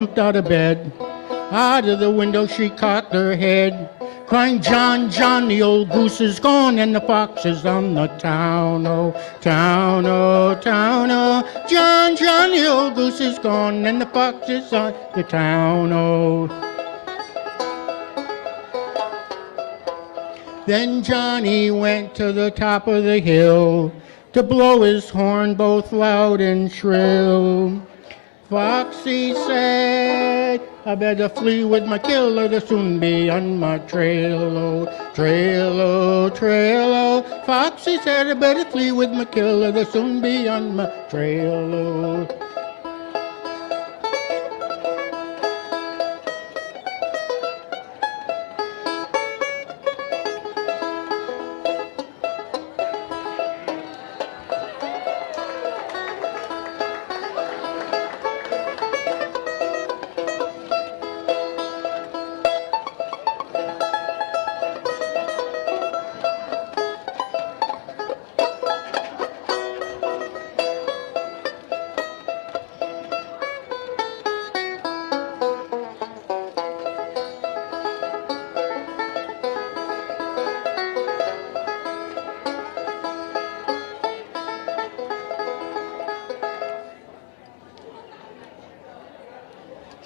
jumped out of bed. Out of the window she cocked her head, crying, John, John, the old goose is gone, and the fox is on the town, oh, town, oh, town, oh. John, John, the old goose is gone, and the fox is on the town, oh. Then Johnny went to the top of the hill to blow his horn both loud and shrill. Foxy said, I better flee with my killer to soon be on my trail, oh, trail, oh, trail, oh. Foxy said, I better flee with my killer to soon be on my trail, oh.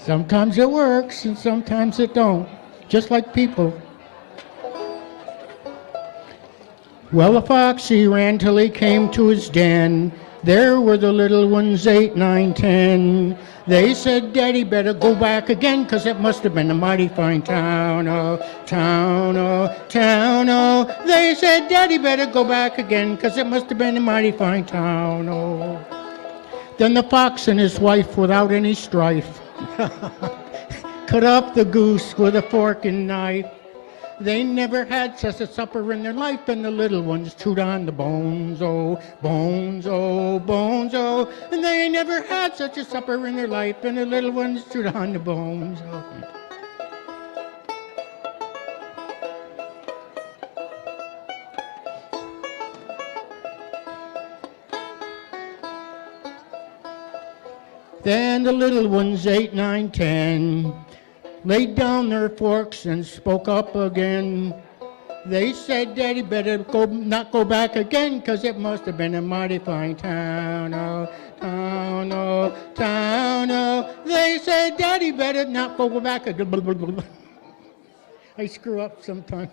Sometimes it works and sometimes it don't, just like people. Well, the foxy ran till he came to his den. There were the little ones, 8, 9, 10. They said, Daddy, better go back again, 'cause it must have been a mighty fine town, oh, town, oh, town, oh. They said, Daddy, better go back again, 'cause it must have been a mighty fine town, oh. Then the fox and his wife, without any strife, cut up the goose with a fork and knife. They never had such a supper in their life, and the little ones chewed on the bones, oh, bones, oh, bones, oh. And they never had such a supper in their life, and the little ones chewed on the bones, oh. Then the little ones, 8, 9, 10, laid down their forks and spoke up again. They said, Daddy, better not go back again, 'cause it must have been a mighty fine town, oh, town, oh, town, oh. They said, Daddy, better not go back again. I screw up sometimes.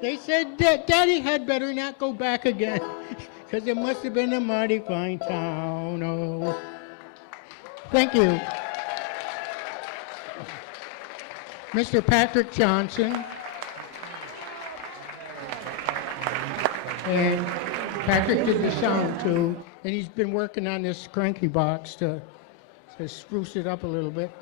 They said, Daddy had better not go back again, 'cause it must have been a mighty fine town, oh. Thank you. Mr. Patrick Johnson. And Patrick did the sound too, and he's been working on this cranky box to spruce it up a little bit.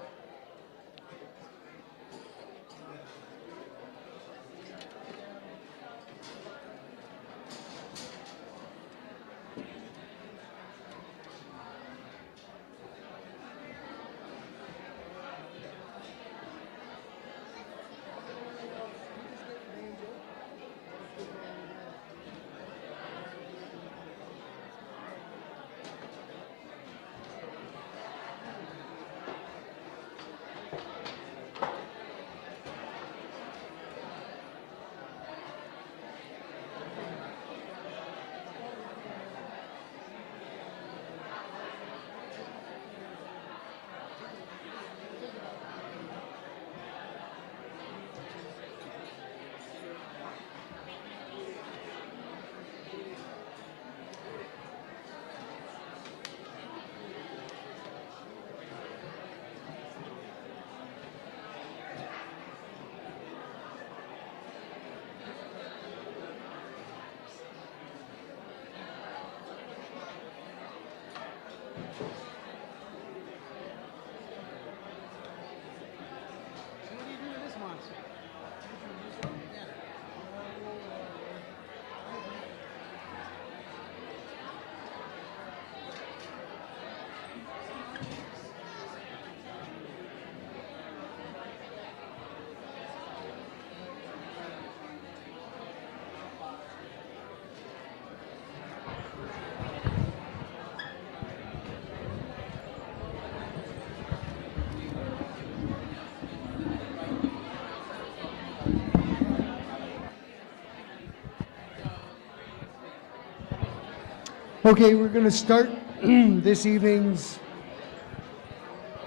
Okay, we're going to start this evening's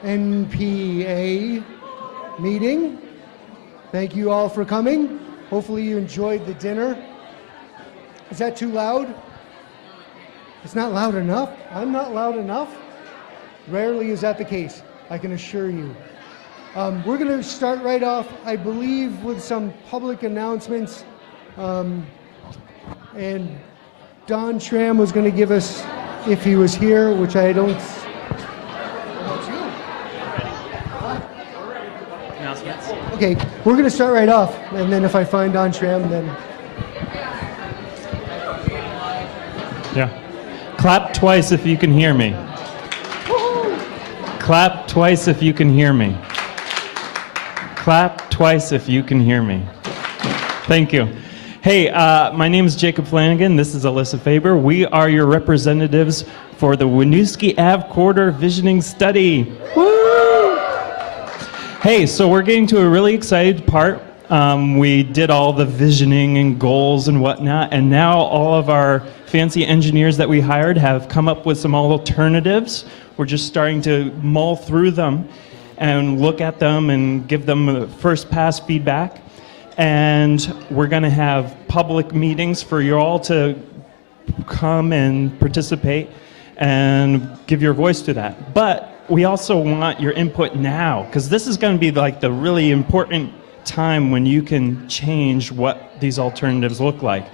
NPA meeting. Thank you all for coming. Hopefully you enjoyed the dinner. Is that too loud? It's not loud enough? I'm not loud enough? Rarely is that the case, I can assure you. We're going to start right off, I believe, with some public announcements. And Don Schramm was going to give us, if he was here, which I don't. That's you. Announcements. Okay, we're going to start right off, and then if I find Don Schramm, then. Yeah. Clap twice if you can hear me. Clap twice if you can hear me. Clap twice if you can hear me. Thank you. Hey, my name is Jacob Flanagan. This is Alyssa Faber. We are your representatives for the Winooski Ave Corridor Visioning Study. Woo! Hey, so we're getting to a really excited part. We did all the visioning and goals and whatnot, and now all of our fancy engineers that we hired have come up with some alternatives. We're just starting to mull through them and look at them and give them first pass feedback. And we're going to have public meetings for you all to come and participate and give your voice to that. But we also want your input now, because this is going to be like the really important time when you can change what these alternatives look like.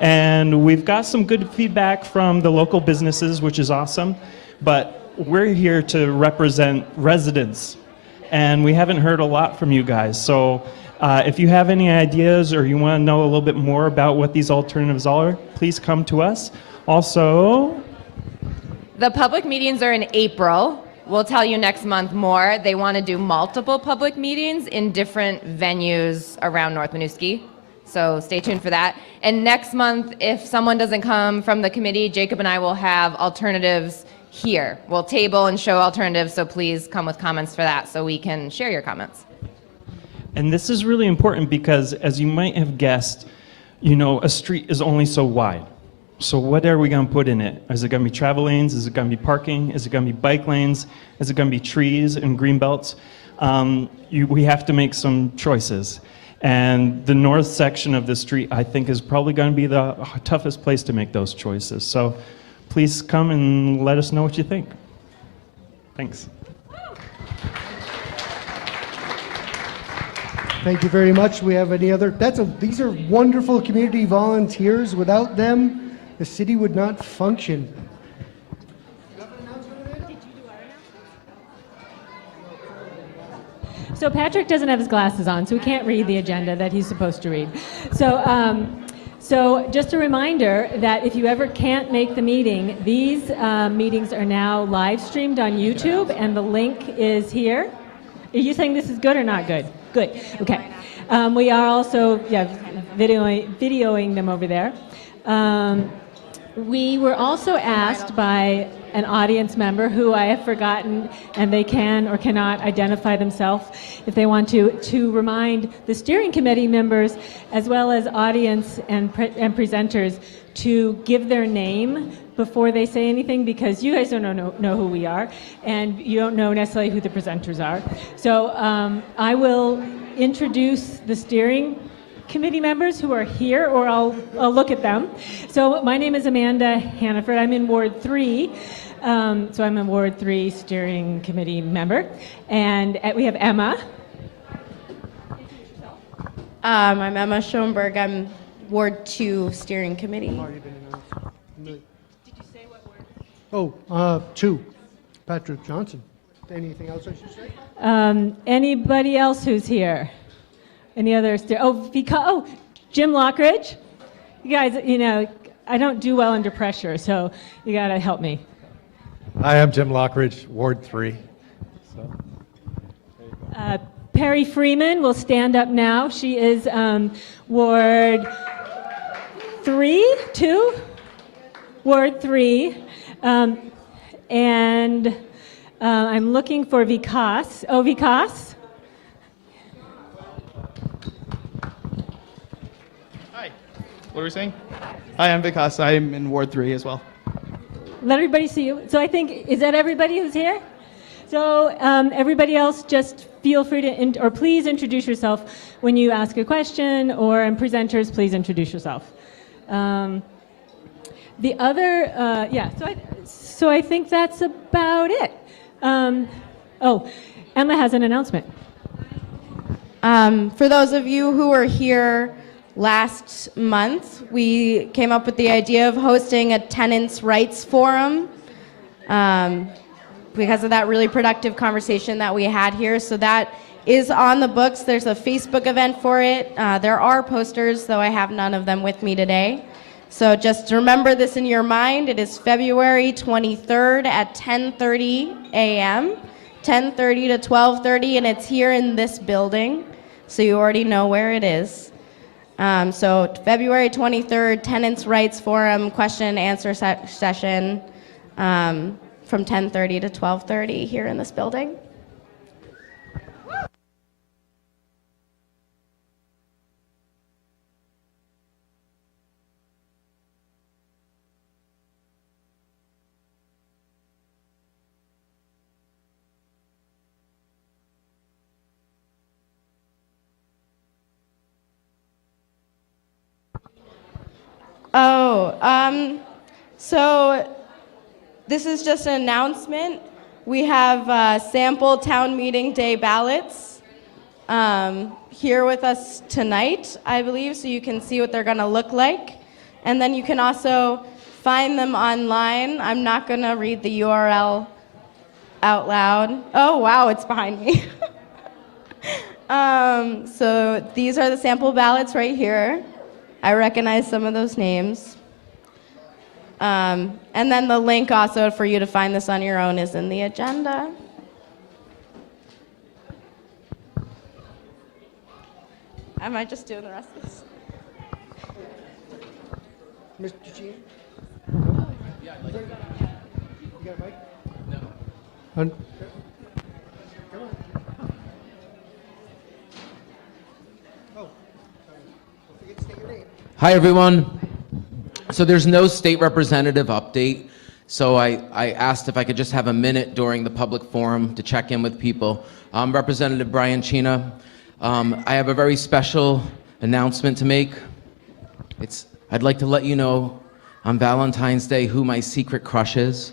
And we've got some good feedback from the local businesses, which is awesome, but we're here to represent residents, and we haven't heard a lot from you guys. So if you have any ideas or you want to know a little bit more about what these alternatives are, please come to us. Also, the public meetings are in April. We'll tell you next month more. They want to do multiple public meetings in different venues around North Winooski. So stay tuned for that. And next month, if someone doesn't come from the committee, Jacob and I will have alternatives here. We'll table and show alternatives, so please come with comments for that so we can share your comments. and this is really important because, as you might have guessed, you know, a street is only so wide. So what are we going to put in it? Is it going to be travel lanes? Is it going to be parking? Is it going to be bike lanes? Is it going to be trees and green belts? We have to make some choices. And the north section of the street, I think, is probably going to be the toughest place to make those choices. So please come and let us know what you think. Thanks. Thank you very much. We have any other? These are wonderful community volunteers. Without them, the city would not function. So Patrick doesn't have his glasses on, so he can't read the agenda that he's supposed to read. So just a reminder that if you ever can't make the meeting, these meetings are now live streamed on YouTube, and the link is here. Are you saying this is good or not good? Good. Okay. We are also videoing them over there. We were also asked by an audience member who I have forgotten, and they can or cannot identify themselves if they want to remind the steering committee members as well as audience and presenters to give their name before they say anything, because you guys don't know who we are, and you don't know necessarily who the presenters are. So I will introduce the steering committee members who are here, or I'll look at them. So my name is Amanda Hannaford. I'm in Ward 3. So I'm a Ward 3 steering committee member. And we have Emma. I'm Emma Schoenberg. I'm Ward 2 steering committee. Did you say what word? 2. Patrick Johnson. Anything else I should say? Anybody else who's here? Any other Jim Lockridge. You guys, you know, I don't do well under pressure, so you got to help me. Hi, I'm Jim Lockridge, Ward 3. Perry Freeman will stand up now. She is Ward 3, 2? Ward 3. And I'm looking for Vikas. Oh, Vikas? What are we saying? Hi, I'm Vikas. I'm in Ward 3 as well. let everybody see you. So I think, is that everybody who's here? So everybody else, just feel free to, or please introduce yourself when you ask a question, or presenters, please introduce yourself. The other, so I think that's about it. Oh, Emma has an announcement. For those of you who were here last month, we came up with the idea of hosting a tenants' rights forum because of that really productive conversation that we had here. So that is on the books. There's a Facebook event for it. There are posters, though I have none of them with me today. So just remember this in your mind. It is February 23rd at 10:30 a.m., 10:30 to 12:30, and it's here in this building. So you already know where it is. So February 23rd, Tenants' Rights Forum, question and answer session from 10:30 to 12:30 here in this building. So this is just an announcement. We have sample town meeting day ballots here with us tonight, I believe, so you can see what they're gonna look like. And then you can also find them online. I'm not gonna read the URL out loud. Oh, wow, it's behind me. So these are the sample ballots right here. I recognize some of those names. And then the link also for you to find this on your own is in the agenda. Am I just doing the rest of this? Mr. G? Yeah, you got a mic? No. Hi, everyone. So there's no state representative update. So I asked if I could just have a minute during the public forum to check in with people. Representative Brian Chena, I have a very special announcement to make. I'd like to let you know on Valentine's Day who my secret crush is.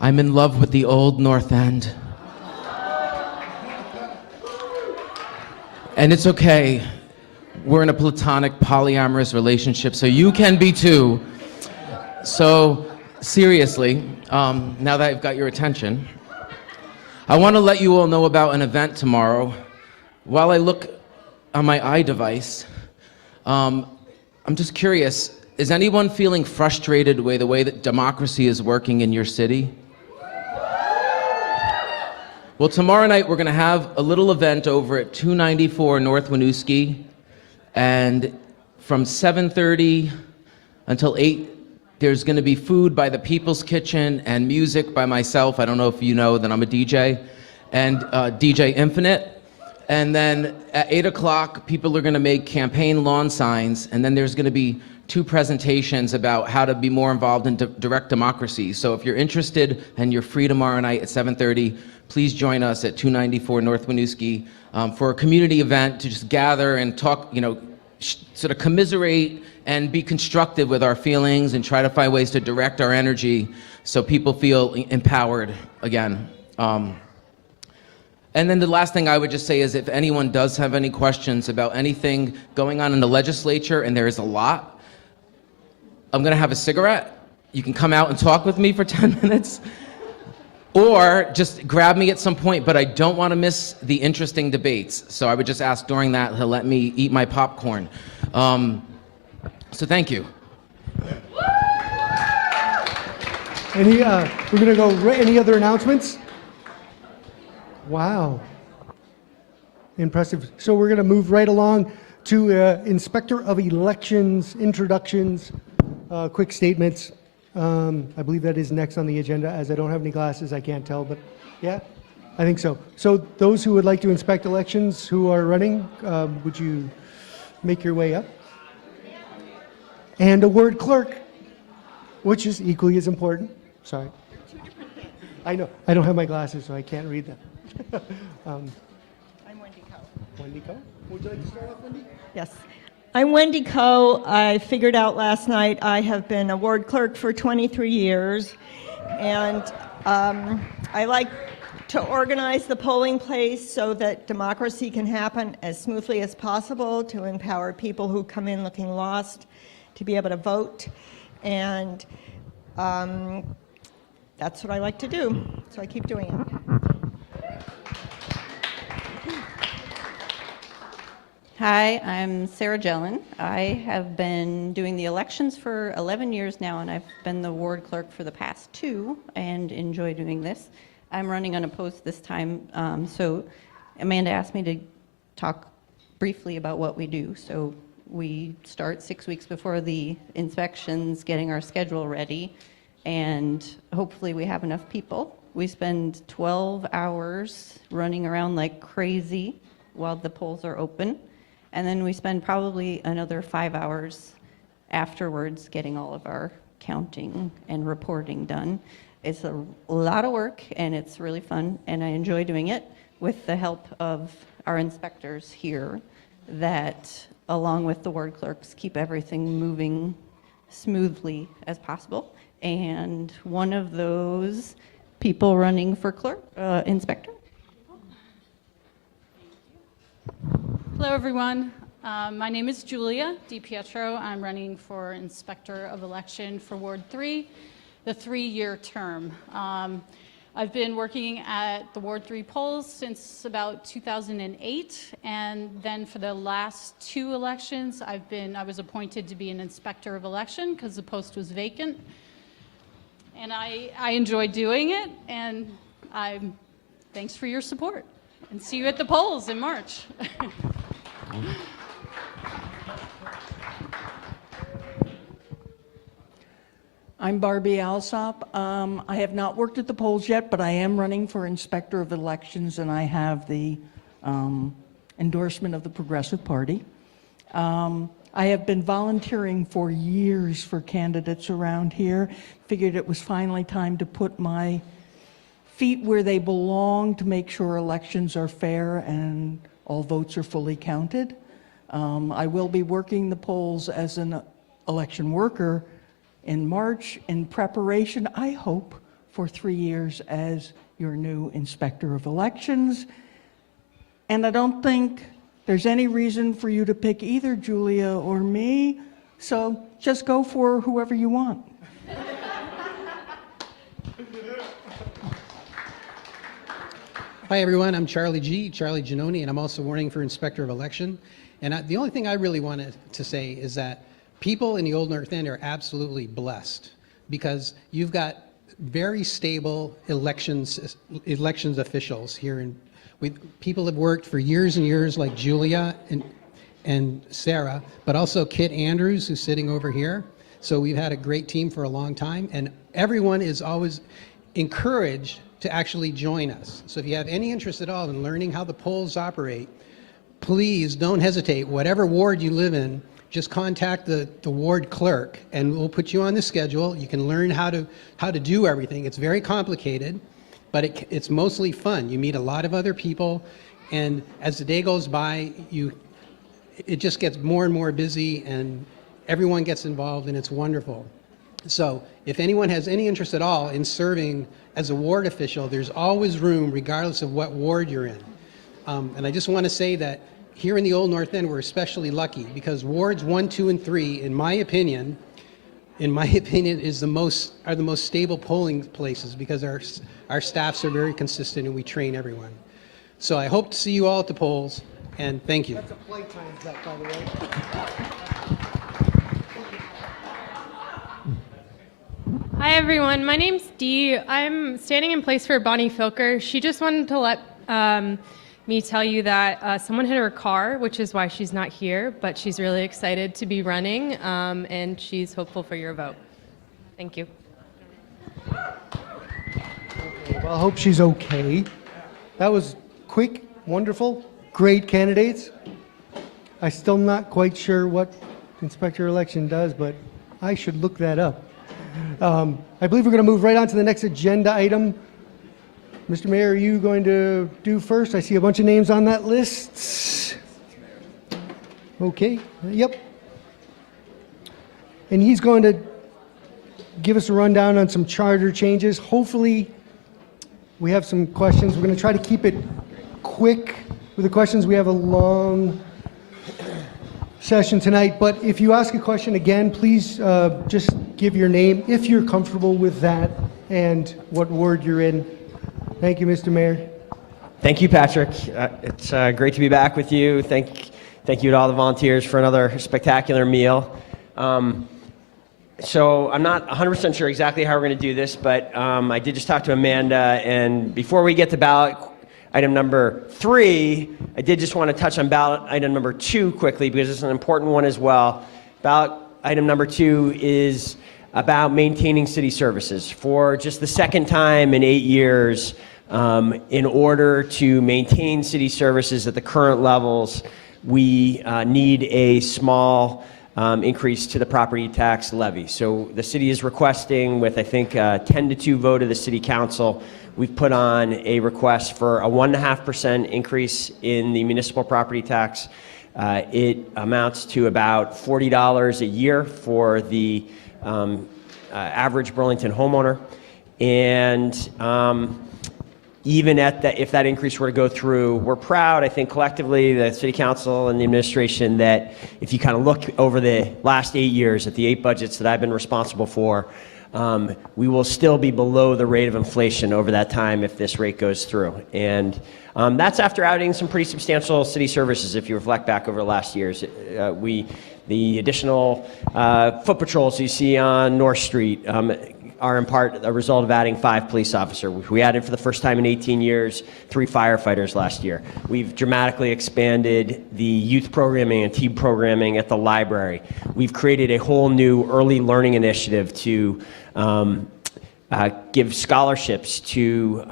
I'm in love with the old North End. And it's okay. We're in a platonic polyamorous relationship, so you can be too. So seriously, now that I've got your attention, I want to let you all know about an event tomorrow. While I look on my iDevice, I'm just curious, is anyone feeling frustrated with the way that democracy is working in your city? Well, tomorrow night we're going to have a little event over at 294 North Winooski. And from 7:30 until 8, there's going to be food by the People's Kitchen and music by myself. I don't know if you know that I'm a DJ, and DJ Infinite. And then at 8 o'clock, people are going to make campaign lawn signs, and then there's going to be 2 presentations about how to be more involved in direct democracy. So if you're interested and you're free tomorrow night at 7:30, please join us at 294 North Winooski for a community event to just gather and talk, sort of commiserate and be constructive with our feelings and try to find ways to direct our energy so people feel empowered again. And then the last thing I would just say is if anyone does have any questions about anything going on in the legislature, and there is a lot, I'm gonna have a cigarette. You can come out and talk with me for 10 minutes. Or just grab me at some point, but I don't want to miss the interesting debates. So I would just ask during that to let me eat my popcorn. So thank you. We're gonna go. Any other announcements? Wow. Impressive. So we're gonna move right along to Inspector of Elections introductions, quick statements. I believe that is next on the agenda. As I don't have any glasses, I can't tell, but yeah, I think so. So those who would like to inspect elections who are running, would you make your way up? And a word clerk. which is equally as important. Sorry. I know. I don't have my glasses, so I can't read them. I'm Wendy Coe. Wendy Coe? Would you like to start off, Wendy? Yes. I'm Wendy Coe. I figured out last night I have been a ward clerk for 23 years, and I like to organize the polling place so that democracy can happen as smoothly as possible, to empower people who come in looking lost to be able to vote. And that's what I like to do, so I keep doing it. Hi, I'm Sarah Jellin. I have been doing the elections for 11 years now, and I've been the ward clerk for the past 2 and enjoy doing this. I'm running unopposed this time, so Amanda asked me to talk briefly about what we do. So we start 6 weeks before the inspections, getting our schedule ready, and hopefully we have enough people. We spend 12 hours running around like crazy while the polls are open. And then we spend probably another 5 hours afterwards getting all of our counting and reporting done. It's a lot of work, and it's really fun, and I enjoy doing it with the help of our inspectors here that, along with the ward clerks, keep everything moving smoothly as possible. And one of those people running for clerk, inspector. Hello, everyone. My name is Julia DiPietro. I'm running for Inspector of Election for Ward 3, the 3-year term. I've been working at the Ward 3 polls since about 2008, and then for the last 2 elections, I was appointed to be an Inspector of Election because the post was vacant. And I enjoy doing it, and thanks for your support. And see you at the polls in March. I'm Barbie Alsop. I have not worked at the polls yet, but I am running for Inspector of Elections, and I have the endorsement of the Progressive Party. I have been volunteering for years for candidates around here. Figured it was finally time to put my feet where they belong to make sure elections are fair and all votes are fully counted. I will be working the polls as an election worker in March in preparation, I hope, for 3 years as your new Inspector of Elections. And I don't think there's any reason for you to pick either Julia or me, so just go for whoever you want. Hi everyone, I'm Charlie Giannoni, and I'm also running for Inspector of Election. And the only thing I really wanted to say is that people in the Old North End are absolutely blessed because you've got very stable elections officials here. People have worked for years and years, like Julia and Sarah, but also Kit Andrews, who's sitting over here. So we've had a great team for a long time, and everyone is always encouraged to actually join us. So if you have any interest at all in learning how the polls operate, please don't hesitate. Whatever ward you live in, just contact the ward clerk and we'll put you on the schedule. You can learn how to do everything. It's very complicated, but it's mostly fun. You meet a lot of other people, and as the day goes by, it just gets more and more busy, and everyone gets involved, and it's wonderful. So if anyone has any interest at all in serving as a ward official, there's always room regardless of what ward you're in. And I just want to say that here in the Old North End, we're especially lucky because wards 1, 2, and 3, in my opinion, is the most stable polling places because our staffs are very consistent and we train everyone. So I hope to see you all at the polls, and thank you. That's a playtime bet, by the way. Hi everyone, my name's Dee. I'm standing in place for Bonnie Filker. She just wanted to let me tell you that someone hit her car, which is why she's not here, but she's really excited to be running, and she's hopeful for your vote. Thank you. Okay, well, I hope she's okay. That was quick, wonderful, great candidates. I'm still not quite sure what Inspector of Election does, but I should look that up. I believe we're going to move right on to the next agenda item. Mr. Mayor, are you going to do first? I see a bunch of names on that list. Okay, yep. And he's going to give us a rundown on some charter changes. Hopefully, we have some questions. We're going to try to keep it quick with the questions. We have a long session tonight, but if you ask a question again, please just give your name, if you're comfortable with that, and what ward you're in. Thank you, Mr. Mayor. Thank you, Patrick. It's great to be back with you. Thank you to all the volunteers for another spectacular meal. So I'm not 100% sure exactly how we're going to do this, but I did just talk to Amanda, and before we get to ballot item number 3, I did just want to touch on ballot item number 2 quickly because it's an important one as well. Ballot item number 2 is about maintaining city services. For just the second time in 8 years, in order to maintain city services at the current levels, we need a small increase to the property tax levy. So the city is requesting, with I think 10-2 vote of the city council, we've put on a request for a 1.5% increase in the municipal property tax. It amounts to about $40 a year for the average Burlington homeowner. And even at if that increase were to go through, we're proud, I think collectively, the city council and the administration, that if you kind of look over the last 8 years at the 8 budgets that I've been responsible for, we will still be below the rate of inflation over that time if this rate goes through. And that's after adding some pretty substantial city services if you reflect back over the last years. The additional foot patrols you see on North Street are in part a result of adding 5 police officers. We added for the first time in 18 years 3 firefighters last year. We've dramatically expanded the youth programming and teen programming at the library. We've created a whole new early learning initiative to give scholarships to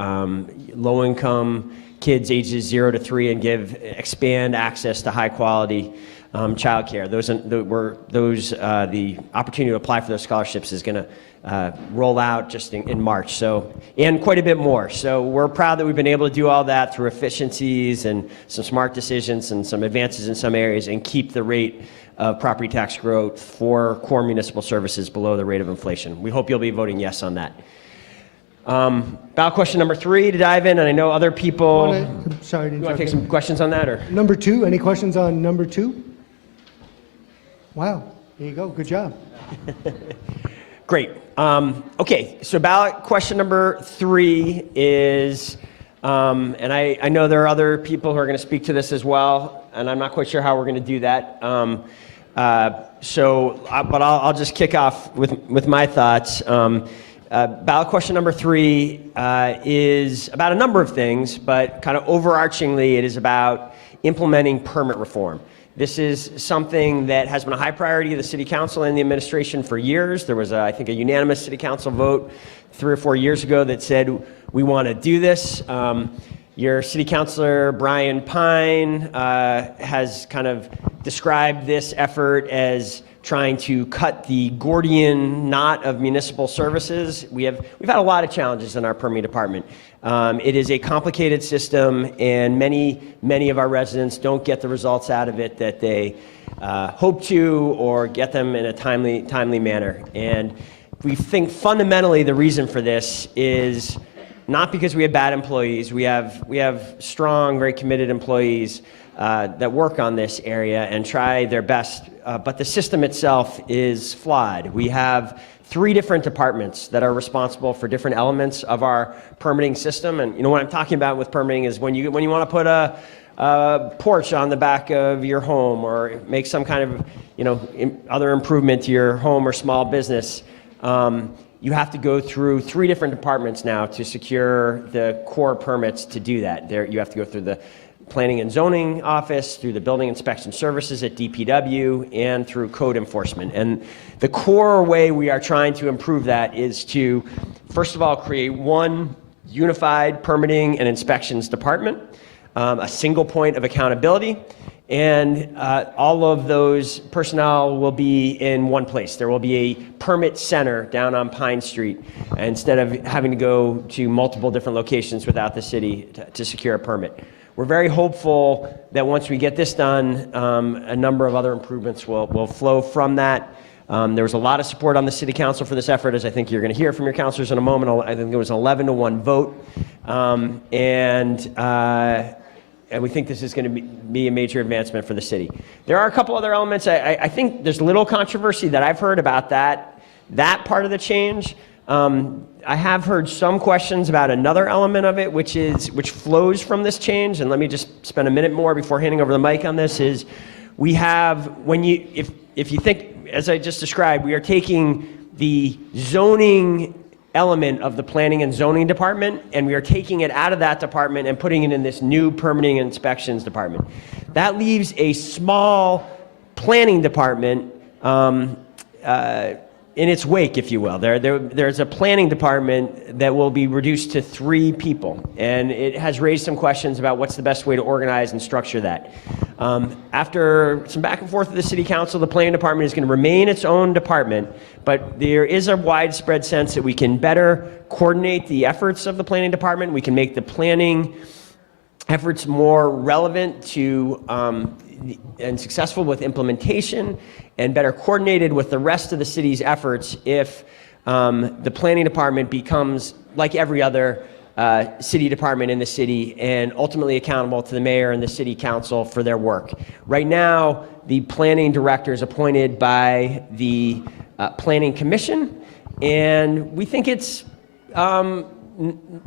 low-income kids ages 0 to 3 and expand access to high-quality childcare. The opportunity to apply for those scholarships is going to roll out just in March, and quite a bit more. So we're proud that we've been able to do all that through efficiencies and some smart decisions and some advances in some areas, and keep the rate of property tax growth for core municipal services below the rate of inflation. We hope you'll be voting yes on that. Ballot question number 3 to dive in, and I know other people. Sorry to interrupt. You want to take some questions on that, or? Number 2, any questions on number 2? Wow, there you go, good job. Great. Okay, so ballot question number 3 is, and I know there are other people who are going to speak to this as well, and I'm not quite sure how we're going to do that. But I'll just kick off with my thoughts. Ballot question number 3 is about a number of things, but kind of overarchingly, it is about implementing permit reform. This is something that has been a high priority of the City Council and the administration for years. There was, I think, a unanimous City Council vote 3 or 4 years ago that said we want to do this. Your City Councilor, Brian Pine, has kind of described this effort as trying to cut the Gordian knot of municipal services. We've had a lot of challenges in our permitting department. It is a complicated system, and many of our residents don't get the results out of it that they hope to, or get them in a timely manner. And we think fundamentally the reason for this is not because we have bad employees. We have strong, very committed employees that work on this area and try their best, but the system itself is flawed. We have 3 different departments that are responsible for different elements of our permitting system. And what I'm talking about with permitting is when you want to put a porch on the back of your home, or make some kind of other improvement to your home or small business, you have to go through 3 different departments now to secure the core permits to do that. You have to go through the Planning and Zoning Office, through the Building Inspection Services at DPW, and through code enforcement. And the core way we are trying to improve that is to, first of all, create one unified permitting and inspections department, a single point of accountability, And all of those personnel will be in one place. There will be a permit center down on Pine Street instead of having to go to multiple different locations without the city to secure a permit. We're very hopeful that once we get this done, a number of other improvements will flow from that. There was a lot of support on the city council for this effort, as I think you're going to hear from your councilors in a moment. I think it was an 11-1 vote. And we think this is going to be a major advancement for the city. There are a couple other elements. I think there's little controversy that I've heard about that part of the change. I have heard some questions about another element of it, which flows from this change. And let me just spend a minute more before handing over the mic on this. Is we have if you think, as I just described, we are taking the zoning element of the planning and zoning department, and we are taking it out of that department and putting it in this new permitting and inspections department. That leaves a small planning department in its wake, if you will. There's a planning department that will be reduced to 3 people, and it has raised some questions about what's the best way to organize and structure that. After some back and forth with the city council, the planning department is going to remain its own department, but there is a widespread sense that we can better coordinate the efforts of the planning department. We can make the planning efforts more relevant to and successful with implementation, and better coordinated with the rest of the city's efforts if the planning department becomes like every other city department in the city and ultimately accountable to the mayor and the city council for their work. Right now, the planning director is appointed by the planning commission, and we think it's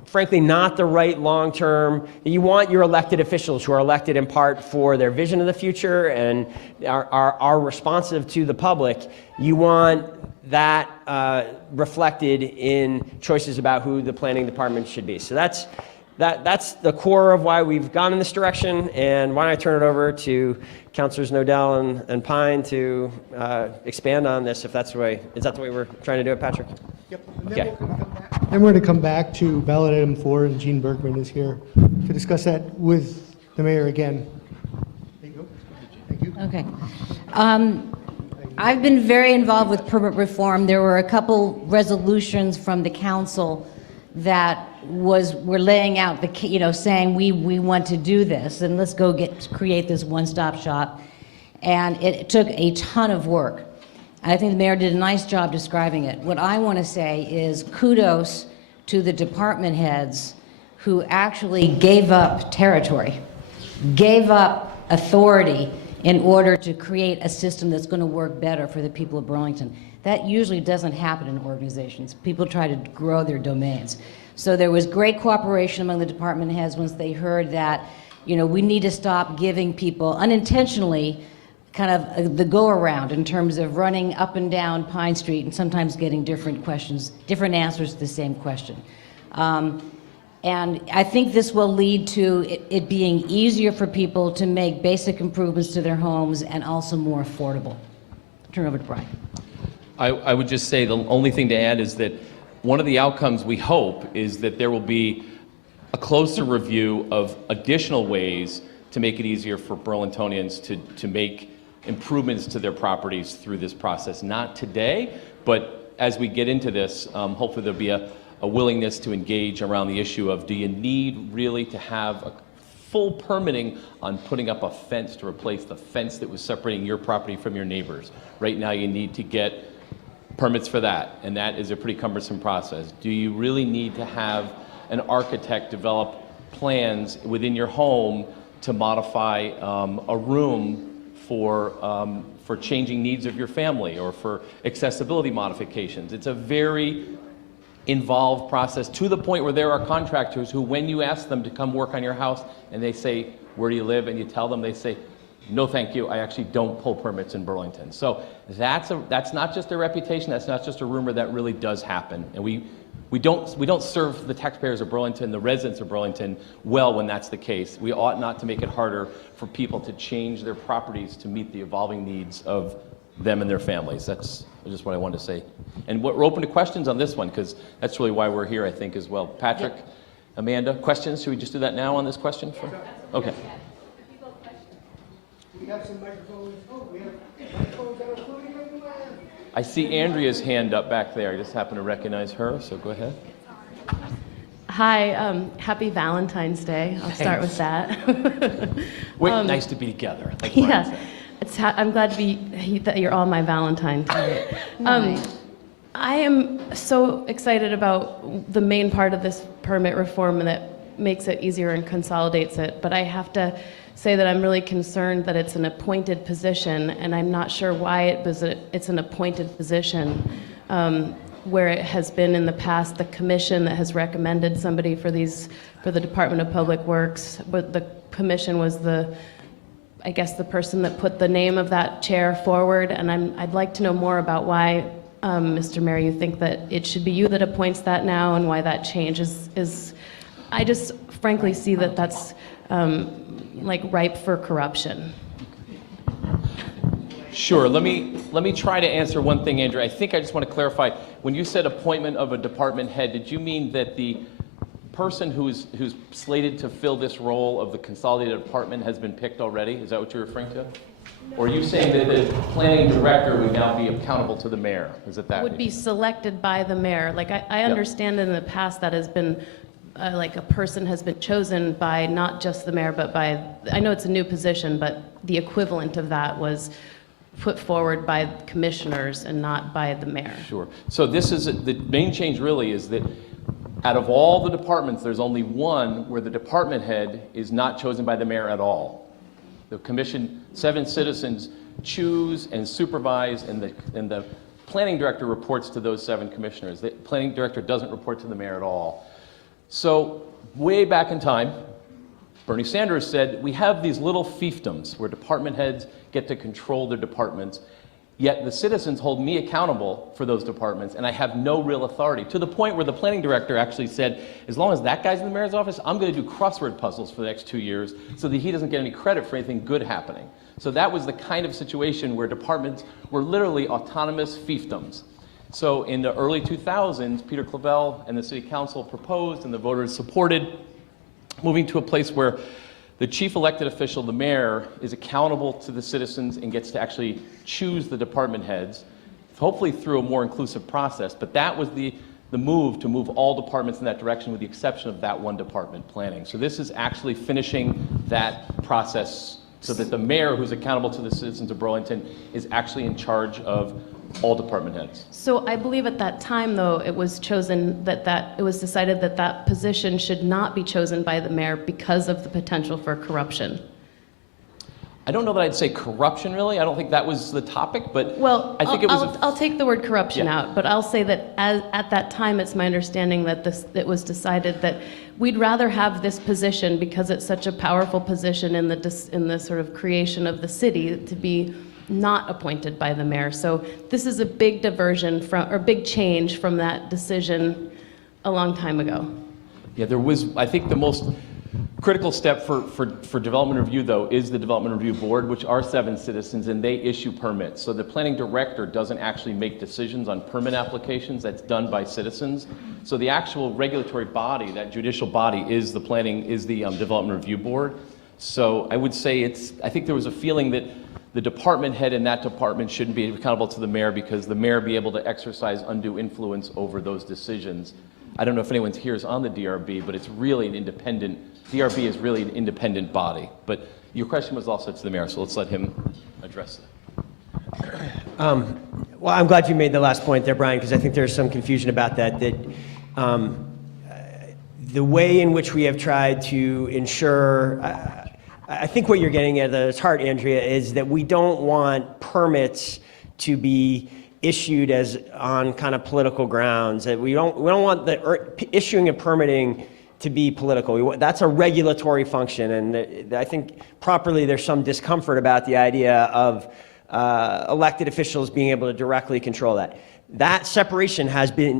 frankly not the right long-term. You want your elected officials who are elected in part for their vision of the future and are responsive to the public. You want that reflected in choices about who the planning department should be. So that's the core of why we've gone in this direction. And why don't I turn it over to Councilors Nodell and Pine to expand on this, if that's the way. Is that the way we're trying to do it, Patrick? Yep. Okay. Then we're going to come back to ballot item 4, and Gene Bergman is here to discuss that with the mayor again. There you go. Thank you. Okay. I've been very involved with permit reform. There were a couple resolutions from the council that were laying out saying we want to do this and let's go create this one-stop shop. And it took a ton of work. I think the mayor did a nice job describing it. What I want to say is kudos to the department heads who actually gave up territory, gave up authority in order to create a system that's going to work better for the people of Burlington. That usually doesn't happen in organizations. People try to grow their domains. So there was great cooperation among the department heads once they heard that, we need to stop giving people unintentionally kind of the go-around in terms of running up and down Pine Street and sometimes getting different answers to the same question. And I think this will lead to it being easier for people to make basic improvements to their homes and also more affordable. Turn it over to Brian. I would just say the only thing to add is that one of the outcomes we hope is that there will be a closer review of additional ways to make it easier for Burlingtonians to make improvements to their properties through this process. Not today, but as we get into this, hopefully there'll be a willingness to engage around the issue of, do you need really to have a full permitting on putting up a fence to replace the fence that was separating your property from your neighbors? Right now you need to get permits for that, and that is a pretty cumbersome process. Do you really need to have an architect develop plans within your home to modify a room for changing needs of your family or for accessibility modifications? It's a very involved process, to the point where there are contractors who, when you ask them to come work on your house and they say, where do you live? And you tell them, they say, no thank you, I actually don't pull permits in Burlington. So that's not just a reputation, that's not just a rumor, that really does happen. And we don't serve the taxpayers of Burlington, the residents of Burlington, well when that's the case. We ought not to make it harder for people to change their properties to meet the evolving needs of them and their families. That's just what I wanted to say. And we're open to questions on this one, because that's really why we're here, I think, as well. Patrick, Amanda, questions? Should we just do that now on this question? Okay. We have some microphones. Oh, we have microphones that are floating everywhere. I see Andrea's hand up back there. I just happen to recognize her, so go ahead. Hi, happy Valentine's Day. I'll start with that. Wait, nice to be together. Like Brian Yeah, said. I'm glad to be that you're all my Valentine tonight. I am so excited about the main part of this permit reform that makes it easier and consolidates it, but I have to say that I'm really concerned that it's an appointed position, and I'm not sure why it's an appointed position. Where it has been in the past the commission that has recommended somebody for the Department of Public Works, but the commission was I guess the person that put the name of that chair forward, and I'd like to know more about why, Mr. Mayor, you think that it should be you that appoints that now, and why that change is I just frankly see that that's like ripe for corruption. Sure. Let me try to answer one thing, Andrew. I think I just want to clarify. When you said appointment of a department head, did you mean that the person who's slated to fill this role of the consolidated department has been picked already? Is that what you're referring to? Or are you saying that the planning director would now be accountable to the mayor? Is it that? Would be selected by the mayor. Like I understand in the past that has been like a person has been chosen by not just the mayor, but by, I know it's a new position, but the equivalent of that was put forward by commissioners and not by the mayor. Sure. So this is, the main change really is that out of all the departments, there's only one where the department head is not chosen by the mayor at all. The commission, 7 citizens choose and supervise, and the planning director reports to those 7 commissioners. The planning director doesn't report to the mayor at all. So way back in time, Bernie Sanders said, we have these little fiefdoms where department heads get to control their departments, yet the citizens hold me accountable for those departments, and I have no real authority, to the point where the planning director actually said, as long as that guy's in the mayor's office, I'm going to do crossword puzzles for the next 2 years so that he doesn't get any credit for anything good happening. So that was the kind of situation where departments were literally autonomous fiefdoms. So in the early 2000s, Peter Clavell and the city council proposed, and the voters supported, moving to a place where the chief elected official, the mayor, is accountable to the citizens and gets to actually choose the department heads, hopefully through a more inclusive process. But that was the move to move all departments in that direction, with the exception of that one department, planning. So this is actually finishing that process so that the mayor, who's accountable to the citizens of Burlington, is actually in charge of all department heads. So I believe at that time, though, it was chosen it was decided that that position should not be chosen by the mayor because of the potential for corruption. I don't know that I'd say corruption, really. I don't think that was the topic, but well, I think I'll take the word corruption out, but I'll say that at that time, it's my understanding that it was decided that we'd rather have this position, because it's such a powerful position in the sort of creation of the city, to be not appointed by the mayor. So this is a big diversion big change from that decision a long time ago. Yeah, there was, I think the most critical step for development review, though, is the development review board, which are 7 citizens, and they issue permits. So the planning director doesn't actually make decisions on permit applications. That's done by citizens. So the actual regulatory body, that judicial body, is the development review board. So I would say I think there was a feeling that the department head in that department shouldn't be accountable to the mayor, because the mayor be able to exercise undue influence over those decisions. I don't know if anyone here is on the DRB, but it's really an independent, DRB is really an independent body. But your question was also to the mayor, so let's let him address that. Well, I'm glad you made the last point there, Brian, because I think there's some confusion about that. The way in which we have tried to ensure, I think what you're getting at its heart, Andrea, is that we don't want permits to be issued as on kind of political grounds. That we don't want the issuing of permitting to be political. That's a regulatory function, and I think properly there's some discomfort about the idea of elected officials being able to directly control that. That separation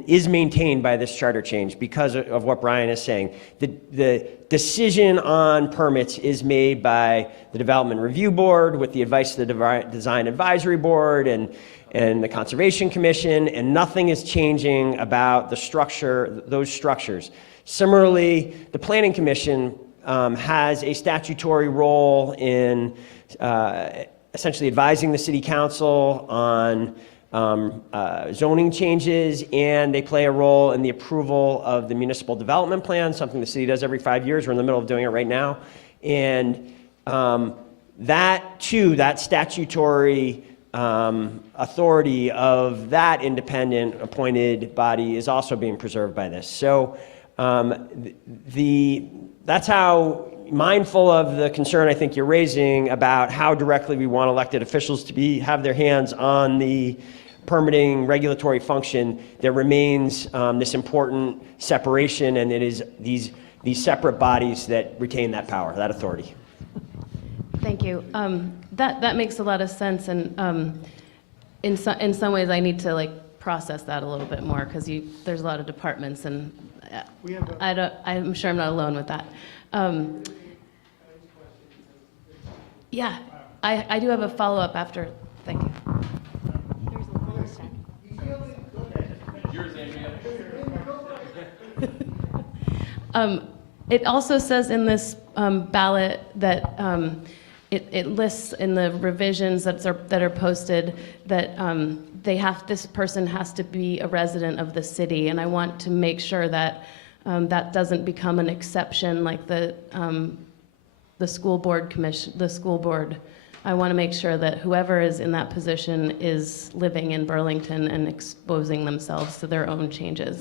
is maintained by this charter change because of what Brian is saying. The decision on permits is made by the Development Review Board with the advice of the Design Advisory Board and the Conservation Commission, and nothing is changing about the structure, those structures. Similarly, the Planning Commission has a statutory role in essentially advising the city council on zoning changes, and they play a role in the approval of the municipal development plan, something the city does every 5 years. We're in the middle of doing it right now. And that too, that statutory authority of that independent appointed body is also being preserved by this. So that's how, mindful of the concern I think you're raising about how directly we want elected officials to have their hands on the permitting regulatory function, there remains this important separation, and it is these separate bodies that retain that power, that authority. Thank you. That makes a lot of sense, and in some ways I need to process that a little bit more, because there's a lot of departments, and I'm sure I'm not alone with that. Yeah, I do have a follow-up after. Thank you. It also says in this ballot that it lists in the revisions that are posted that this person has to be a resident of the city, and I want to make sure that that doesn't become an exception like the school board commission, the school board. I want to make sure that whoever is in that position is living in Burlington and exposing themselves to their own changes.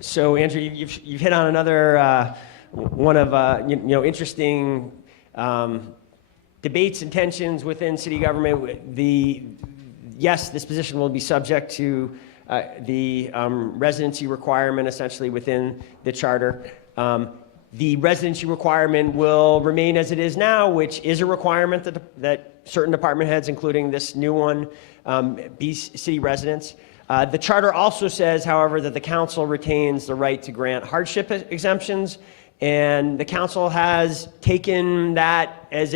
So, Andrew, you've hit on another one of interesting debates and tensions within city government. Yes, this position will be subject to the residency requirement, essentially within the charter. The residency requirement will remain as it is now, which is a requirement that certain department heads, including this new one, be city residents. The charter also says, however, that the council retains the right to grant hardship exemptions, and the council has taken that as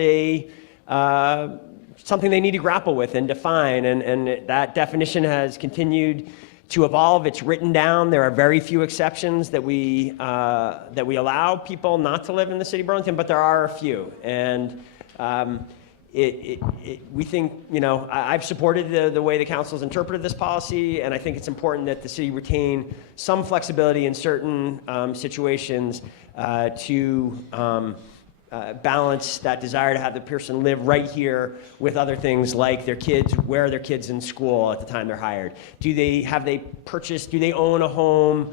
something they need to grapple with and define, and that definition has continued to evolve. It's written down. There are very few exceptions that we allow people not to live in the city of Burlington, but there are a few, and we think, I've supported the way the council's interpreted this policy, and I think it's important that the city retain some flexibility in certain situations to balance that desire to have the person live right here with other things like their kids, where are their kids in school at the time they're hired? Do they own a home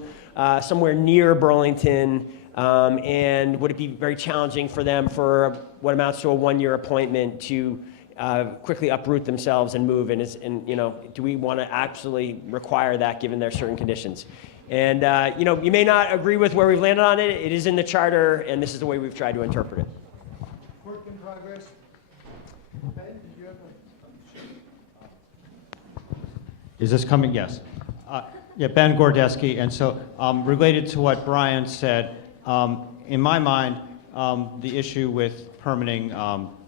somewhere near Burlington? And would it be very challenging for them for what amounts to a one-year appointment to quickly uproot themselves and move? And do we want to absolutely require that given their certain conditions? And you may not agree with where we've landed on it. It is in the charter, and this is the way we've tried to interpret it. Work in progress. Ben, did you have Is this coming? Yes. Yeah, Ben Gordeski. And so related to what Brian said, in my mind, the issue with permitting,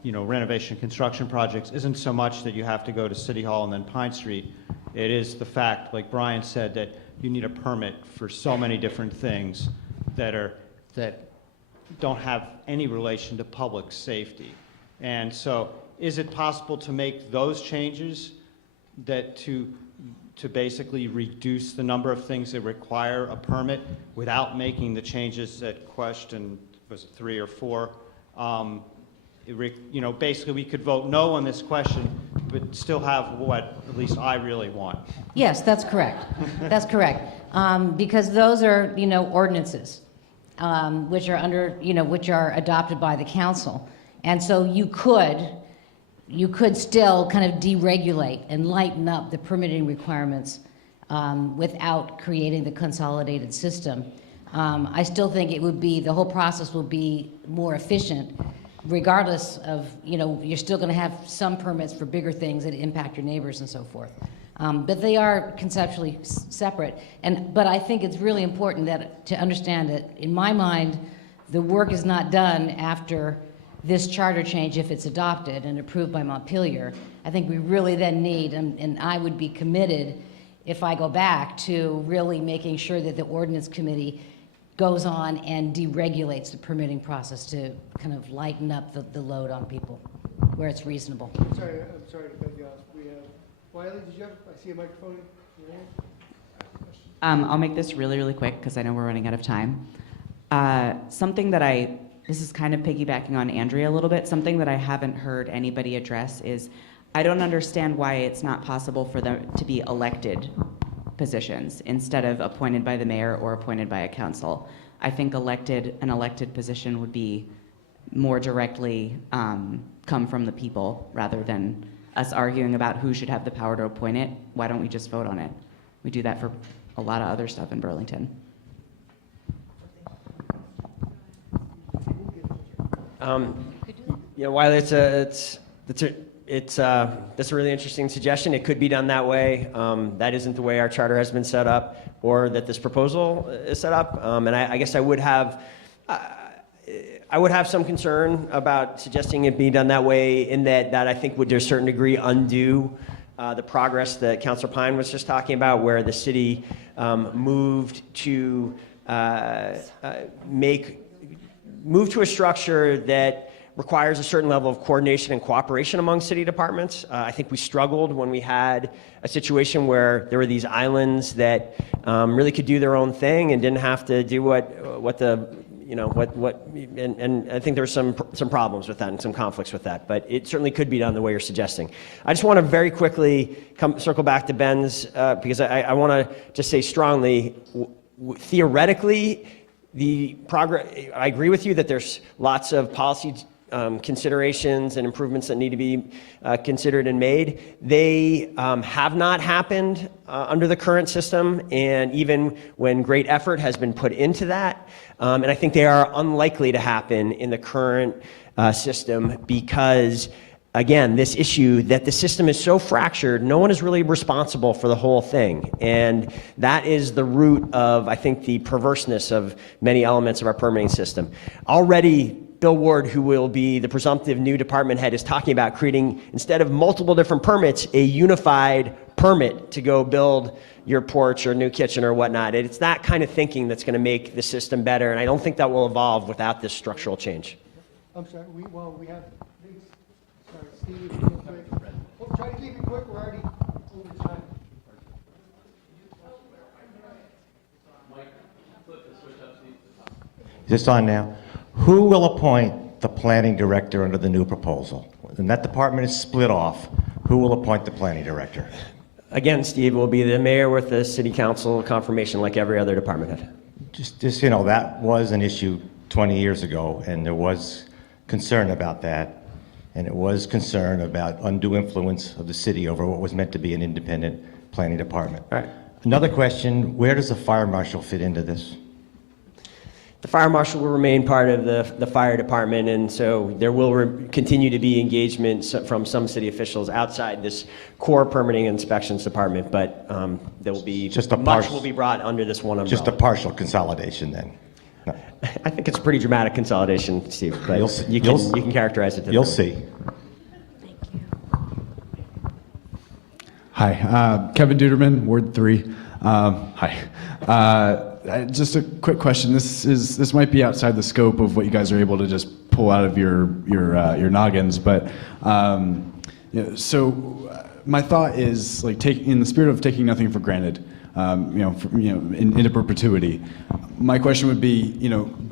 renovation construction projects isn't so much that you have to go to City Hall and then Pine Street. It is the fact, like Brian said, that you need a permit for so many different things that don't have any relation to public safety. And so, is it possible to make those changes to basically reduce the number of things that require a permit without making the changes that question, was it 3 or 4? Basically we could vote no on this question, but still have what at least I really want. Yes, that's correct. That's correct. Because those are, ordinances, which are adopted by the council. And so you could still kind of deregulate and lighten up the permitting requirements without creating the consolidated system. I still think the whole process will be more efficient, regardless of, you're still going to have some permits for bigger things that impact your neighbors and so forth. But they are conceptually separate. But I think it's really important to understand that, in my mind, the work is not done after this charter change, if it's adopted and approved by Montpelier. I think we really then need, and I would be committed, if I go back to really making sure that the ordinance committee goes on and deregulates the permitting process to kind of lighten up the load on people where it's reasonable. I'm sorry to cut you off. We have Wiley. Did you have? I see a microphone in your hand. I'll make this really, really quick because I know we're running out of time. Something that this is kind of piggybacking on Andrea a little bit, something that I haven't heard anybody address is I don't understand why it's not possible for them to be elected positions instead of appointed by the mayor or appointed by a council. I think an elected position would be more directly come from the people rather than us arguing about who should have the power to appoint it. Why don't we just vote on it? We do that for a lot of other stuff in Burlington. Wiley, that's a really interesting suggestion. It could be done that way. That isn't the way our charter has been set up, or that this proposal is set up. And I guess I would have some concern about suggesting it be done that way. In that I think would to a certain degree undo the progress that Councilor Pine was just talking about, where the city moved to move to a structure that requires a certain level of coordination and cooperation among city departments. I think we struggled when we had a situation where there were these islands that really could do their own thing and didn't have to do and I think there's some problems with that and some conflicts with that, but it certainly could be done the way you're suggesting. I just want to very quickly circle back to Ben's, because I want to just say strongly, theoretically, I agree with you that there's lots of policy considerations and improvements that need to be considered and made. They have not happened under the current system, and even when great effort has been put into that, and I think they are unlikely to happen in the current system because, again, this issue that the system is so fractured, no one is really responsible for the whole thing. And that is the root of, I think, the perverseness of many elements of our permitting system. Already, Bill Ward, who will be the presumptive new department head, is talking about creating, instead of multiple different permits, a unified permit to go build your porch or new kitchen or whatnot. It's that kind of thinking that's going to make the system better, and I don't think that will evolve without this structural change. I'm sorry. We have. Sorry, Steve. Real quick. Try to keep it quick. We're already over time. Is this on now? Who will appoint the planning director under the new proposal? And that department is split off. Who will appoint the planning director? Again, Steve, will be the mayor with the city council confirmation like every other department head. Just that was an issue 20 years ago, and there was concern about that, and it was concern about undue influence of the city over what was meant to be an independent planning department. All right. Another question, where does the fire marshal fit into this? The fire marshal will remain part of the fire department, and so there will continue to be engagement from some city officials outside this core permitting and inspections department, but there will be much will be brought under this one umbrella. Just a partial consolidation then? No. I think it's a pretty dramatic consolidation, Steve, but you can characterize it. You'll see. Hi, Kevin Duderman, Ward 3. Hi. Just a quick question. This might be outside the scope of what you guys are able to just pull out of your noggins, but my thought is in the spirit of taking nothing for granted, into perpetuity. My question would be,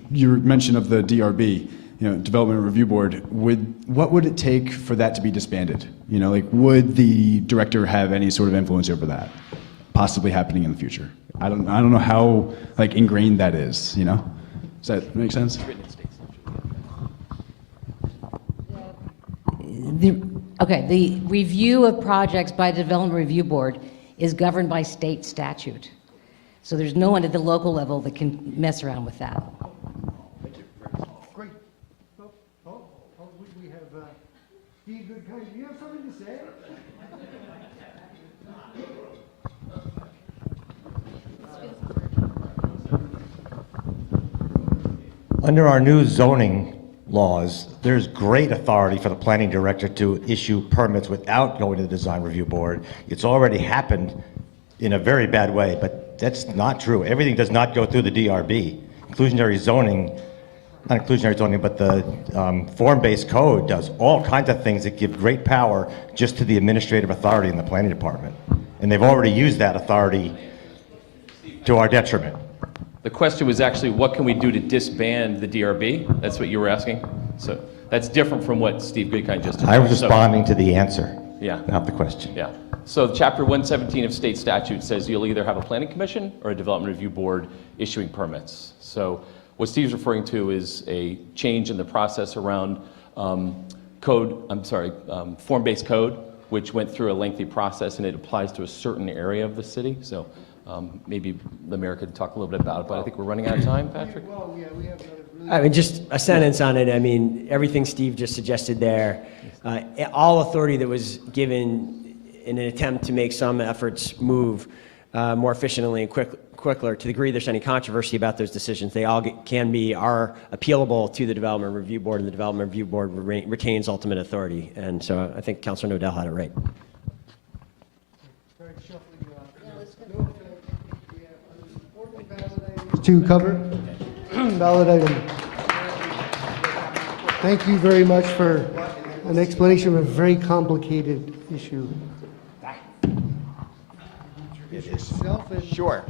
your mention of the DRB, Development Review Board. What would it take for that to be disbanded? Would the director have any sort of influence over that possibly happening in the future? I don't know how ingrained that is. Does that make sense? The review of projects by the Development Review Board is governed by state statute. So there's no one at the local level that can mess around with that. Great. We have Steve Goodkind. Do you have something to say? Under our new zoning laws, there's great authority for the planning director to issue permits without going to the design review board. It's already happened in a very bad way, but that's not true. Everything does not go through the DRB. Inclusionary zoning, not inclusionary zoning, but the form-based code does all kinds of things that give great power just to the administrative authority in the planning department. And they've already used that authority to our detriment. The question was actually, what can we do to disband the DRB? That's what you were asking? So that's different from what Steve Goodkind just I was addressed. So- responding to the answer, Yeah. not the question. Yeah. So Chapter 117 of state statute says you'll either have a planning commission or a development review board issuing permits. So what Steve's referring to is a change in the process around form-based code, which went through a lengthy process, and it applies to a certain area of the city. So maybe the mayor could talk a little bit about it, but I think we're running out of time, Patrick. Well, yeah, we have I mean, just a sentence on it. I mean, everything Steve just suggested there, all authority that was given in an attempt to make some efforts move more efficiently and quicker, to the degree there's any controversy about those decisions, they all are appealable to the Development Review Board, and the Development Review Board retains ultimate authority. And so I think Councilor Nodell had it right. To cover ballot item. Thank you very much for an explanation of a very complicated issue. Sure.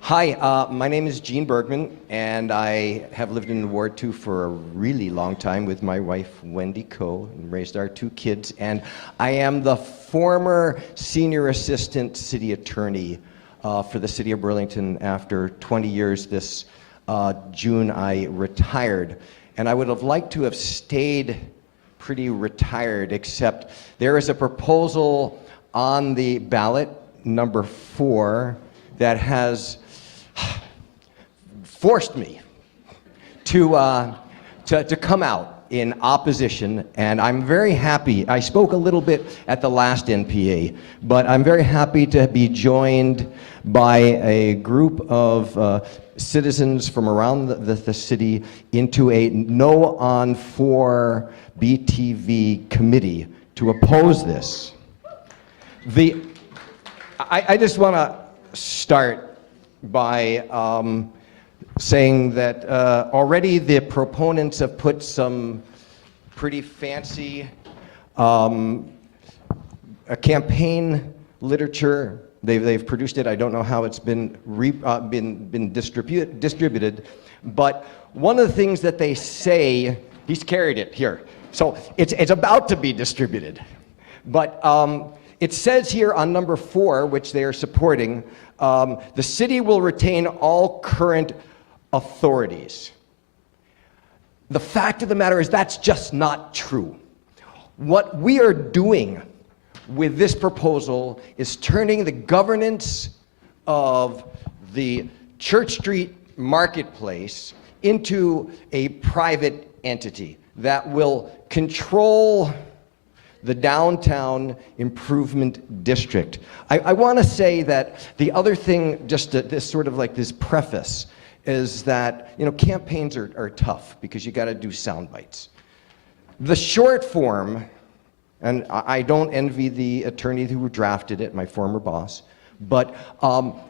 Hi, my name is Gene Bergman, and I have lived in Ward 2 for a really long time with my wife, Wendy Coe, and raised our 2 kids. And I am the former senior assistant city attorney for the city of Burlington. After 20 years this June, I retired. And I would have liked to have stayed pretty retired, except there is a proposal on the ballot, number 4, that has forced me to come out in opposition, and I'm very happy. I spoke a little bit at the last NPA, but I'm very happy to be joined by a group of citizens from around the city into a No on 4 BTV committee to oppose this. I just want to start by saying that already the proponents have put some pretty fancy campaign literature. They've produced it. I don't know how it's been distributed, but one of the things that they say, he's carried it here, so it's about to be distributed, but it says here on number 4, which they are supporting, the city will retain all current authorities. The fact of the matter is that's just not true. What we are doing with this proposal is turning the governance of the Church Street Marketplace into a private entity that will control the downtown improvement district. I want to say that the other thing, just this sort of like this preface, is that campaigns are tough because you got to do sound bites. The short form, and I don't envy the attorney who drafted it, my former boss, but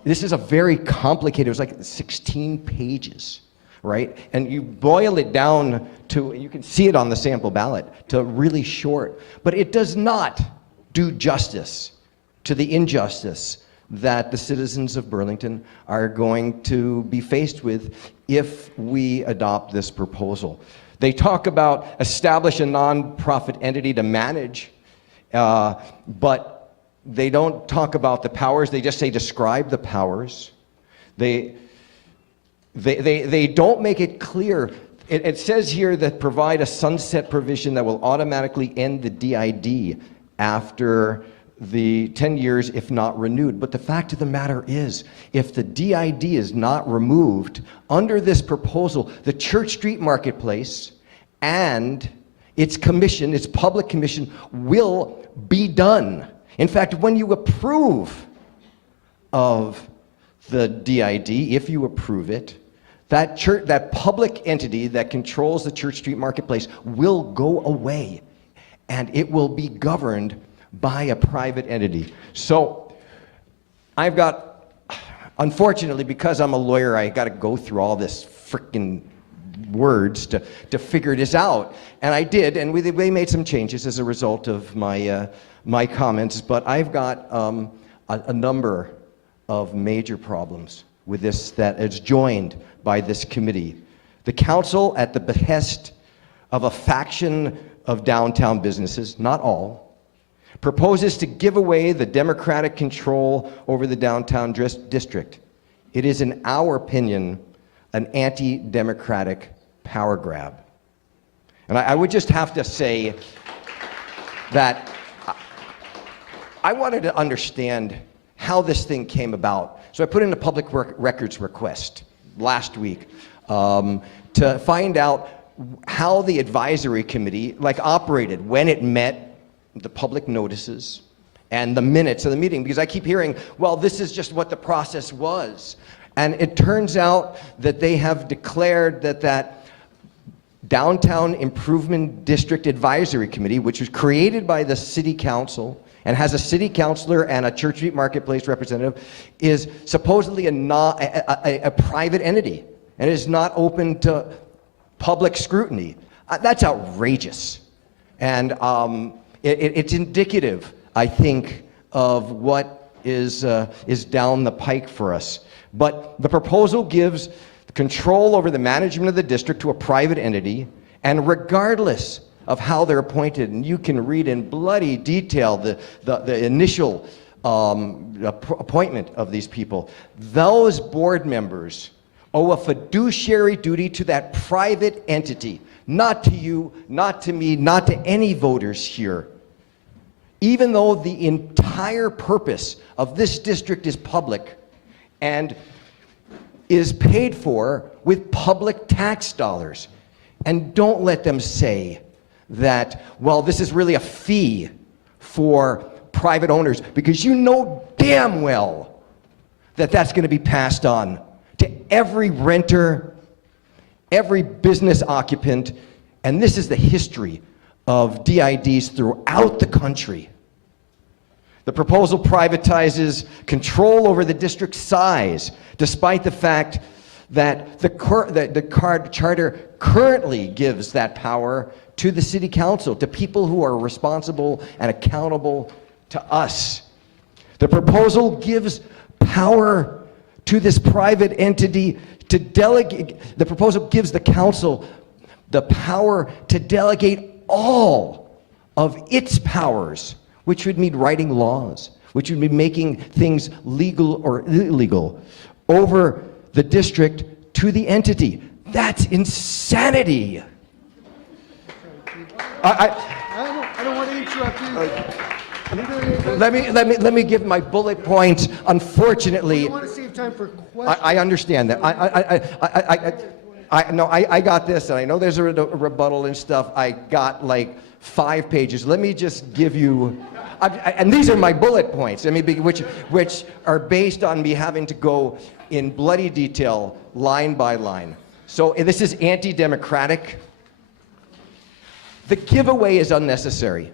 this is a very complicated, it was like 16 pages, right? And you boil it down to, you can see it on the sample ballot, to really short. But it does not do justice to the injustice that the citizens of Burlington are going to be faced with if we adopt this proposal. They talk about establish a nonprofit entity to manage, but they don't talk about the powers. They just say describe the powers. They don't make it clear. It says here that provide a sunset provision that will automatically end the DID after the 10 years if not renewed. But the fact of the matter is, if the DID is not removed, under this proposal, the Church Street Marketplace and its commission, its public commission, will be done. In fact, when you approve of the DID, if you approve it, that public entity that controls the Church Street Marketplace will go away, and it will be governed by a private entity. So I've got, unfortunately, because I'm a lawyer, I got to go through all this frickin' words to figure this out. And I did, and we made some changes as a result of my comments, but I've got a number of major problems with this that is joined by this committee. The council, at the behest of a faction of downtown businesses, not all, proposes to give away the democratic control over the downtown district. It is, in our opinion, an anti-democratic power grab. And I would just have to say that I wanted to understand how this thing came about. So I put in a public records request last week to find out how the advisory committee operated, when it met, the public notices, and the minutes of the meeting, because I keep hearing, well, this is just what the process was. And it turns out that they have declared that Downtown Improvement District Advisory Committee, which was created by the city council and has a city councilor and a Church Street Marketplace representative, is supposedly a private entity and is not open to public scrutiny. That's outrageous. And it's indicative, I think, of what is down the pike for us. But the proposal gives control over the management of the district to a private entity, and regardless of how they're appointed, and you can read in bloody detail the initial appointment of these people, those board members owe a fiduciary duty to that private entity, not to you, not to me, not to any voters here. Even though the entire purpose of this district is public and is paid for with public tax dollars. And don't let them say that, well, this is really a fee for private owners, because you know damn well that that's going to be passed on to every renter, every business occupant, and this is the history of DIDs throughout the country. The proposal privatizes control over the district's size, despite the fact that the charter currently gives that power to the city council, to people who are responsible and accountable to us. The proposal gives power to this private entity to delegate. The proposal gives the council the power to delegate all of its powers, which would mean writing laws, which would be making things legal or illegal, over the district to the entity. That's insanity. I don't want to interrupt you. Let me give my bullet points. Unfortunately, I want to save time for questions. I understand that. I got this, and I know there's a rebuttal and stuff. I got like 5 pages. Let me just give you, and these are my bullet points. I mean, which are based on me having to go in bloody detail, line by line. So this is anti-democratic. The giveaway is unnecessary.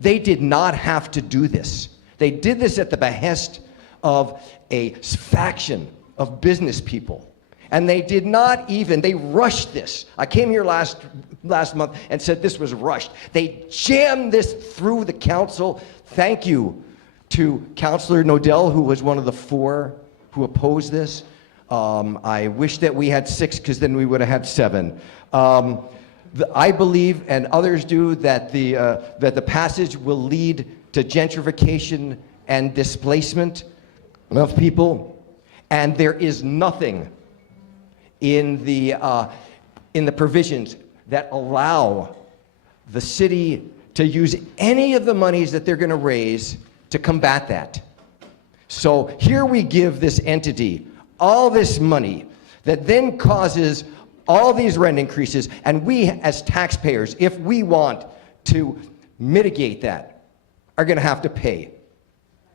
They did not have to do this. They did this at the behest of a faction of business people. And they did not even, they rushed this. I came here last month and said this was rushed. They jammed this through the council. Thank you to Councillor Nodell, who was one of the 4 who opposed this. I wish that we had 6, because then we would have had 7. I believe, and others do, that the passage will lead to gentrification and displacement of people, and there is nothing in the provisions that allow the city to use any of the monies that they're going to raise to combat that. So here we give this entity all this money that then causes all these rent increases, and we as taxpayers, if we want to mitigate that, are going to have to pay.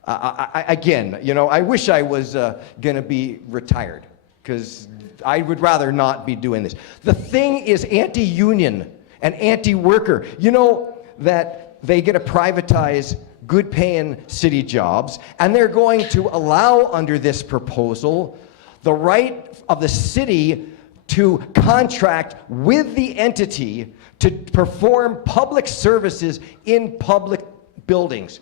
Again, you know, I wish I was going to be retired, because I would rather not be doing this. The thing is anti-union and anti-worker. You know that they get to privatize good paying city jobs, and they're going to allow under this proposal the right of the city to contract with the entity to perform public services in public buildings.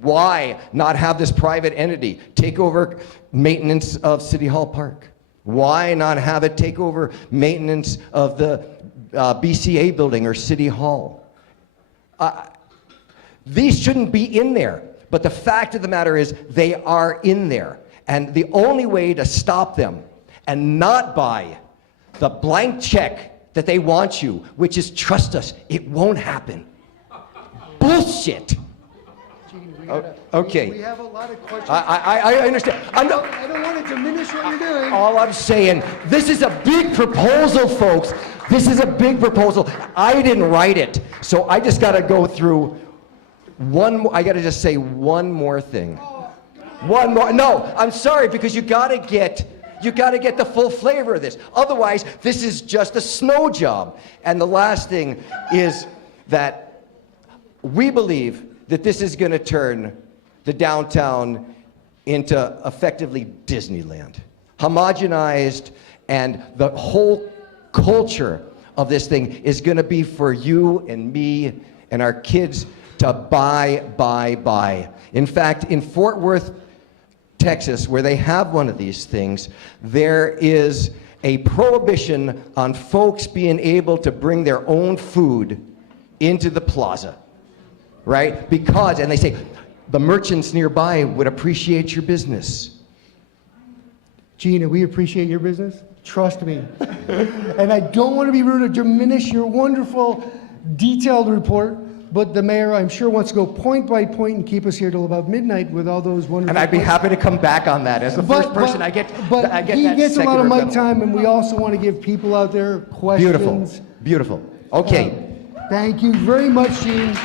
Why not have this private entity take over maintenance of City Hall Park? Why not have it take over maintenance of the BCA building or City Hall? These shouldn't be in there, but the fact of the matter is they are in there. And the only way to stop them and not buy the blank check that they want you, which is trust us, it won't happen. Bullshit. Okay. We have a lot of questions. I understand. I don't want to diminish what you're doing. All I'm saying, this is a big proposal, folks. This is a big proposal. I didn't write it, so I just got to go through I got to just say one more thing. One more. No, I'm sorry, because you got to get the full flavor of this. Otherwise, this is just a snow job. And the last thing is that we believe that this is going to turn the downtown into effectively Disneyland. Homogenized, and the whole culture of this thing is going to be for you and me and our kids to buy. In fact, in Fort Worth, Texas, where they have one of these things, there is a prohibition on folks being able to bring their own food into the plaza, right? Because, and they say, the merchants nearby would appreciate your business. Gina, we appreciate your business. Trust me. And I don't want to be rude or diminish your wonderful, detailed report, but the mayor, I'm sure, wants to go point by point and keep us here till about midnight with all those wonderful. And I'd be happy to come back on that as the first person I get. But I get he that gets a lot of secular mic time, and we also want to give people out there questions. Beautiful. Okay. Thank you very much, Gene.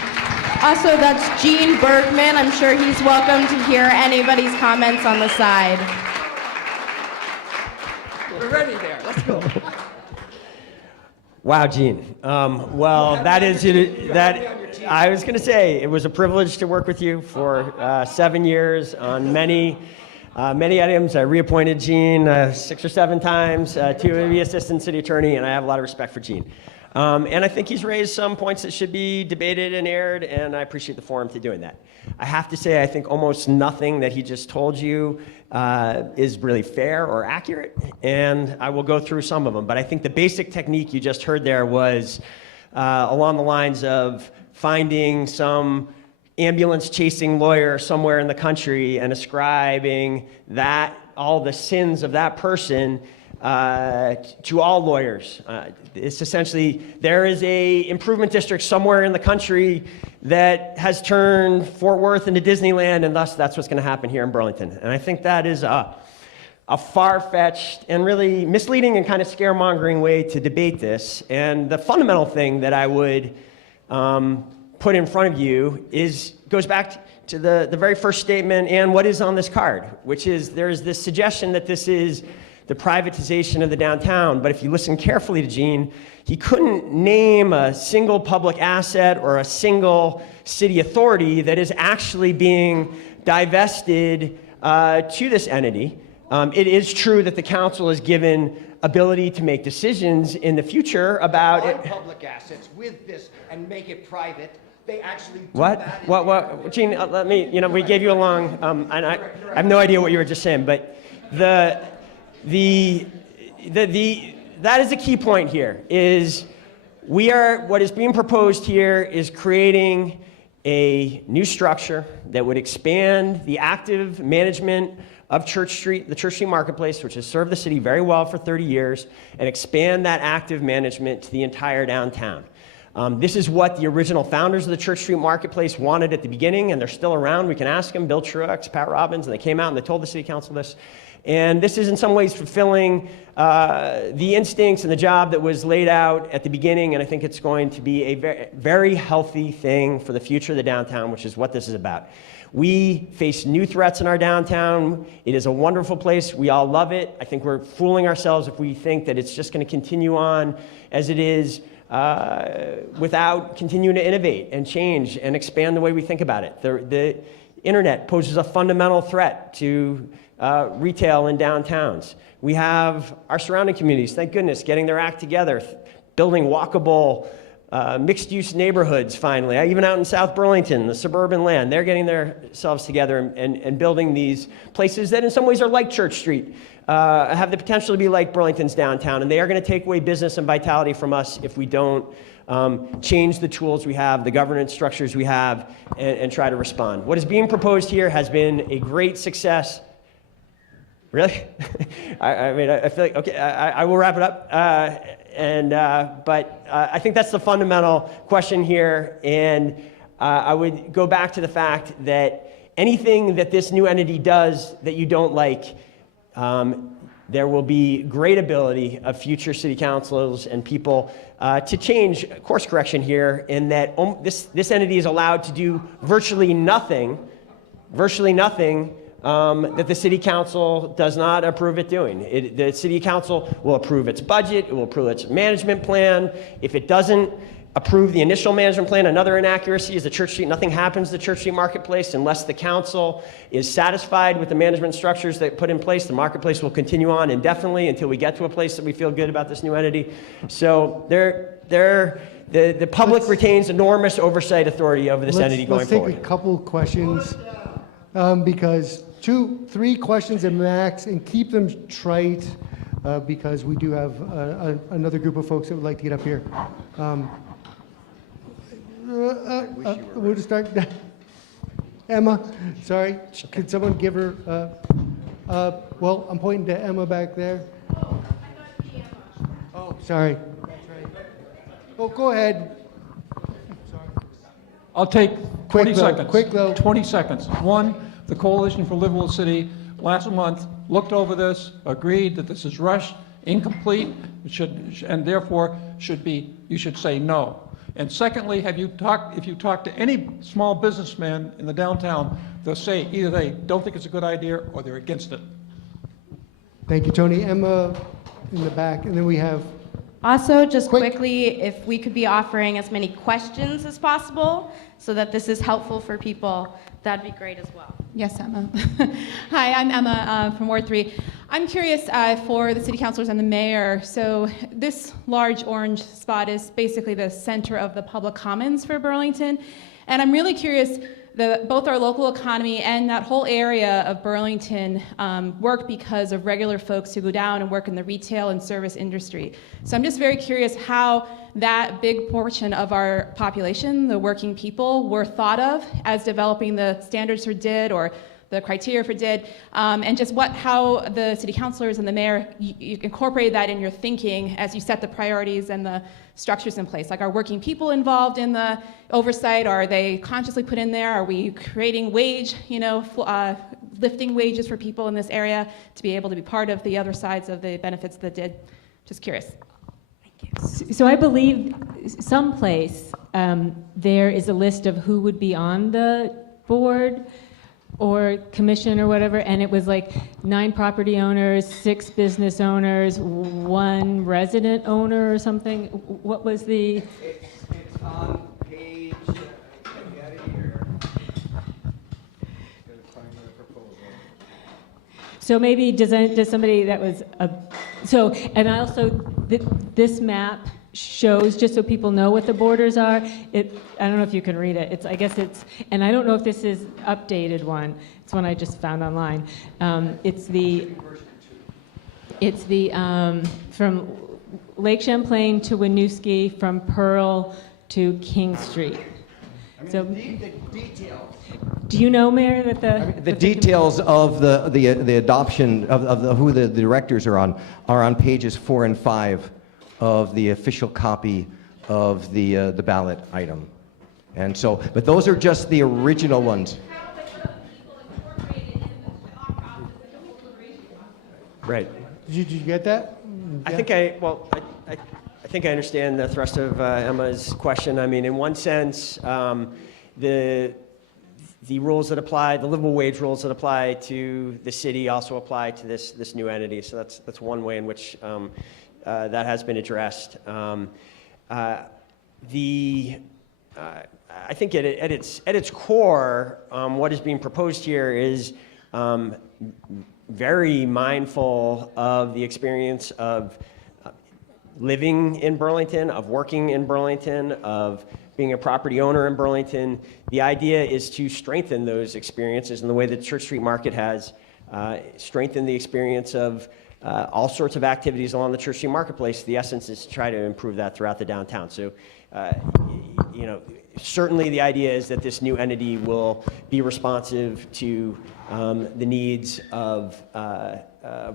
Also, that's Gene Bergman. I'm sure he's welcome to hear anybody's comments on the side. We're ready there. Let's go. Wow, Gene. Well, that is that. I was going to say it was a privilege to work with you for 7 years on many items. I reappointed Gene 6 or 7 times to be assistant city attorney, and I have a lot of respect for Gene. And I think he's raised some points that should be debated and aired, and I appreciate the forum to doing that. I have to say, I think almost nothing that he just told you is really fair or accurate, and I will go through some of them. But I think the basic technique you just heard there was along the lines of finding some ambulance-chasing lawyer somewhere in the country and ascribing all the sins of that person to all lawyers. It's essentially, there is a improvement district somewhere in the country that has turned Fort Worth into Disneyland, and thus that's what's going to happen here in Burlington. And I think that is a far-fetched and really misleading and kind of scaremongering way to debate this. And the fundamental thing that I would put in front of you goes back to the very first statement and what is on this card, which is there's this suggestion that this is the privatization of the downtown. But if you listen carefully to Gene, he couldn't name a single public asset or a single city authority that is actually being divested to this entity. It is true that the council is given ability to make decisions in the future about it. Public assets with this and make it private. They actually do What? Gene, let me, we gave you a long, and I have no idea what you were just saying, but that is a key point here, is what is being proposed here is creating a new structure that would expand the active management of the Church Street Marketplace, which has served the city very well for 30 years, and expand that active management to the entire downtown. This is what the original founders of the Church Street Marketplace wanted at the beginning, and they're still around. We can ask them, Bill Truex, Pat Robbins, and they came out and they told the city council this. And this is in some ways fulfilling the instincts and the job that was laid out at the beginning, and I think it's going to be a very, very healthy thing for the future of the downtown, which is what this is about. We face new threats in our downtown. It is a wonderful place. We all love it. I think we're fooling ourselves if we think that it's just going to continue on as it is without continuing to innovate and change and expand the way we think about it. The internet poses a fundamental threat to retail in downtowns. We have our surrounding communities, thank goodness, getting their act together, building walkable, mixed-use neighborhoods finally. Even out in South Burlington, the suburban land, they're getting themselves together and building these places that in some ways are like Church Street, have the potential to be like Burlington's downtown, and they are going to take away business and vitality from us if we don't change the tools we have, the governance structures we have, and try to respond. What is being proposed here has been a great success. Really? I feel like, okay, I will wrap it up. But I think that's the fundamental question here. And I would go back to the fact that anything that this new entity does that you don't like, there will be great ability of future city councils and people to change course correction here, in that this entity is allowed to do virtually nothing that the city council does not approve it doing. The city council will approve its budget, it will approve its management plan. If it doesn't approve the initial management plan, another inaccuracy is the Church Street. Nothing happens to the Church Street Marketplace unless the council is satisfied with the management structures that put in place. The marketplace will continue on indefinitely until we get to a place that we feel good about this new entity. So the public retains enormous oversight authority over this entity going forward. Let's take a couple questions, because 2-3 questions at max, and keep them trite, because we do have another group of folks that would like to get up here. We'll just start. Emma, sorry, could someone give her, well, I'm pointing to Emma back there. Oh, sorry. Oh, go ahead. I'll take 20 seconds. Quick though. 20 seconds. One, the Coalition for Livable City last month looked over this, agreed that this is rushed, incomplete, and therefore you should say no. And secondly, if you talk to any small businessman in the downtown, they'll say either they don't think it's a good idea or they're against it. Thank you, Tony. Emma in the back, and then we have. Also, just quickly, if we could be offering as many questions as possible so that this is helpful for people, that'd be great as well. Yes, Emma. Hi, I'm Emma from Ward 3. I'm curious for the city councilors and the mayor. So this large orange spot is basically the center of the public commons for Burlington. And I'm really curious, both our local economy and that whole area of Burlington work because of regular folks who go down and work in the retail and service industry. So I'm just very curious how that big portion of our population, the working people, were thought of as developing the standards for DID or the criteria for DID, and just how the city councilors and the mayor, you incorporate that in your thinking as you set the priorities and the structures in place. Like, are working people involved in the oversight? Are they consciously put in there? Are we creating lifting wages for people in this area to be able to be part of the other sides of the benefits of the DID? Just curious. So I believe someplace there is a list of who would be on the board or commission or whatever, and it was like 9 property owners, 6 business owners, 1 resident owner or something. What was the? It's on page. Get it here. Find the proposal. So maybe does somebody that was and I also this map shows, just so people know what the borders are. I don't know if you can read it. And I don't know if this is updated one. It's one I just found online. It's the from Lake Champlain to Winooski, from Pearl to King Street. So the details. Do you know, Mayor, that the details of the adoption of who the directors are on pages 4 and 5 of the official copy of the ballot item. And so, but those are just the original ones. Right. Did you get that? I think I think I understand the thrust of Emma's question. I mean, in one sense, the rules that apply, the livable wage rules that apply to the city also apply to this new entity. So that's one way in which that has been addressed. I think at its core, what is being proposed here is very mindful of the experience of living in Burlington, of working in Burlington, of being a property owner in Burlington. The idea is to strengthen those experiences in the way that Church Street Market has strengthened the experience of all sorts of activities along the Church Street Marketplace. The essence is to try to improve that throughout the downtown. So, certainly the idea is that this new entity will be responsive to the needs of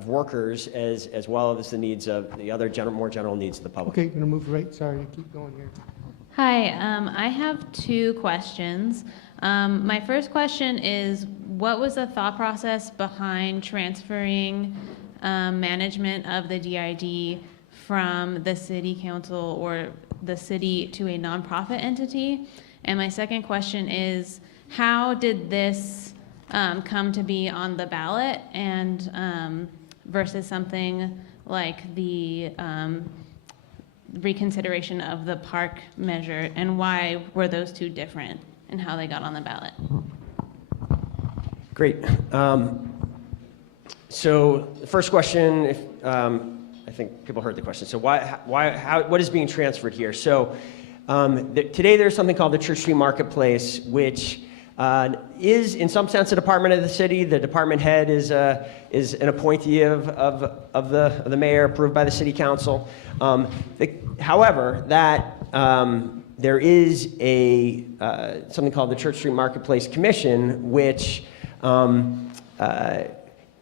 workers as well as the needs of the other more general needs of the public. Okay, gonna move right. Sorry, I keep going here. Hi, I have two questions. My first question is, what was the thought process behind transferring management of the DID from the city council or the city to a nonprofit entity? And my second question is, how did this come to be on the ballot and versus something like the reconsideration of the park measure, and why were those two different and how they got on the ballot? Great. So the first question, if, I think people heard the question. So what is being transferred here? So today there's something called the Church Street Marketplace, which is in some sense a department of the city. The department head is an appointee of the mayor, approved by the city council. However, there is something called the Church Street Marketplace Commission, which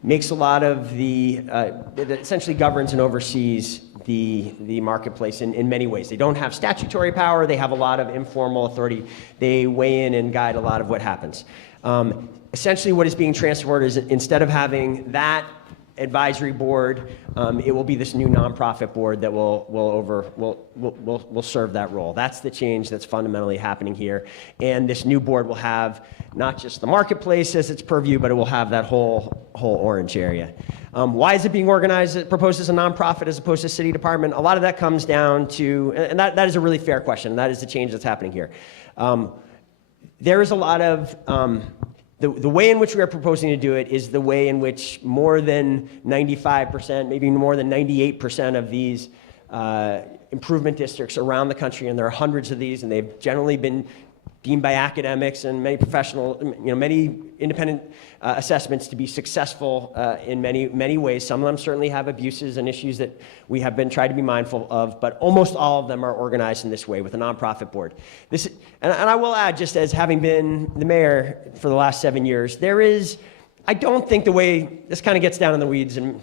makes a lot of that essentially governs and oversees the marketplace in many ways. They don't have statutory power. They have a lot of informal authority. They weigh in and guide a lot of what happens. Essentially, what is being transferred is, instead of having that advisory board, it will be this new nonprofit board that will serve that role. That's the change that's fundamentally happening here. And this new board will have not just the marketplace as its purview, but it will have that whole orange area. Why is it being proposed as a nonprofit as opposed to city department? A lot of that comes down to, and that is a really fair question, and that is the change that's happening here. There is a lot of, the way in which we are proposing to do it is the way in which more than 95%, maybe more than 98% of these improvement districts around the country, and there are hundreds of these, and they've generally been deemed by academics and many professional, many independent assessments to be successful in many ways. Some of them certainly have abuses and issues that we have been trying to be mindful of, but almost all of them are organized in this way with a nonprofit board. And I will add, just as having been the mayor for the last 7 years, I don't think the way, this kind of gets down in the weeds, and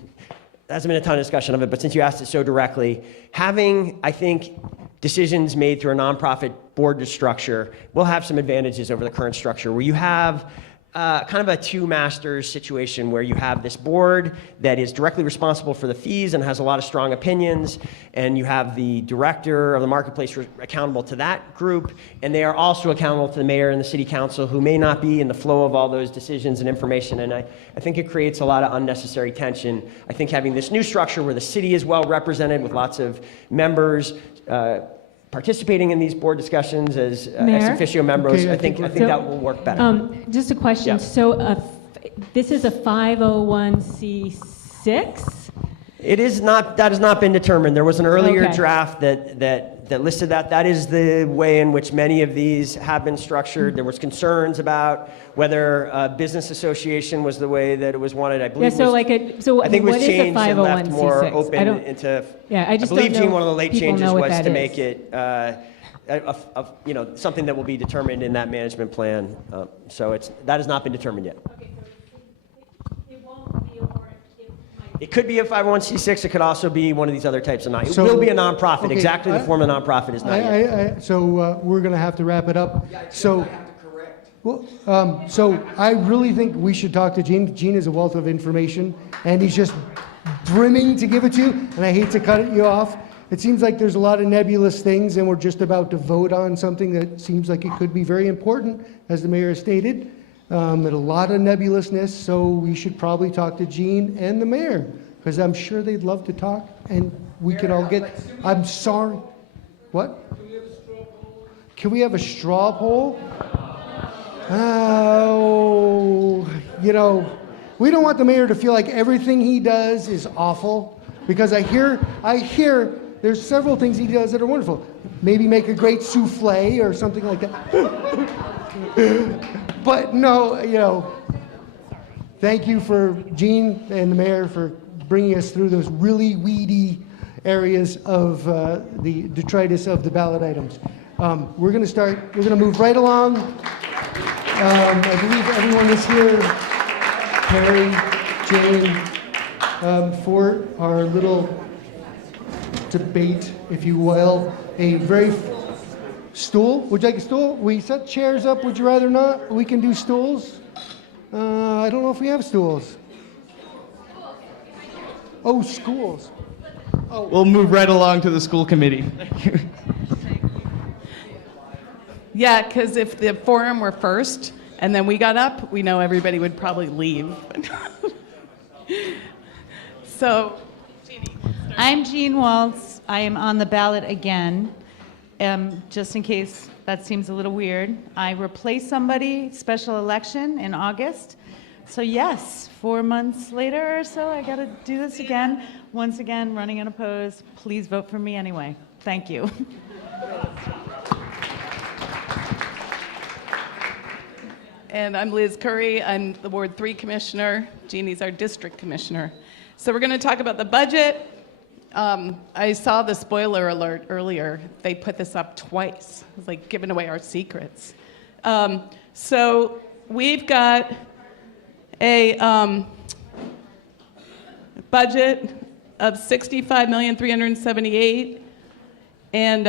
there hasn't been a ton of discussion of it, but since you asked it so directly, having, I think, decisions made through a nonprofit board structure will have some advantages over the current structure, where you have kind of a two masters situation, where you have this board that is directly responsible for the fees and has a lot of strong opinions, and you have the director of the marketplace accountable to that group, and they are also accountable to the mayor and the city council, who may not be in the flow of all those decisions and information. And I think it creates a lot of unnecessary tension. I think having this new structure where the city is well represented with lots of members participating in these board discussions as ex officio members, Okay, I think that will work better. Just a question. Yeah. So this is a 501c6? It is not, that has not been determined. There was an earlier Okay. draft that listed that. That is the way in which many of these have been structured. There was concerns about whether a business association was the way that it was wanted. I believe Yeah, so I think it what was is a changed and left more 501c6? open into. Yeah, I just believe, don't know Gene, one of the if late people changes know what was that to is. make it something that will be determined in that management plan. So that has not been determined yet. It could be a 501c6. It could also be one of these other types of non. It will be a nonprofit. Okay, Exactly the form of nonprofit is not yet. So we're going to have to wrap it up. So I really think we should talk to Gene. Gene is a wealth of information, and he's just brimming to give it to you, and I hate to cut you off. It seems like there's a lot of nebulous things, and we're just about to vote on something that seems like it could be very important, as the mayor has stated. And a lot of nebulousness, so we should probably talk to Gene and the mayor, because I'm sure they'd love to talk, and we could all get, I'm sorry. What? Can we have a straw poll? Oh, you know, we don't want the mayor to feel like everything he does is awful, because I hear there's several things he does that are wonderful. Maybe make a great souffle or something like that. But no, you know, thank you for Gene and the mayor for bringing us through those really weedy areas of the detritus of the ballot items. We're going to move right along. I believe everyone is here. Perry, Jane, for our little debate, if you will. A very stool. Would you like a stool? We set chairs up. Would you rather not? We can do stools. I don't know if we have stools. Oh, schools. Oh. We'll move right along to the school committee. Yeah, because if the forum were first and then we got up, we know everybody would probably leave. So, I'm Jean Waltz. I am on the ballot again. Just in case that seems a little weird. I replaced somebody, special election in August. So yes, 4 months later or so, I got to do this again. Once again, running unopposed. Please vote for me anyway. Thank you. And I'm Liz Curry. I'm the Ward 3 Commissioner. Jeannie's our District Commissioner. So we're going to talk about the budget. I saw the spoiler alert earlier. They put this up twice. It was like giving away our secrets. So we've got a budget of $65,378,000, and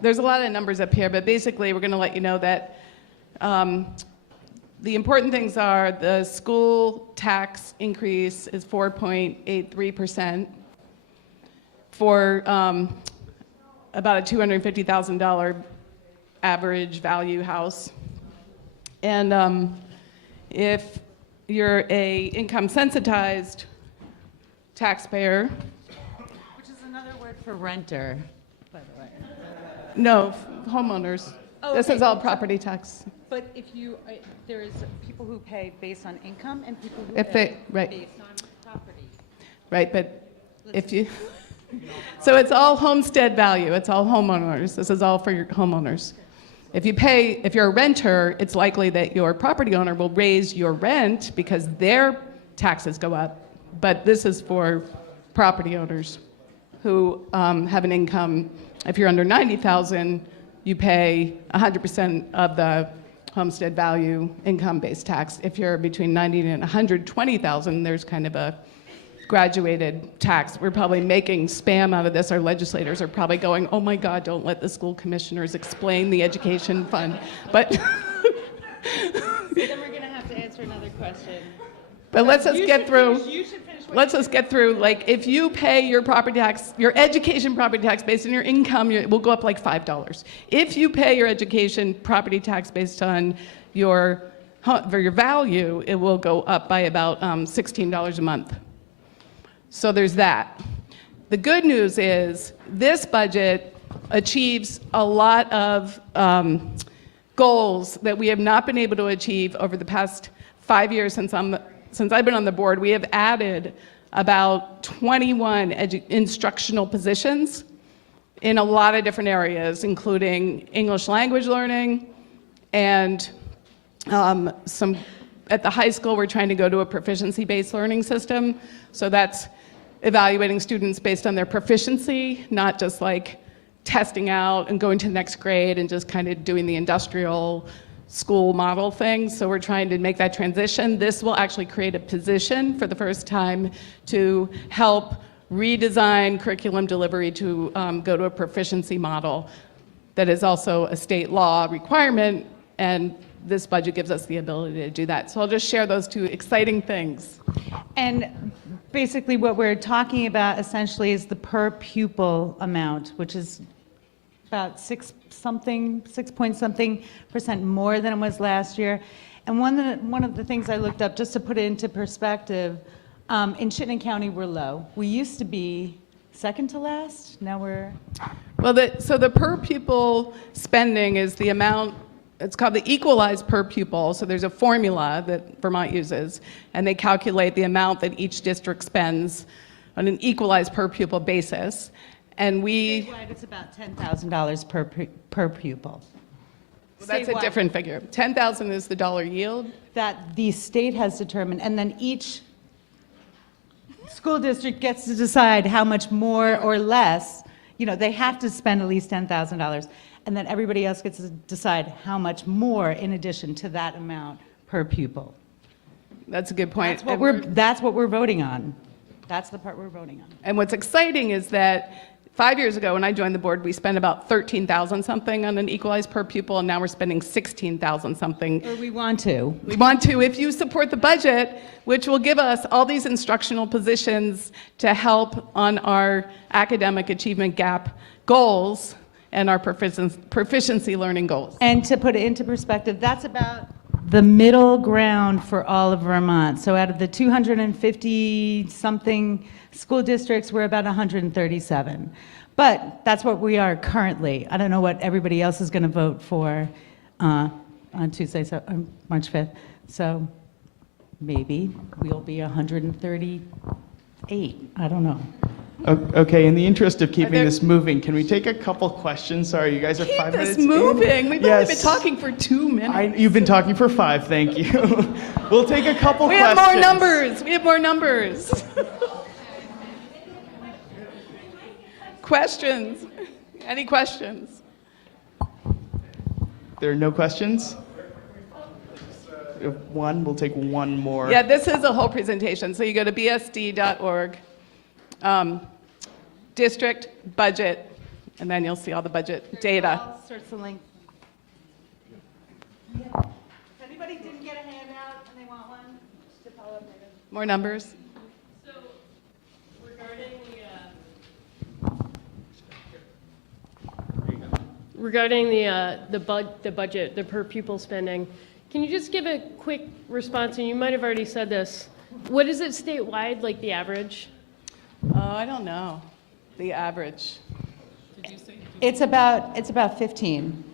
there's a lot of numbers up here, but basically we're going to let you know that the important things are the school tax increase is 4.83%. for about a $250,000 average value house. And if you're a income sensitized taxpayer, Which is another word for renter, by the way. no, homeowners. Oh, This okay. is all property tax. But if you, there is people who pay based on income and people who If pay they, right. based on property. Right, but if you, so it's all homestead value, it's all homeowners. This is all for your homeowners. If you're a renter, it's likely that your property owner will raise your rent because their taxes go up. But this is for property owners who have an income. If you're under 90,000, you pay 100% of the homestead value income-based tax. If you're between 90 and 120,000, there's kind of a graduated tax. We're probably making spam out of this. Our legislators are probably going, oh my God, don't let the school commissioners explain the education fund. But Then we're going to have to answer another question. But let's just get through. You should finish what Let's just get through. Like, if you pay your property tax, your education property tax based on your income, it will go up like $5. If you pay your education property tax based on your value, it will go up by about $16 a month. So there's that. The good news is this budget achieves a lot of goals that we have not been able to achieve over the past 5 years since I've been on the board. We have added about 21 instructional positions in a lot of different areas, including English language learning, and some at the high school we're trying to go to a proficiency-based learning system. So that's evaluating students based on their proficiency, not just like testing out and going to the next grade and just kind of doing the industrial school model thing. So we're trying to make that transition. This will actually create a position for the first time to help redesign curriculum delivery to go to a proficiency model that is also a state law requirement, and this budget gives us the ability to do that. So I'll just share those two exciting things. And basically what we're talking about essentially is the per pupil amount, which is about 6 point something % more than it was last year. And one of the things I looked up, just to put it into perspective, in Chittenden County we're low. We used to be second to last. Now we're... Well, so the per pupil spending is the amount, it's called the equalized per pupil. So there's a formula that Vermont uses, and they calculate the amount that each district spends on an equalized per pupil basis. And Statewide, it's about $10,000 per pupil. Well, that's a different figure. 10,000 is the dollar yield. That the state has determined, and then each school district gets to decide how much more or less, they have to spend at least $10,000, and then everybody else gets to decide how much more in addition to that amount per pupil. That's a good point. That's what we're voting on. That's the part we're voting on. And what's exciting is that 5 years ago when I joined the board, we spent about 13,000 something on an equalized per pupil, and now we're spending 16,000 something. Or we want to. We want to if you support the budget, which will give us all these instructional positions to help on our academic achievement gap goals and our proficiency learning goals. And to put it into perspective, that's about the middle ground for all of Vermont. So out of the 250 something school districts, we're about 137. But that's what we are currently. I don't know what everybody else is going to vote for on Tuesday, so March 5th. So maybe we'll be 138. I don't know. Okay, in the interest of keeping this moving, can we take a couple questions? Sorry, you guys are 5 minutes Keep this moving. in. We've only been talking for 2 minutes. You've been talking for 5, thank you. We'll take a couple We questions. have more numbers. We have more numbers. Questions? Any questions? There are no questions? We have one, we'll take one more. Yeah, this is a whole presentation. So you go to bsd.org, district budget, and then you'll see all the budget data. Starts the link. Anybody didn't get a handout and they want one? Just to follow up later. More numbers? Regarding the budget, the per pupil spending, can you just give a quick response? And you might have already said this. What is it statewide, like the average? I don't know. The average. It's about 15.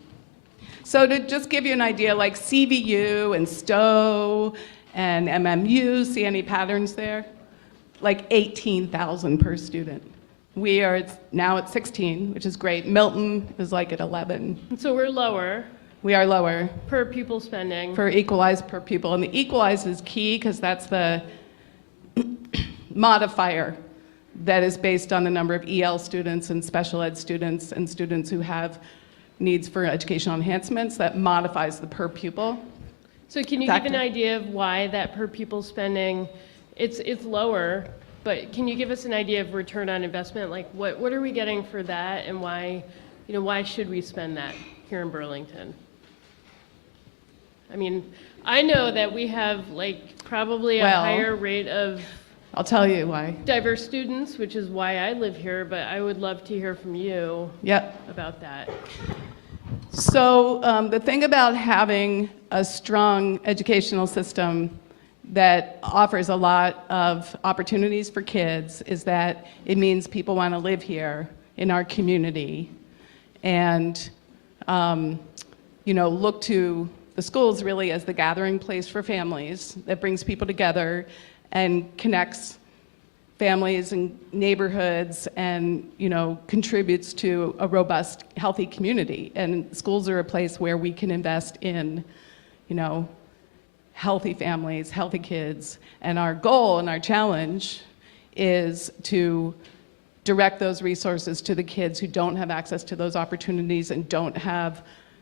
So to just give you an idea, like CVU and Stowe and MMU, see any patterns there? Like 18,000 per student. We are now at 16, which is great. Milton is like at 11. So we're lower. We are lower. Per pupil spending. For equalized per pupil. And the equalized is key because that's the modifier that is based on the number of EL students and special ed students and students who have needs for educational enhancements. That modifies the per pupil. So can you give an idea of why that per pupil spending, it's lower, but can you give us an idea of return on investment? Like what are we getting for that, and why should we spend that here in Burlington? I mean, I know that we have like probably a higher rate of I'll tell you why. Diverse students, which is why I live here, but I would love to hear from you about that. So the thing about having a strong educational system that offers a lot of opportunities for kids is that it means people want to live here in our community and look to the schools really as the gathering place for families that brings people together and connects families and neighborhoods and contributes to a robust, healthy community. And schools are a place where we can invest in healthy families, healthy kids. And our goal and our challenge is to direct those resources to the kids who don't have access to those opportunities and don't have,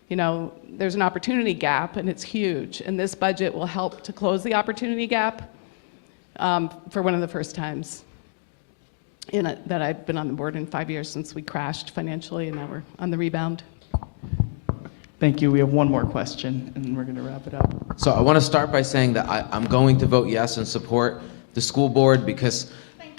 there's an opportunity gap and it's huge. And this budget will help to close the opportunity gap for one of the first times that I've been on the board in 5 years since we crashed financially, and now we're on the rebound. Thank you. We have one more question, and we're going to wrap it up. So I want to start by saying that I'm going to vote yes and support the school board because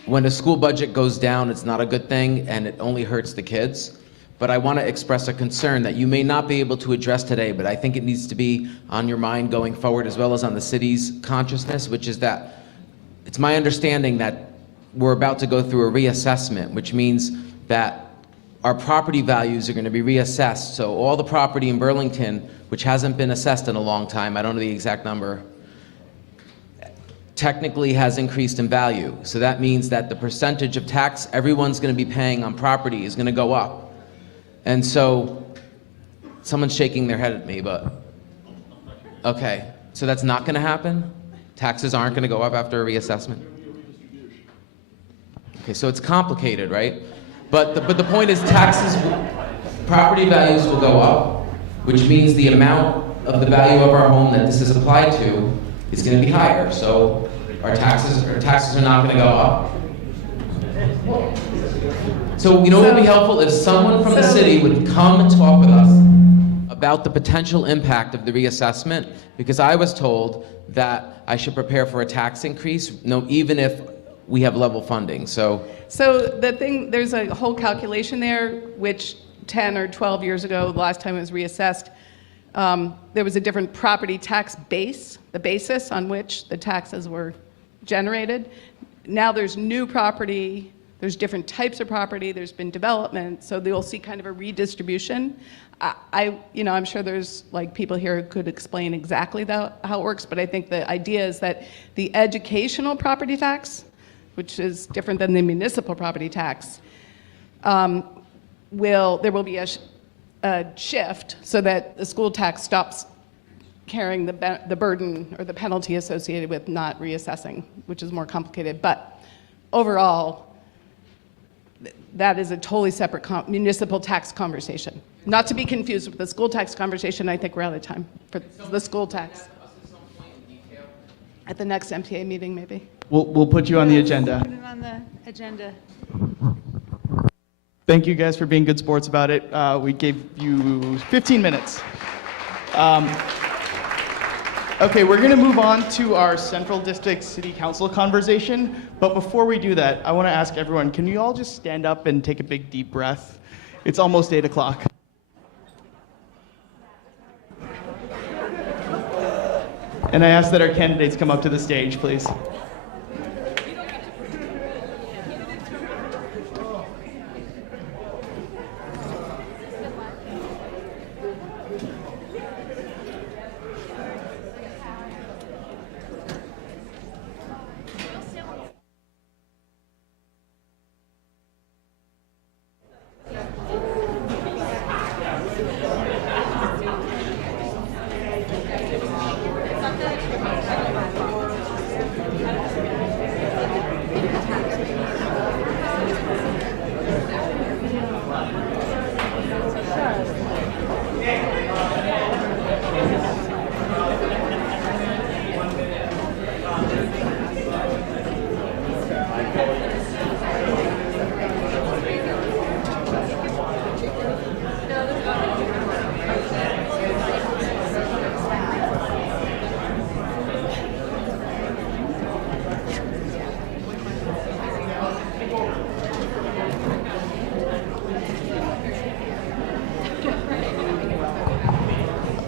when the school budget goes down, it's not a good thing, and it only hurts the kids. But I want to express a concern that you may not be able to address today, but I think it needs to be on your mind going forward as well as on the city's consciousness, which is that it's my understanding that we're about to go through a reassessment, which means that our property values are going to be reassessed. So all the property in Burlington, which hasn't been assessed in a long time, I don't know the exact number, technically has increased in value. So that means that the percentage of tax everyone's going to be paying on property is going to go up. And so, someone's shaking their head at me, but, okay. So that's not going to happen? Taxes aren't going to go up after a reassessment? Okay, so it's complicated, right? But the point is property values will go up, which means the amount of the value of our home that this is applied to is going to be higher. So our taxes are not going to go up. So you know what would be helpful? If someone from the city would come and talk with us about the potential impact of the reassessment, because I was told that I should prepare for a tax increase, even if we have level funding. So the thing, there's a whole calculation there, which 10 or 12 years ago, the last time it was reassessed, there was a different property tax base, the basis on which the taxes were generated. Now there's new property, there's different types of property, there's been development, so you'll see kind of a redistribution. I'm sure there's like people here who could explain exactly how it works, but I think the idea is that the educational property tax, which is different than the municipal property tax, there will be a shift so that the school tax stops carrying the burden or the penalty associated with not reassessing, which is more complicated. But overall, that is a totally separate municipal tax conversation. Not to be confused with the school tax conversation. I think we're out of time for the school tax. At the next NPA meeting, maybe. We'll put you on the agenda. Put it on the agenda. Thank you guys for being good sports about it. We gave you 15 minutes. Okay, we're going to move on to our Central District City Council conversation. But before we do that, I want to ask everyone, can you all just stand up and take a big deep breath? It's almost 8 o'clock. And I ask that our candidates come up to the stage, please.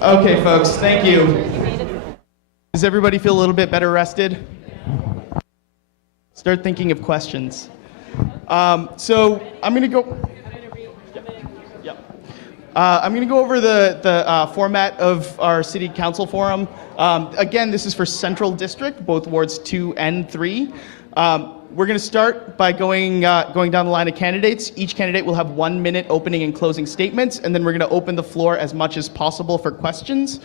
Okay, folks, thank you. Does everybody feel a little bit better rested? Start thinking of questions. So I'm going to go. I'm going to go over the format of our City Council forum. Again, this is for Central District, both wards 2 and 3. We're going to start by going down the line of candidates. Each candidate will have 1 minute opening and closing statements, and then we're going to open the floor as much as possible for questions.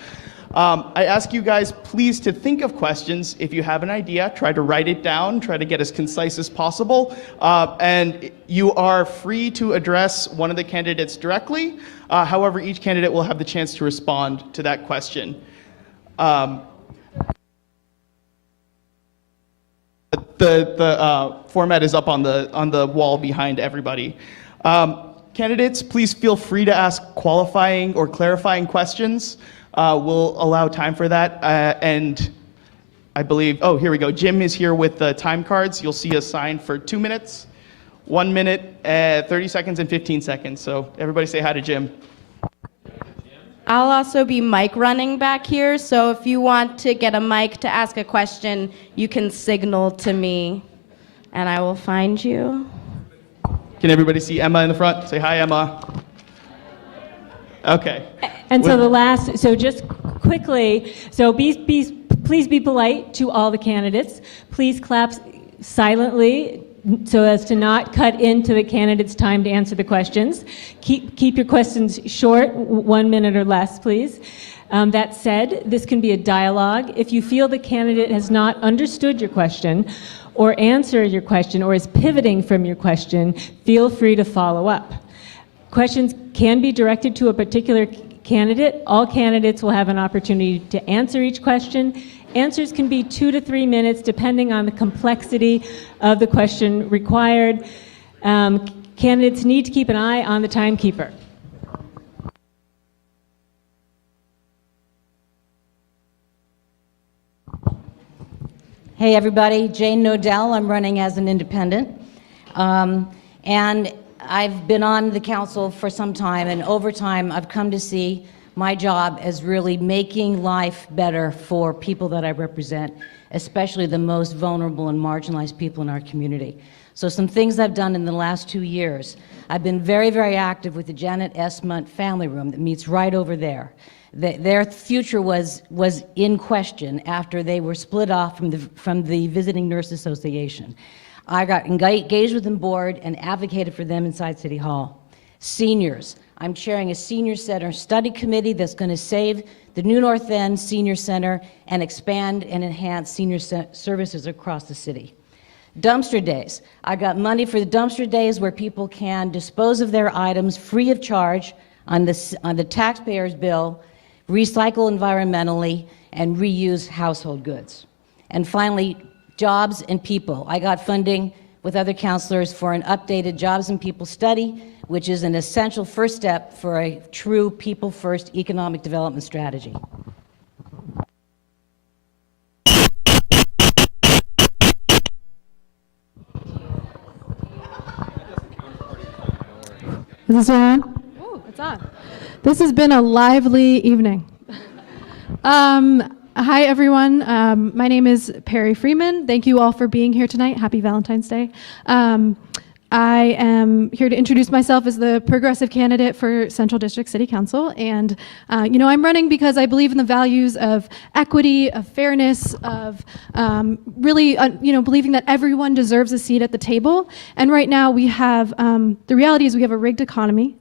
I ask you guys please to think of questions. If you have an idea, try to write it down, try to get as concise as possible, and you are free to address one of the candidates directly. However, each candidate will have the chance to respond to that question. The format is up on the wall behind everybody. Candidates, please feel free to ask qualifying or clarifying questions. We'll allow time for that. And I believe, oh, here we go. Jim is here with the time cards. You'll see a sign for 2 minutes, 1 minute, 30 seconds, and 15 seconds. So everybody say hi to Jim. I'll also be mic running back here, so if you want to get a mic to ask a question, you can signal to me, and I will find you. Can everybody see Emma in the front? Say hi, Emma. Okay. And so the last, so just quickly, so please be polite to all the candidates. Please clap silently so as to not cut into the candidates' time to answer the questions. Keep your questions short, 1 minute or less, please. That said, this can be a dialogue. If you feel the candidate has not understood your question or answered your question or is pivoting from your question, feel free to follow up. Questions can be directed to a particular candidate. All candidates will have an opportunity to answer each question. Answers can be 2 to 3 minutes depending on the complexity of the question required. Candidates need to keep an eye on the timekeeper. Hey everybody, Jane Nodell. I'm running as an independent. And I've been on the council for some time, and over time I've come to see my job as really making life better for people that I represent, especially the most vulnerable and marginalized people in our community. So some things I've done in the last 2 years. I've been very, very active with the Janet S. Munt Family Room that meets right over there. Their future was in question after they were split off from the Visiting Nurse Association. I got engaged with the board and advocated for them inside City Hall. Seniors. I'm chairing a senior center study committee that's going to save the New North End Senior Center and expand and enhance senior services across the city. Dumpster days. I got money for the dumpster days where people can dispose of their items free of charge on the taxpayer's bill, recycle environmentally, and reuse household goods. And finally, jobs and people. I got funding with other councilors for an updated jobs and people study, which is an essential first step for a true people-first economic development strategy. Is this on? Oh, it's on. This has been a lively evening. Hi, everyone. My name is Perry Freeman. Thank you all for being here tonight. Happy Valentine's Day. I am here to introduce myself as the progressive candidate for Central District City Council. And, I'm running because I believe in the values of equity, of fairness, of really, believing that everyone deserves a seat at the table. And right now we have, the reality is we have a rigged economy.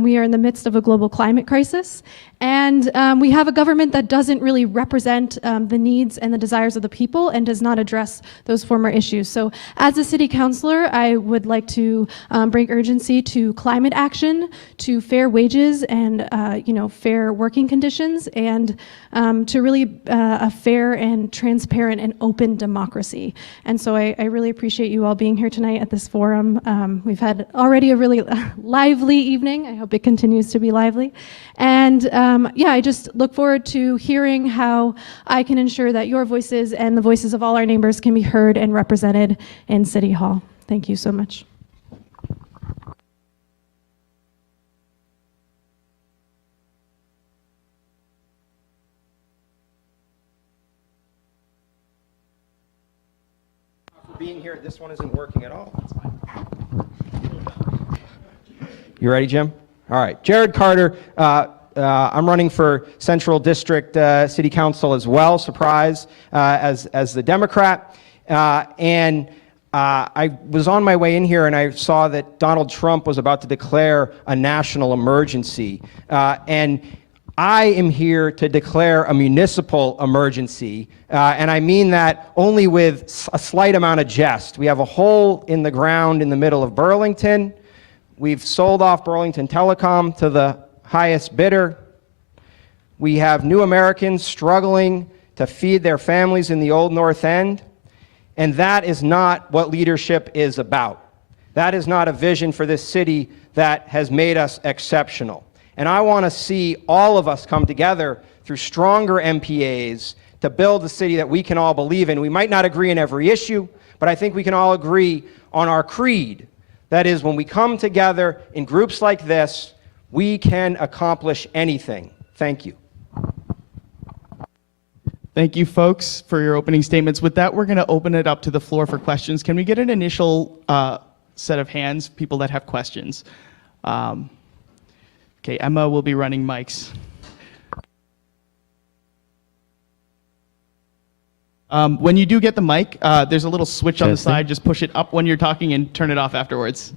We are in the midst of a global climate crisis. And we have a government that doesn't really represent the needs and the desires of the people and does not address those former issues. So as a city councilor, I would like to bring urgency to climate action, to fair wages and fair working conditions, and to really a fair and transparent and open democracy. And so I really appreciate you all being here tonight at this forum. We've had already a really lively evening. I hope it continues to be lively. And I just look forward to hearing how I can ensure that your voices and the voices of all our neighbors can be heard and represented in City Hall. Thank you so much. For being here, this one isn't working at all. You ready, Jim? All right. Jared Carter. I'm running for Central District City Council as well, surprise, as the Democrat. I was on my way in here and I saw that Donald Trump was about to declare a national emergency. And I am here to declare a municipal emergency. And I mean that only with a slight amount of jest. We have a hole in the ground in the middle of Burlington. We've sold off Burlington Telecom to the highest bidder. We have new Americans struggling to feed their families in the Old North End, and that is not what leadership is about. That is not a vision for this city that has made us exceptional. And I want to see all of us come together through stronger NPAs to build a city that we can all believe in. We might not agree on every issue, but I think we can all agree on our creed. That is, when we come together in groups like this, we can accomplish anything. Thank you. Thank you, folks, for your opening statements. With that, we're going to open it up to the floor for questions. Can we get an initial set of hands, people that have questions? Okay, Emma will be running mics. When you do get the mic, there's a little switch on the side. Just push it up when you're talking and turn it off afterwards.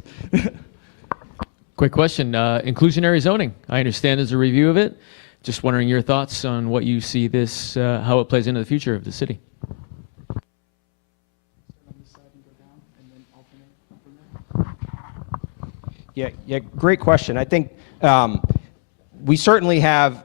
Quick question, inclusionary zoning. I understand there's a review of it. Just wondering your thoughts on what you see this, how it plays into the future of the city. Yeah, great question. I think we certainly have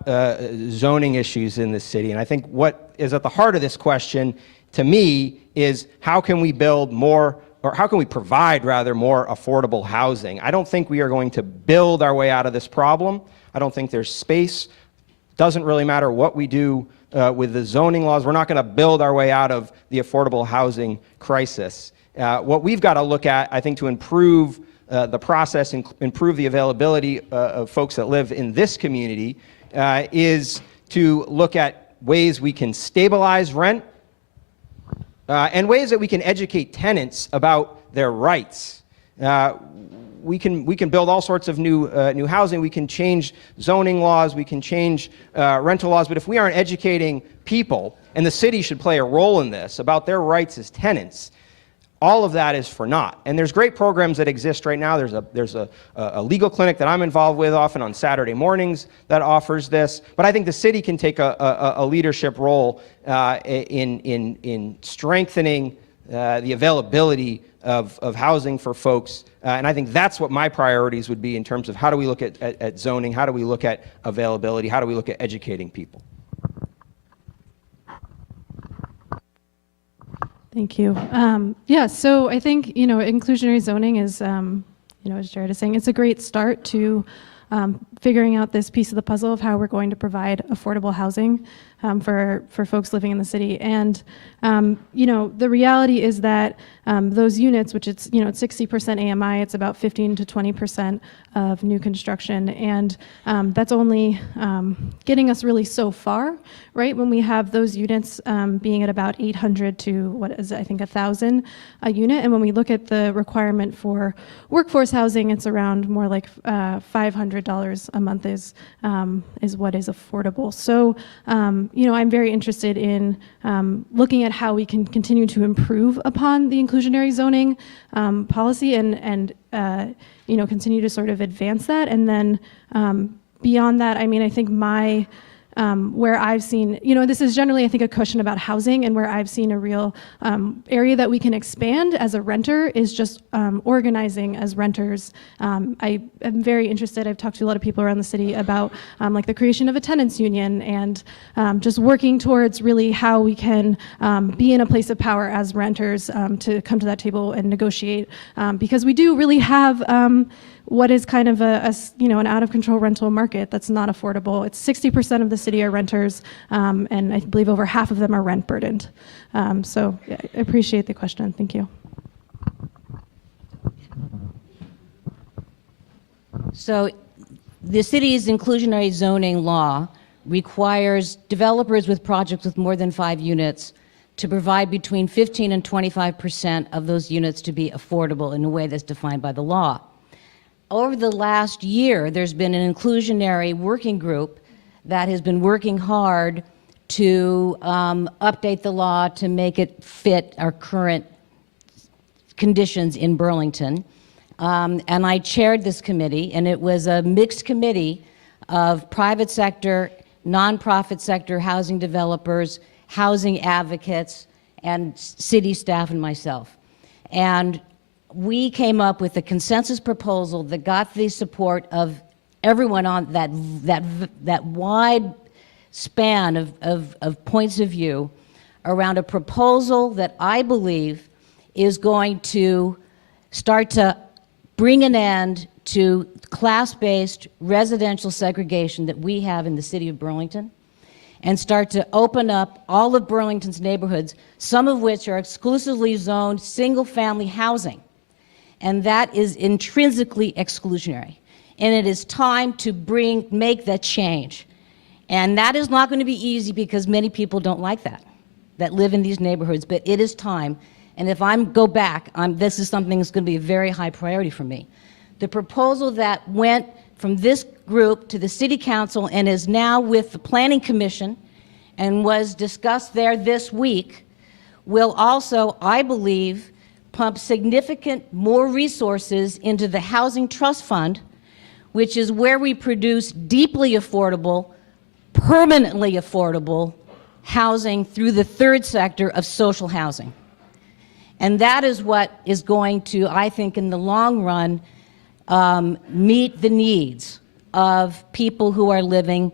zoning issues in this city, and I think what is at the heart of this question, to me, is how can we build more, or how can we provide, rather, more affordable housing? I don't think we are going to build our way out of this problem. I don't think there's space. Doesn't really matter what we do with the zoning laws. We're not going to build our way out of the affordable housing crisis. What we've got to look at, I think, to improve the process and improve the availability of folks that live in this community is to look at ways we can stabilize rent and ways that we can educate tenants about their rights. We can build all sorts of new housing. We can change zoning laws. We can change rental laws. But if we aren't educating people, and the city should play a role in this, about their rights as tenants, all of that is for naught. And there's great programs that exist right now. There's a legal clinic that I'm involved with often on Saturday mornings that offers this. But I think the city can take a leadership role in strengthening the availability of housing for folks. And I think that's what my priorities would be in terms of how do we look at zoning, how do we look at availability, how do we look at educating people. Thank you. Yeah, so I think, inclusionary zoning is, as Jared is saying, it's a great start to figuring out this piece of the puzzle of how we're going to provide affordable housing for folks living in the city. And, the reality is that those units, which it's 60% AMI, it's about 15 to 20% of new construction. And that's only getting us really so far, right? When we have those units being at about 800 to what is, I think, 1,000 a unit. And when we look at the requirement for workforce housing, it's around more like $500 a month is what is affordable. So, I'm very interested in looking at how we can continue to improve upon the inclusionary zoning policy and continue to sort of advance that. And then beyond that, I think where I've seen, this is generally, I think, a question about housing, and where I've seen a real area that we can expand as a renter is just organizing as renters. I am very interested, I've talked to a lot of people around the city about like the creation of a tenants union and just working towards really how we can be in a place of power as renters to come to that table and negotiate, because we do really have what is kind of an out of control rental market that's not affordable. It's 60% of the city are renters, and I believe over half of them are rent burdened. So yeah, I appreciate the question. Thank you. So the city's inclusionary zoning law requires developers with projects with more than 5 units to provide between 15 and 25% of those units to be affordable in a way that's defined by the law. Over the last year, there's been an inclusionary working group that has been working hard to update the law to make it fit our current conditions in Burlington. And I chaired this committee, and it was a mixed committee of private sector, nonprofit sector, housing developers, housing advocates, and city staff and myself. And we came up with a consensus proposal that got the support of everyone on that wide span of points of view around a proposal that I believe is going to start to bring an end to class-based residential segregation that we have in the city of Burlington, and start to open up all of Burlington's neighborhoods, some of which are exclusively zoned single-family housing. And that is intrinsically exclusionary. And it is time to make that change. And that is not going to be easy because many people don't like that live in these neighborhoods, but it is time. And if I go back, this is something that's going to be a very high priority for me. The proposal that went from this group to the City Council and is now with the Planning Commission and was discussed there this week will also, I believe, pump significant more resources into the Housing Trust Fund, which is where we produce deeply affordable, permanently affordable housing through the third sector of social housing. And that is what is going to, I think, in the long run, meet the needs of people who are living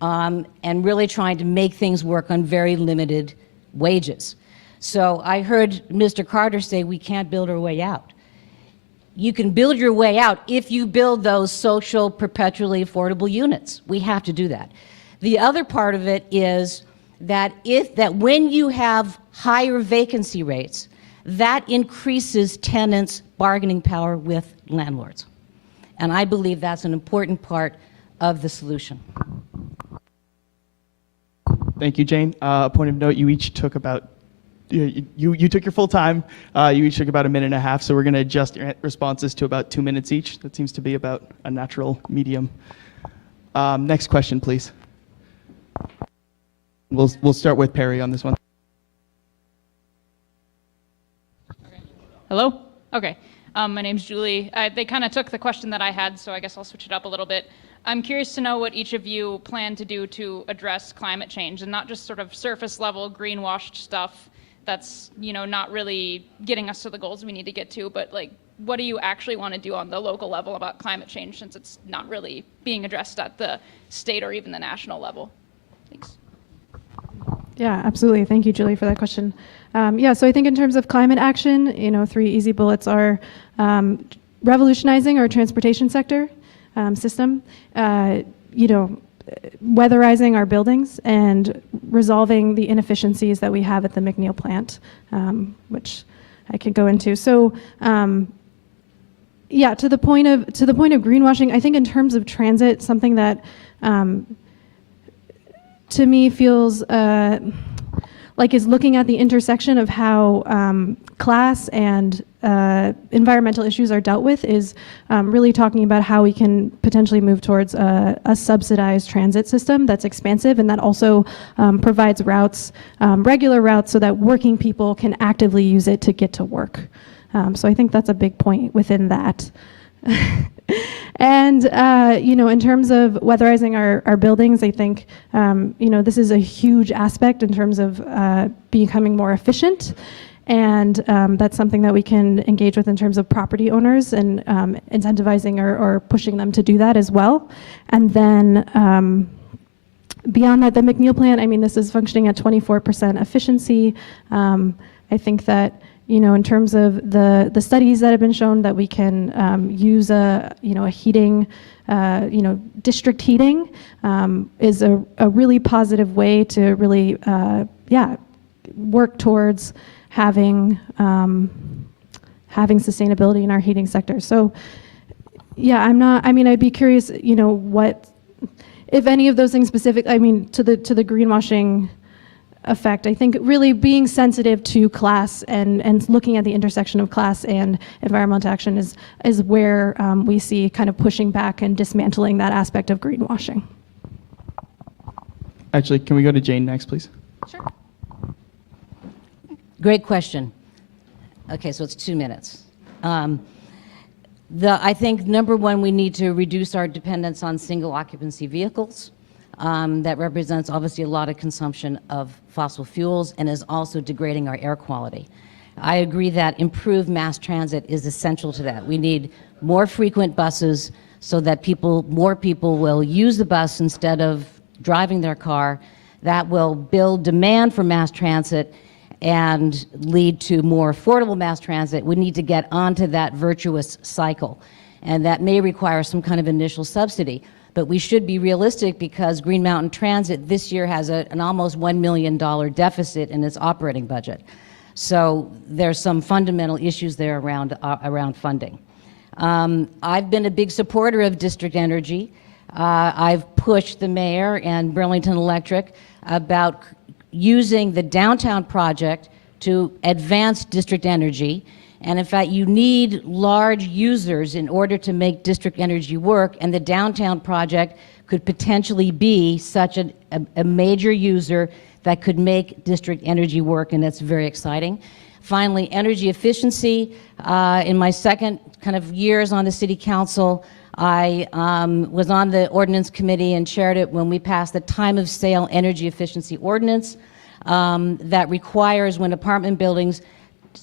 and really trying to make things work on very limited wages. So I heard Mr. Carter say we can't build our way out. You can build your way out if you build those social, perpetually affordable units. We have to do that. The other part of it is that when you have higher vacancy rates, that increases tenants' bargaining power with landlords. And I believe that's an important part of the solution. Thank you, Jane. Point of note, you each took about, you took your full time. You each took about 1.5 minutes, so we're going to adjust your responses to about 2 minutes each. That seems to be about a natural medium. Next question, please. We'll start with Perry on this one. Hello? Okay. My name's Julie. They kind of took the question that I had, so I guess I'll switch it up a little bit. I'm curious to know what each of you plan to do to address climate change, and not just sort of surface level greenwashed stuff that's, not really getting us to the goals we need to get to, but like, what do you actually want to do on the local level about climate change, since it's not really being addressed at the state or even the national level? Thanks. Yeah, absolutely. Thank you, Julie, for that question. So I think in terms of climate action, 3 easy bullets are revolutionizing our transportation sector system, weatherizing our buildings, and resolving the inefficiencies that we have at the McNeil plant, which I could go into. So, to the point of greenwashing, I think in terms of transit, something that to me feels like is looking at the intersection of how class and environmental issues are dealt with is really talking about how we can potentially move towards a subsidized transit system that's expansive and that also provides routes, regular routes, so that working people can actively use it to get to work. So I think that's a big point within that. And, in terms of weatherizing our buildings, I think, this is a huge aspect in terms of becoming more efficient. And that's something that we can engage with in terms of property owners and incentivizing or pushing them to do that as well. And then beyond that, the McNeil plant, this is functioning at 24% efficiency. I think that, in terms of the studies that have been shown that we can use a heating, district heating is a really positive way to really, work towards having sustainability in our heating sector. So, I'd be curious, what, if any of those things specific, to the greenwashing effect. I think really being sensitive to class and looking at the intersection of class and environmental action is where we see kind of pushing back and dismantling that aspect of greenwashing. Actually, can we go to Jane next, please? Sure. Great question. Okay, so it's 2 minutes. I think number one, we need to reduce our dependence on single occupancy vehicles. That represents obviously a lot of consumption of fossil fuels and is also degrading our air quality. I agree that improved mass transit is essential to that. We need more frequent buses so that more people will use the bus instead of driving their car. That will build demand for mass transit and lead to more affordable mass transit. We need to get onto that virtuous cycle, and that may require some kind of initial subsidy. But we should be realistic because Green Mountain Transit this year has an almost $1 million deficit in its operating budget. So there's some fundamental issues there around funding. I've been a big supporter of district energy. I've pushed the mayor and Burlington Electric about using the downtown project to advance district energy. And in fact, you need large users in order to make district energy work, and the downtown project could potentially be such a major user that could make district energy work, and that's very exciting. Finally, energy efficiency. In my second kind of years on the city council, I was on the ordinance committee and chaired it when we passed the time of sale energy efficiency ordinance that requires when apartment buildings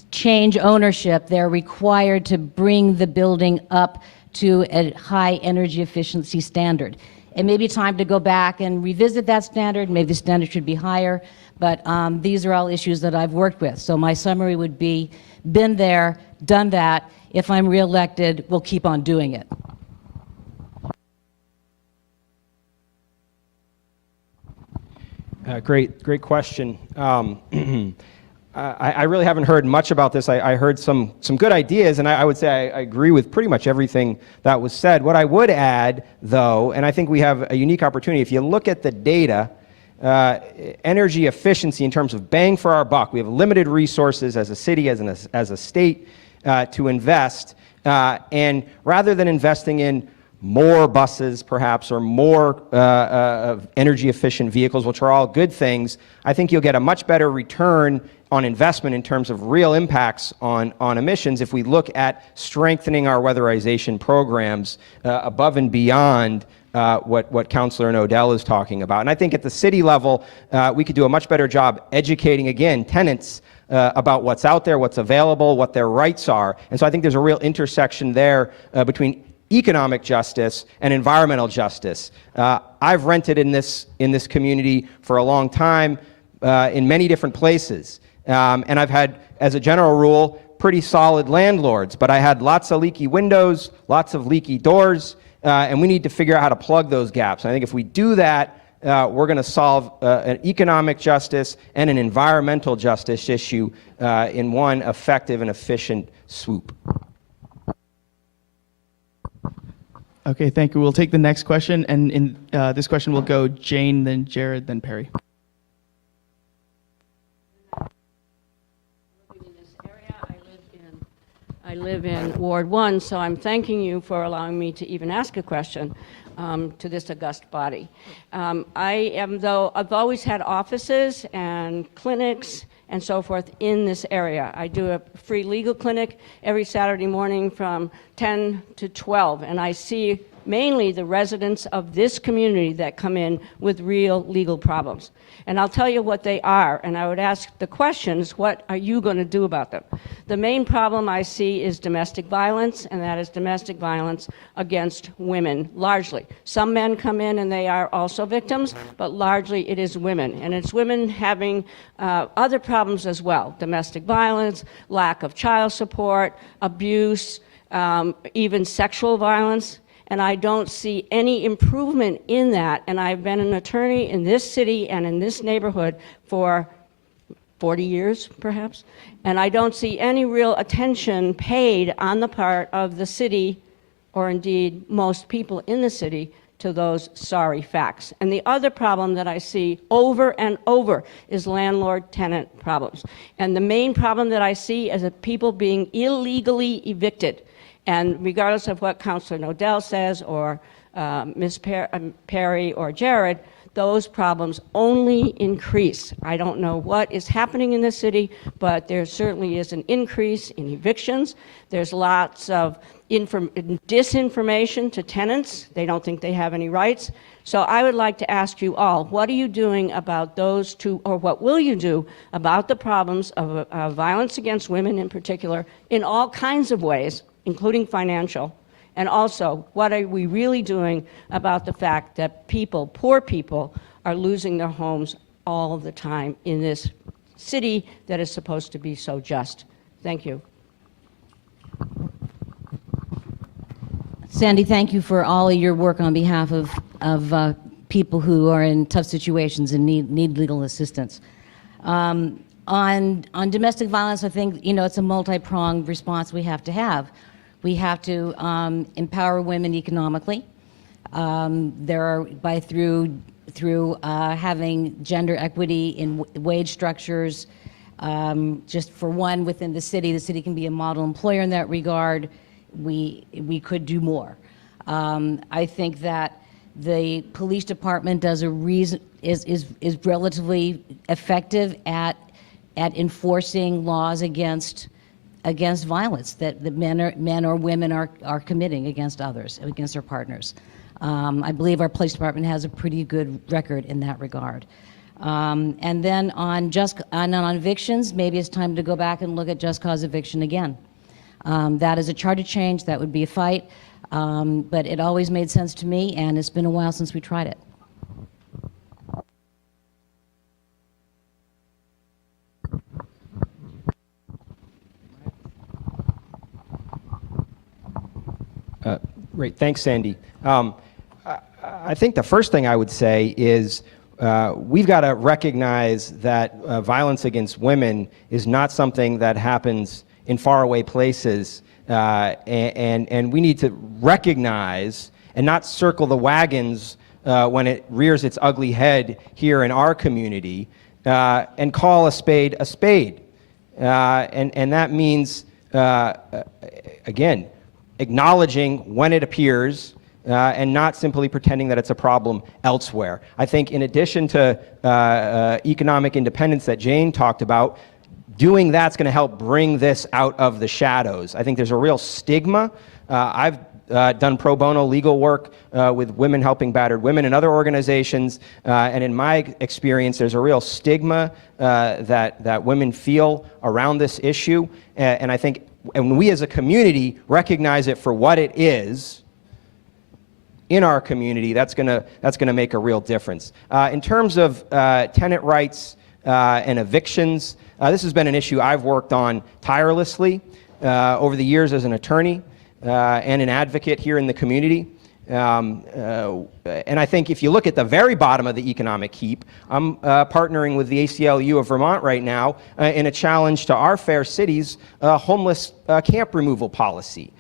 change ownership, they're required to bring the building up to a high energy efficiency standard. It may be time to go back and revisit that standard. Maybe the standard should be higher, but these are all issues that I've worked with. So my summary would be, been there, done that. If I'm reelected, we'll keep on doing it. Great question. I really haven't heard much about this. I heard some good ideas, and I would say I agree with pretty much everything that was said. What I would add, though, and I think we have a unique opportunity, if you look at the data, energy efficiency in terms of bang for our buck, we have limited resources as a city, as a state, to invest, and rather than investing in more buses, perhaps, or more energy efficient vehicles, which are all good things, I think you'll get a much better return on investment in terms of real impacts on emissions if we look at strengthening our weatherization programs above and beyond what Councilor Odell is talking about. And I think at the city level, we could do a much better job educating, again, tenants about what's out there, what's available, what their rights are. And so I think there's a real intersection there between economic justice and environmental justice. I've rented in this community for a long time in many different places. And I've had, as a general rule, pretty solid landlords, but I had lots of leaky windows, lots of leaky doors, and we need to figure out how to plug those gaps. And I think if we do that, we're going to solve an economic justice and an environmental justice issue in one effective and efficient swoop. Okay, thank you. We'll take the next question, and in this question will go Jane, then Jared, then Perry. I live in Ward 1, so I'm thanking you for allowing me to even ask a question to this august body. I've always had offices and clinics and so forth in this area. I do a free legal clinic every Saturday morning from 10 to 12, and I see mainly the residents of this community that come in with real legal problems. And I'll tell you what they are, and I would ask the questions, what are you going to do about them? The main problem I see is domestic violence, and that is domestic violence against women, largely. Some men come in and they are also victims, but largely it is women. And it's women having other problems as well, domestic violence, lack of child support, abuse, even sexual violence. And I don't see any improvement in that. And I've been an attorney in this city and in this neighborhood for 40 years, perhaps. And I don't see any real attention paid on the part of the city, or indeed most people in the city, to those sorry facts. And the other problem that I see over and over is landlord-tenant problems. And the main problem that I see is that people being illegally evicted. And regardless of what Councilor Nodell says, or Ms. Perry or Jared, those problems only increase. I don't know what is happening in the city, but there certainly is an increase in evictions. There's lots of disinformation to tenants. They don't think they have any rights. So I would like to ask you all, what are you doing about those two, or what will you do about the problems of violence against women in particular, in all kinds of ways, including financial? And also, what are we really doing about the fact that people, poor people, are losing their homes all the time in this city that is supposed to be so just? Thank you. Sandy, thank you for all of your work on behalf of people who are in tough situations and need legal assistance. On domestic violence, I think it's a multi-pronged response we have to have. We have to empower women economically. There are through having gender equity in wage structures. Just for one, within the city can be a model employer in that regard. We could do more. I think that the police department is relatively effective at enforcing laws against violence that men or women are committing against others, against their partners. I believe our police department has a pretty good record in that regard. And then on evictions, maybe it's time to go back and look at just cause eviction again. That is a charter change. That would be a fight. But it always made sense to me, and it's been a while since we tried it. Great, thanks, Sandy. I think the first thing I would say is we've got to recognize that violence against women is not something that happens in faraway places, and we need to recognize and not circle the wagons when it rears its ugly head here in our community, and call a spade a spade. And that means, again, acknowledging when it appears, and not simply pretending that it's a problem elsewhere. I think in addition to economic independence that Jane talked about, doing that's going to help bring this out of the shadows. I think there's a real stigma. I've done pro bono legal work with Women Helping Battered Women and other organizations, and in my experience, there's a real stigma that women feel around this issue, and I think when we as a community recognize it for what it is in our community, that's gonna make a real difference. In terms of tenant rights and evictions, this has been an issue I've worked on tirelessly over the years as an attorney and an advocate here in the community. And I think if you look at the very bottom of the economic heap, I'm partnering with the ACLU of Vermont right now in a challenge to our fair city's homeless camp removal policy,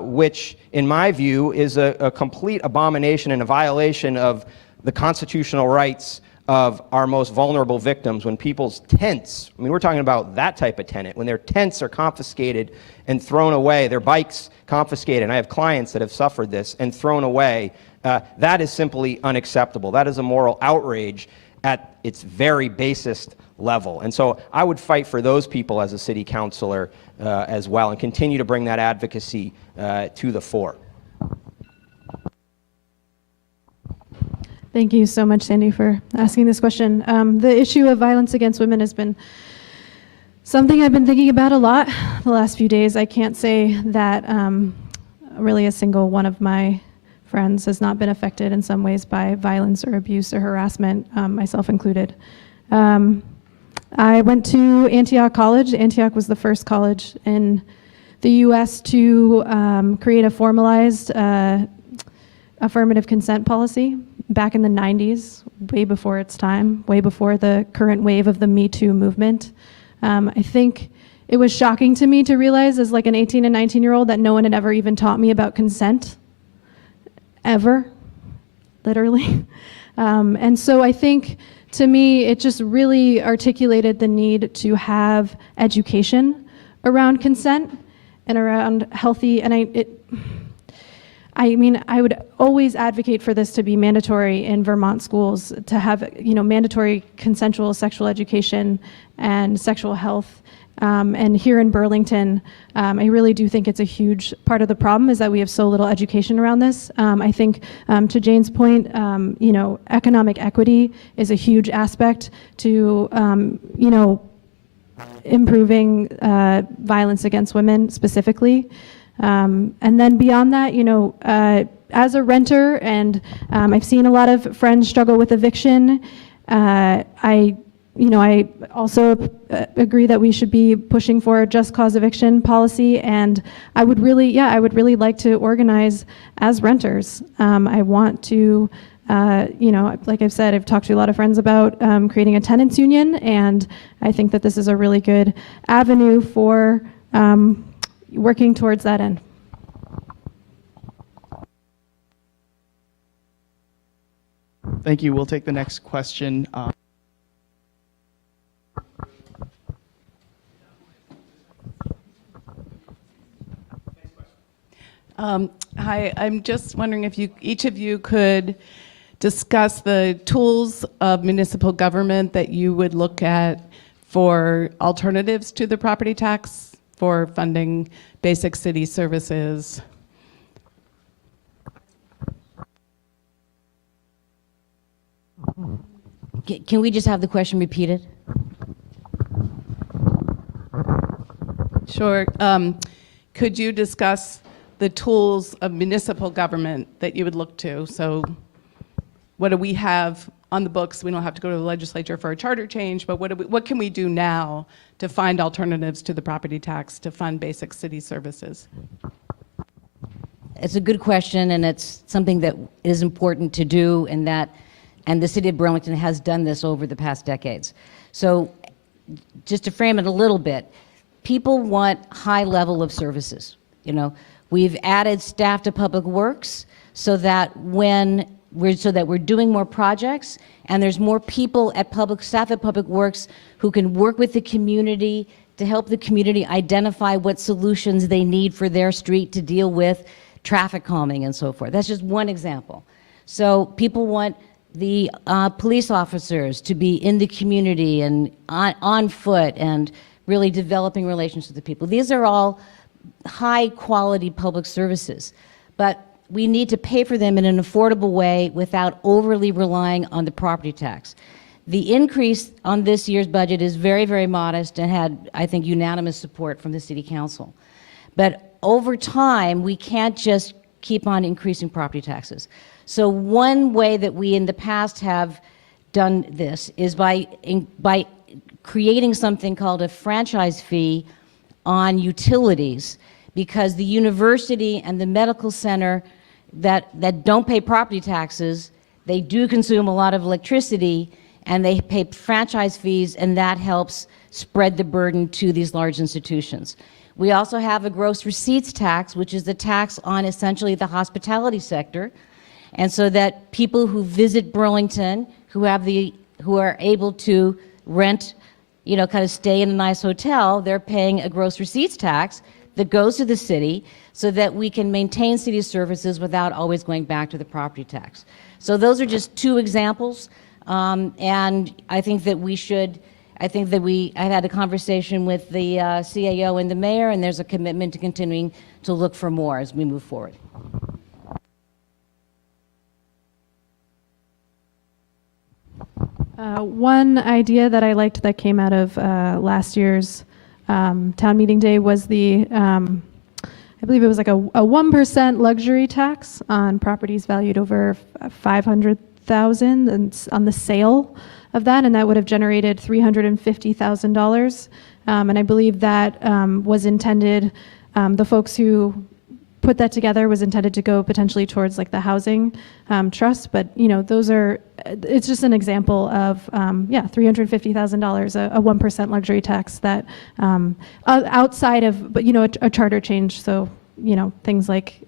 which in my view is a complete abomination and a violation of the constitutional rights of our most vulnerable victims. When people's tents, I mean, we're talking about that type of tenant, when their tents are confiscated and thrown away, their bikes confiscated, and I have clients that have suffered this, and thrown away, that is simply unacceptable. That is a moral outrage at its very basest level. And so I would fight for those people as a city councilor as well, and continue to bring that advocacy to the fore. Thank you so much, Sandy, for asking this question. The issue of violence against women has been something I've been thinking about a lot the last few days. I can't say that really a single one of my friends has not been affected in some ways by violence or abuse or harassment, myself included. I went to Antioch College. Antioch was the first college in the US to create a formalized affirmative consent policy back in the 90s, way before its time, way before the current wave of the Me Too movement. I think it was shocking to me to realize as like an 18 and 19-year-old that no one had ever even taught me about consent, ever, literally. And so I think, to me, it just really articulated the need to have education around consent and around healthy, and I mean, I would always advocate for this to be mandatory in Vermont schools, to have, mandatory consensual sexual education and sexual health. And here in Burlington, I really do think it's a huge part of the problem is that we have so little education around this. I think, to Jane's point, economic equity is a huge aspect to, improving violence against women specifically. And then beyond that, as a renter, and I've seen a lot of friends struggle with eviction, I also agree that we should be pushing for a just cause eviction policy, and I would really like to organize as renters. I want to, like I've said, I've talked to a lot of friends about creating a tenants union, and I think that this is a really good avenue for working towards that end. Thank you. We'll take the next question. Hi, I'm just wondering if each of you could discuss the tools of municipal government that you would look at for alternatives to the property tax for funding basic city services. Can we just have the question repeated? Sure. Could you discuss the tools of municipal government that you would look to? So what do we have on the books? We don't have to go to the legislature for a charter change, but what can we do now to find alternatives to the property tax to fund basic city services? It's a good question, and it's something that is important to do, and the city of Burlington has done this over the past decades. So just to frame it a little bit, people want high level of services. You know, we've added staff to public works so that we're doing more projects, and there's more people at staff at public works who can work with the community to help the community identify what solutions they need for their street to deal with traffic calming and so forth. That's just one example. So people want the police officers to be in the community and on foot and really developing relationships with the people. These are all high quality public services, but we need to pay for them in an affordable way without overly relying on the property tax. The increase on this year's budget is very, very modest and had, I think, unanimous support from the City Council. But over time, we can't just keep on increasing property taxes. So one way that we in the past have done this is by creating something called a franchise fee on utilities, because the university and the medical center that don't pay property taxes, they do consume a lot of electricity, and they pay franchise fees, and that helps spread the burden to these large institutions. We also have a gross receipts tax, which is the tax on essentially the hospitality sector, and so that people who visit Burlington, who are able to rent, you know, kind of stay in a nice hotel, they're paying a gross receipts tax that goes to the city so that we can maintain city services without always going back to the property tax. So those are just two examples, and I think that I had a conversation with the CAO and the mayor, and there's a commitment to continuing to look for more as we move forward. One idea that I liked that came out of last year's town meeting day was I believe it was like a 1% luxury tax on properties valued over $500,000 and on the sale of that, and that would have generated $350,000. And I believe that was intended, the folks who put that together was intended to go potentially towards like the housing trust, but you know, it's just an example of, $350,000, a 1% luxury tax that outside of, but you know, a charter change. So, you know, things like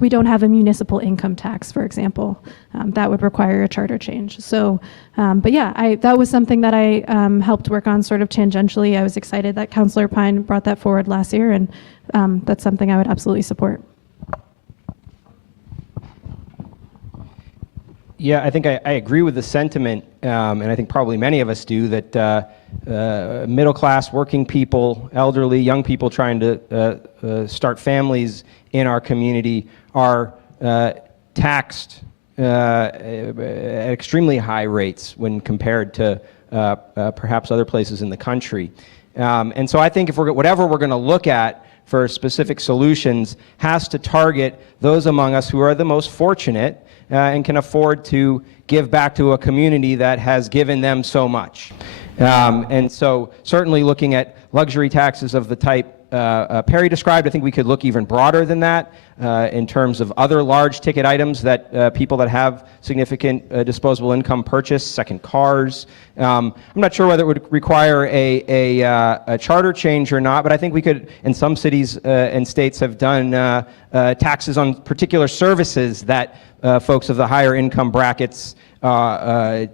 we don't have a municipal income tax, for example, that would require a charter change. So, but yeah, that was something that I helped work on sort of tangentially. I was excited that Councillor Pine brought that forward last year, and that's something I would absolutely support. Yeah, I think I agree with the sentiment, and I think probably many of us do, that middle-class, working people, elderly, young people trying to start families in our community are taxed at extremely high rates when compared to perhaps other places in the country. And so I think if whatever we're going to look at for specific solutions has to target those among us who are the most fortunate and can afford to give back to a community that has given them so much. And so certainly looking at luxury taxes of the type Perry described, I think we could look even broader than that. in terms of other large ticket items that people that have significant disposable income purchase, second cars. I'm not sure whether it would require a charter change or not, but I think we could, in some cities and states have done taxes on particular services that folks of the higher income brackets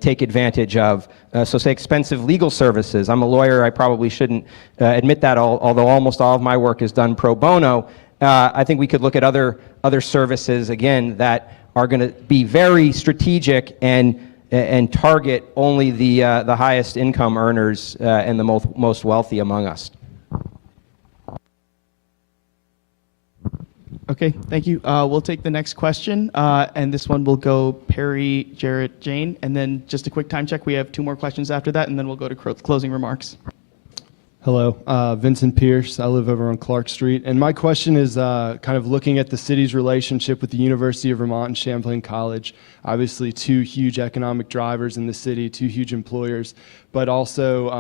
take advantage of. So say expensive legal services. I'm a lawyer, I probably shouldn't admit that, although almost all of my work is done pro bono. I think we could look at other services, again, that are going to be very strategic and target only the highest income earners and the most wealthy among us. Okay, thank you. We'll take the next question, and this one will go Perry, Jarrett, Jane, and then just a quick time check. We have 2 more questions after that, and then we'll go to closing remarks. Hello, Vincent Pierce. I live over on Clark Street, and my question is kind of looking at the city's relationship with the University of Vermont and Champlain College. Obviously, 2 huge economic drivers in the city, 2 huge employers, but also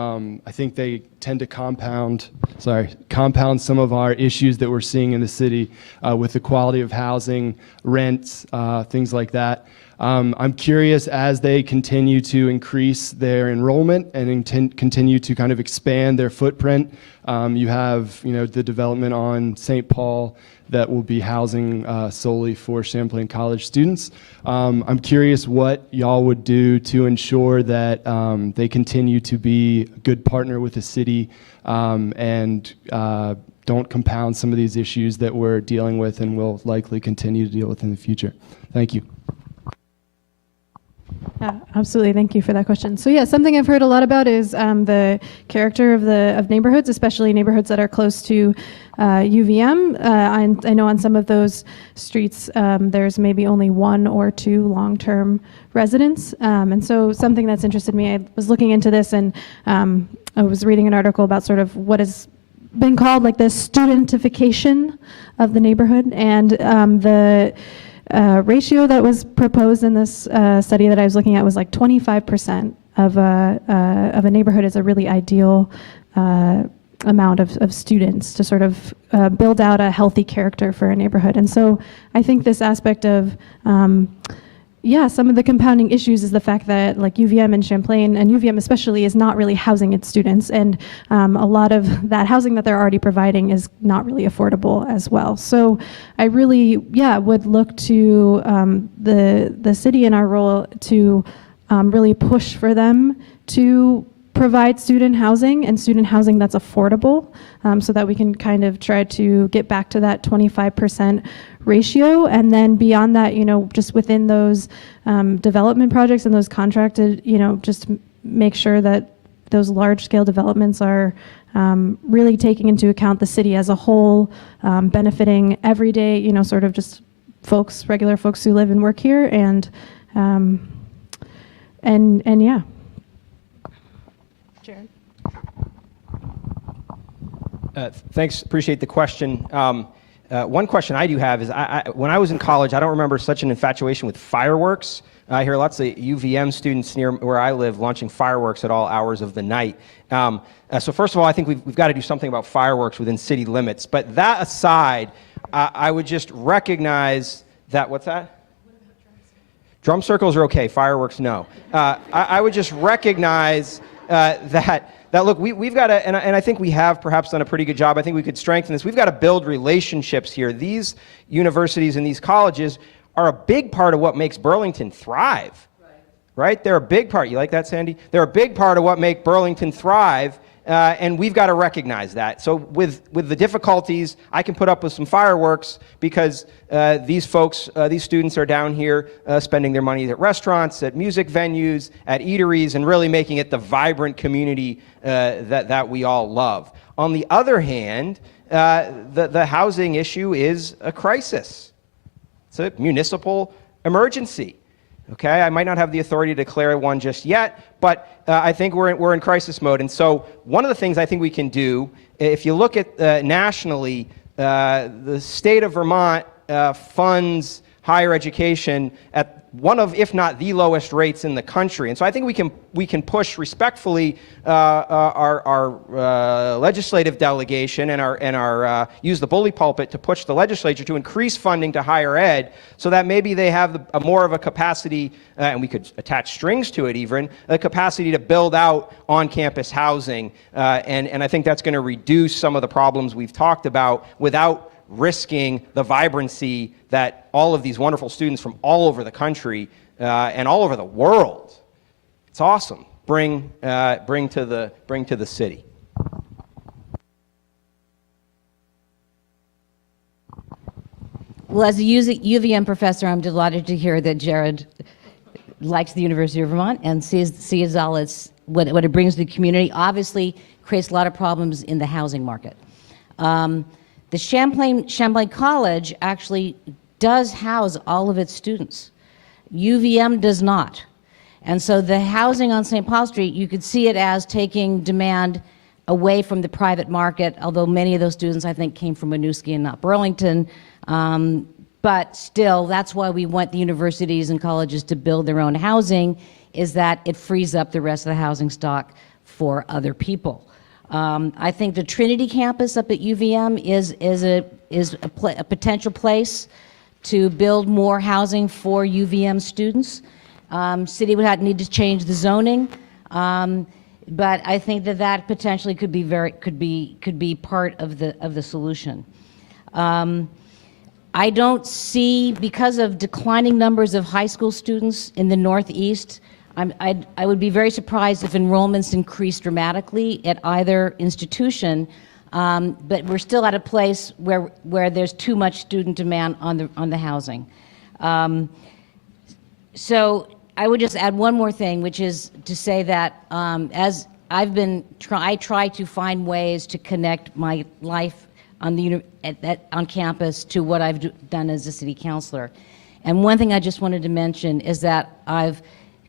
I think they tend to compound some of our issues that we're seeing in the city with the quality of housing, rents, things like that. I'm curious, as they continue to increase their enrollment and continue to kind of expand their footprint, you have the development on St. Paul that will be housing solely for Champlain College students. I'm curious what y'all would do to ensure that they continue to be a good partner with the city and don't compound some of these issues that we're dealing with and will likely continue to deal with in the future. Thank you. Yeah, absolutely. Thank you for that question. So yeah, something I've heard a lot about is the character of neighborhoods, especially neighborhoods that are close to UVM. I know on some of those streets there's maybe only 1 or 2 long-term residents. And so something that's interested me, I was looking into this and I was reading an article about sort of what has been called like the studentification of the neighborhood, and the ratio that was proposed in this study that I was looking at was like 25% of a neighborhood is a really ideal amount of students to sort of build out a healthy character for a neighborhood. And so I think this aspect of some of the compounding issues is the fact that like UVM and Champlain, and UVM especially, is not really housing its students, and a lot of that housing that they're already providing is not really affordable as well. So I really, would look to the city in our role to really push for them to provide student housing and student housing that's affordable, so that we can kind of try to get back to that 25% ratio. And then beyond that, just within those development projects and those contracted, just make sure that those large scale developments are really taking into account the city as a whole, benefiting everyday, sort of just folks, regular folks who live and work here, and yeah. Jared. Thanks, appreciate the question. One question I do have is, when I was in college, I don't remember such an infatuation with fireworks. I hear lots of UVM students near where I live launching fireworks at all hours of the night. So first of all, I think we've got to do something about fireworks within city limits. But that aside, I would just recognize that, what's that? Drum circles are okay, fireworks no. I would just recognize that look, we've got to, and I think we have perhaps done a pretty good job. I think we could strengthen this. We've got to build relationships here. These universities and these colleges are a big part of what makes Burlington thrive, right? They're a big part. You like that, Sandy? They're a big part of what makes Burlington thrive, and we've got to recognize that. So with the difficulties, I can put up with some fireworks because these folks, these students are down here spending their money at restaurants, at music venues, at eateries, and really making it the vibrant community that we all love. On the other hand, the housing issue is a crisis. It's a municipal emergency. Okay, I might not have the authority to declare one just yet, but I think we're in crisis mode. And so one of the things I think we can do, if you look at nationally, the state of Vermont funds higher education at one of, if not the lowest rates in the country. And so I think we can push respectfully our legislative delegation and our use the bully pulpit to push the legislature to increase funding to higher ed, so that maybe they have a more of a capacity, and we could attach strings to it even, a capacity to build out on-campus housing. And I think that's going to reduce some of the problems we've talked about without risking the vibrancy that all of these wonderful students from all over the country and all over the world, it's awesome, bring to the city. Well, as a UVM professor, I'm delighted to hear that Jared likes the University of Vermont and sees all what it brings to the community. Obviously, creates a lot of problems in the housing market. The Champlain College actually does house all of its students. UVM does not. And so the housing on St. Paul Street, you could see it as taking demand away from the private market, although many of those students, I think, came from Winooski and not Burlington. But still, that's why we want the universities and colleges to build their own housing, is that it frees up the rest of the housing stock for other people. I think the Trinity campus up at UVM is a potential place to build more housing for UVM students. City would need to change the zoning, but I think that potentially could be part of the solution. I don't see, because of declining numbers of high school students in the Northeast, I would be very surprised if enrollments increased dramatically at either institution, but we're still at a place where there's too much student demand on the housing. So I would just add one more thing, which is to say that as I try to find ways to connect my life on campus to what I've done as a city councilor. And one thing I just wanted to mention is that I've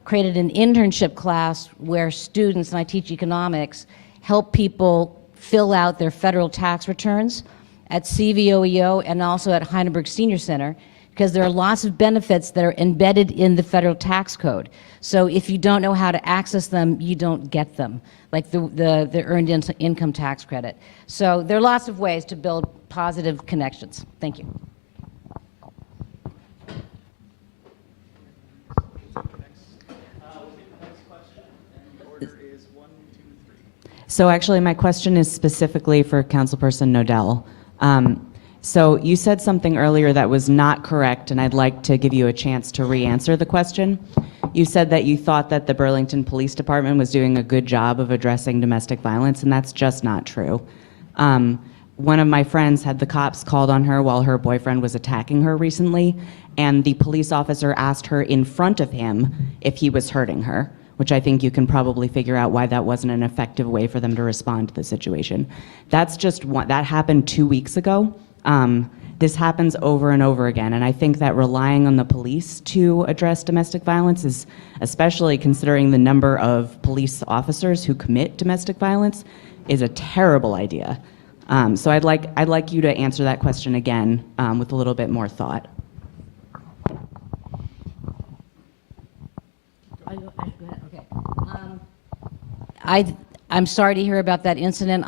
created an internship class where students, and I teach economics, help people fill out their federal tax returns at CVOEO and also at Heidelberg Senior Center, because there are lots of benefits that are embedded in the federal tax code. So if you don't know how to access them, you don't get them, like the earned income tax credit. So there are lots of ways to build positive connections. Thank you. So actually, my question is specifically for Councilperson Nodell. So you said something earlier that was not correct, and I'd like to give you a chance to re-answer the question. You said that you thought that the Burlington Police Department was doing a good job of addressing domestic violence, and that's just not true. One of my friends had the cops called on her while her boyfriend was attacking her recently, and the police officer asked her in front of him if he was hurting her, which I think you can probably figure out why that wasn't an effective way for them to respond to the situation. That's just one, that happened 2 weeks ago. This happens over and over again, and I think that relying on the police to address domestic violence is, especially considering the number of police officers who commit domestic violence, is a terrible idea. So I'd like you to answer that question again with a little bit more thought. I'm sorry to hear about that incident.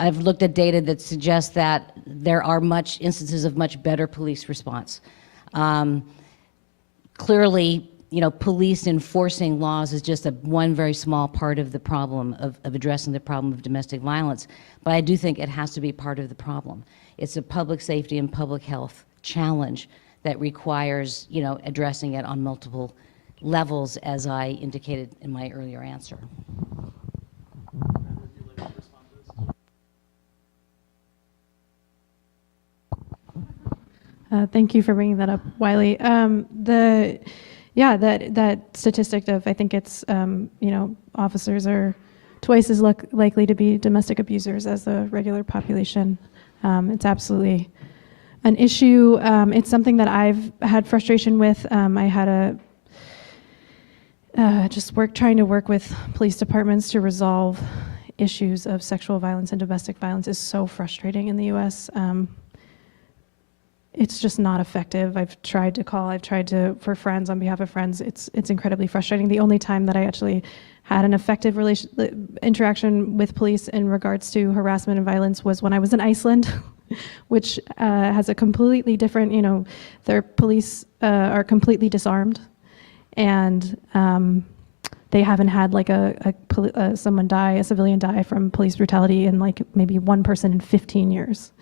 I've looked at data that suggests that there are instances of much better police response. Clearly, police enforcing laws is just one very small part of the problem of addressing the problem of domestic violence. But I do think it has to be part of the problem. It's a public safety and public health challenge that requires, addressing it on multiple levels, as I indicated in my earlier answer. Thank you for bringing that up, Wiley. That statistic of, I think it's, officers are twice as likely to be domestic abusers as the regular population. It's absolutely an issue. It's something that I've had frustration with. I had trying to work with police departments to resolve issues of sexual violence and domestic violence is so frustrating in the U.S. it's just not effective. I've tried to call, I've tried to, for friends, on behalf of friends, it's incredibly frustrating. The only time that I actually had an effective interaction with police in regards to harassment and violence was when I was in Iceland, which has a completely different, their police are completely disarmed, and they haven't had like someone die, a civilian die from police brutality in like maybe one person in 15 years.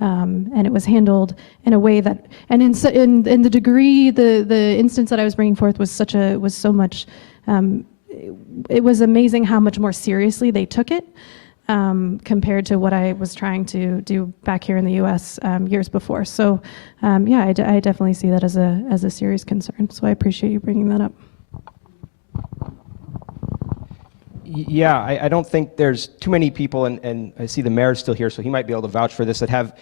And it was handled in a way that, and in the degree, the instance that I was bringing forth was so much, it was amazing how much more seriously they took it compared to what I was trying to do back here in the U.S. Years before. So yeah, I definitely see that as a serious concern. So I appreciate you bringing that up. Yeah, I don't think there's too many people, and I see the mayor's still here, so he might be able to vouch for this, that have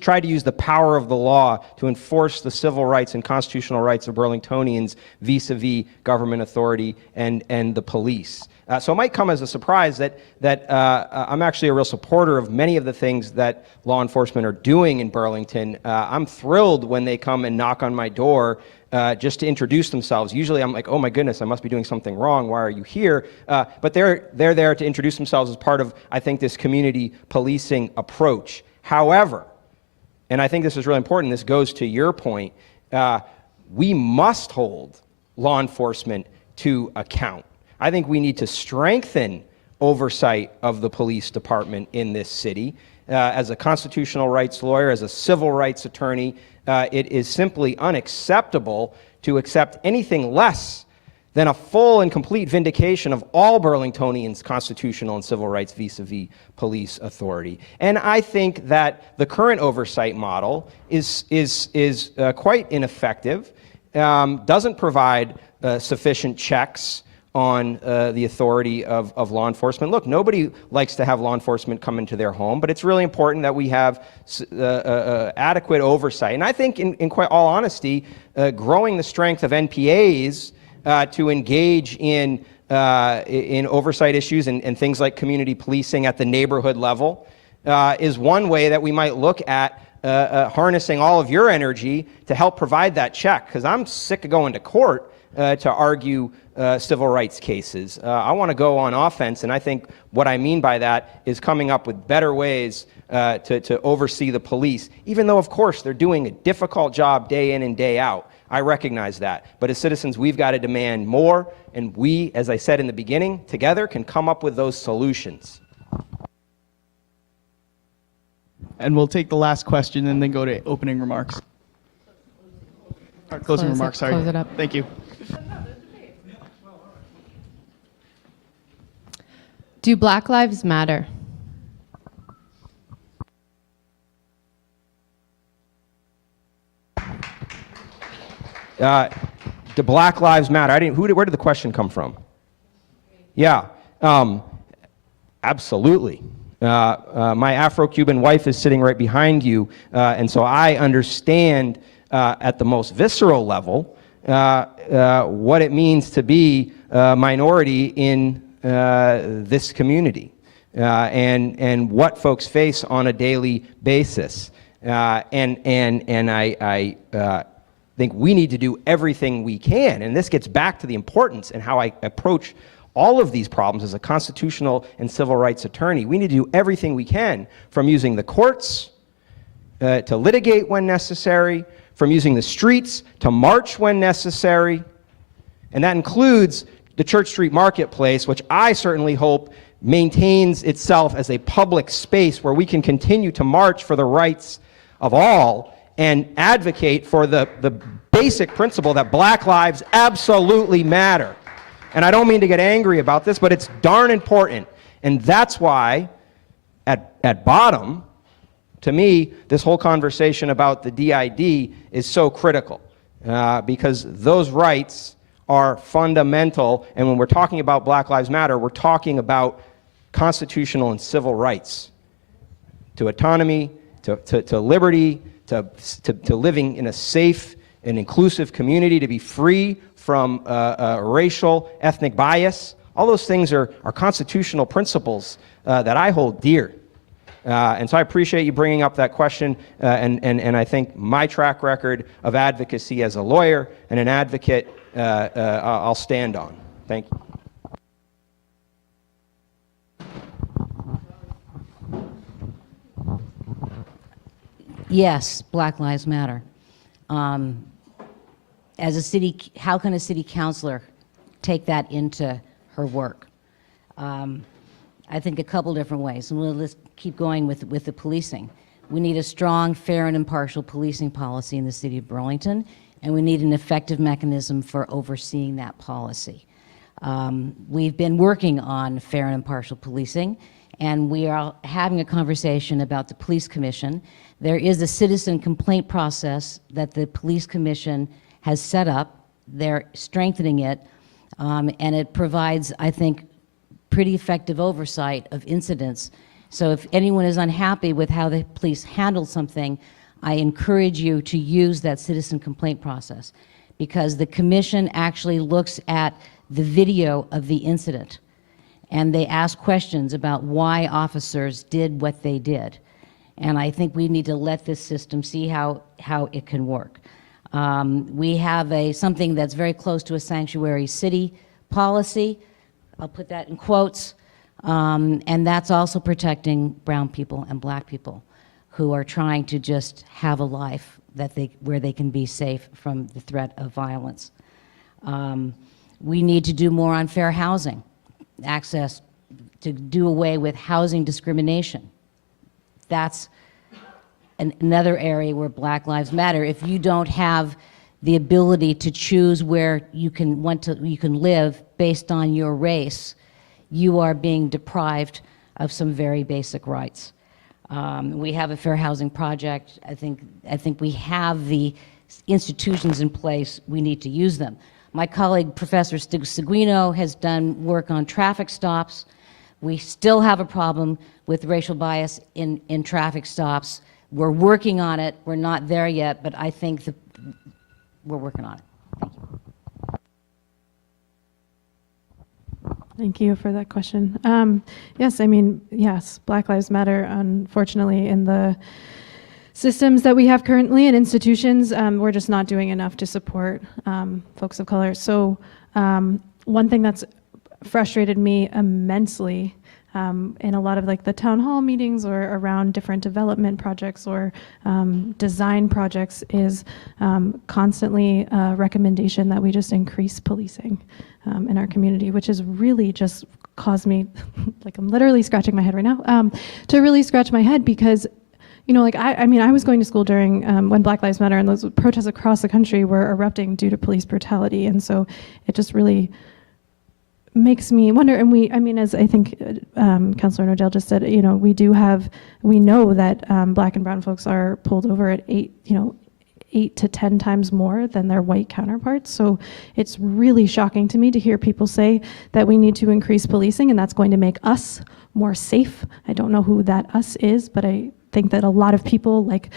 tried to use the power of the law to enforce the civil rights and constitutional rights of Burlingtonians vis-a-vis government authority and the police. So it might come as a surprise that I'm actually a real supporter of many of the things that law enforcement are doing in Burlington. I'm thrilled when they come and knock on my door just to introduce themselves. Usually I'm like, oh my goodness, I must be doing something wrong. Why are you here? But they're there to introduce themselves as part of, I think, this community policing approach. However, and I think this is really important, this goes to your point, we must hold law enforcement to account. I think we need to strengthen oversight of the police department in this city. As a constitutional rights lawyer, as a civil rights attorney, it is simply unacceptable to accept anything less than a full and complete vindication of all Burlingtonians' constitutional and civil rights vis-a-vis police authority. And I think that the current oversight model is quite ineffective, doesn't provide sufficient checks on the authority of law enforcement. Look, nobody likes to have law enforcement come into their home, but it's really important that we have adequate oversight. And I think, in quite all honesty, growing the strength of NPAs to engage in oversight issues and things like community policing at the neighborhood level is one way that we might look at harnessing all of your energy to help provide that check, because I'm sick of going to court to argue civil rights cases. I want to go on offense, and I think what I mean by that is coming up with better ways to oversee the police, even though, of course, they're doing a difficult job day in and day out. I recognize that. But as citizens, we've got to demand more, and we, as I said in the beginning, together can come up with those solutions. And we'll take the last question and then go to opening remarks. Or closing remarks, sorry. Close it up. Thank you. Do Black Lives Matter? Do Black Lives Matter? Where did the question come from? Yeah, absolutely. My Afro-Cuban wife is sitting right behind you, and so I understand at the most visceral level what it means to be a minority in this community and what folks face on a daily basis. And I think we need to do everything we can, and this gets back to the importance and how I approach all of these problems as a constitutional and civil rights attorney. We need to do everything we can, from using the courts to litigate when necessary, from using the streets to march when necessary, and that includes the Church Street Marketplace, which I certainly hope maintains itself as a public space where we can continue to march for the rights of all and advocate for the basic principle that Black lives absolutely matter. And I don't mean to get angry about this, but it's darn important. And that's why, at bottom, to me, this whole conversation about the DID is so critical, because those rights are fundamental. And when we're talking about Black Lives Matter, we're talking about constitutional and civil rights to autonomy, to liberty, to living in a safe and inclusive community, to be free from racial, ethnic bias. All those things are constitutional principles that I hold dear. And so I appreciate you bringing up that question, and I think my track record of advocacy as a lawyer and an advocate, I'll stand on. Thank you. Yes, Black Lives Matter. As a city, how can a city councilor take that into her work? I think a couple different ways. And let's keep going with the policing. We need a strong, fair, and impartial policing policy in the city of Burlington, and we need an effective mechanism for overseeing that policy. We've been working on fair and impartial policing, and we are having a conversation about the police commission. There is a citizen complaint process that the police commission has set up. They're strengthening it, and it provides, I think, pretty effective oversight of incidents. So if anyone is unhappy with how the police handled something, I encourage you to use that citizen complaint process, because the commission actually looks at the video of the incident, and they ask questions about why officers did what they did. And I think we need to let this system see how it can work. We have something that's very close to a sanctuary city policy. I'll put that in quotes. And that's also protecting brown people and black people who are trying to just have a life where they can be safe from the threat of violence. We need to do more on fair housing, access to do away with housing discrimination. That's another area where Black Lives Matter. If you don't have the ability to choose where you can live based on your race, you are being deprived of some very basic rights. We have a fair housing project. I think we have the institutions in place. We need to use them. My colleague, Professor Seguino, has done work on traffic stops. We still have a problem with racial bias in traffic stops. We're working on it. We're not there yet, but I think we're working on it. Thank you for that question. Yes, I mean, yes, Black Lives Matter, unfortunately, in the systems that we have currently in institutions, we're just not doing enough to support folks of color. So one thing that's frustrated me immensely in a lot of like the town hall meetings or around different development projects or design projects is constantly a recommendation that we just increase policing in our community, which has really just caused me, like I'm literally scratching my head right now, to really scratch my head because, you know, like I mean, I was going to school during when Black Lives Matter and those protests across the country were erupting due to police brutality. And so it just really makes me wonder, and I mean, as I think Councilor Nodell just said, you know, we know that Black and brown folks are pulled over at 8 to 10 times more than their white counterparts. So it's really shocking to me to hear people say that we need to increase policing and that's going to make us more safe. I don't know who that us is, but I think that a lot of people, like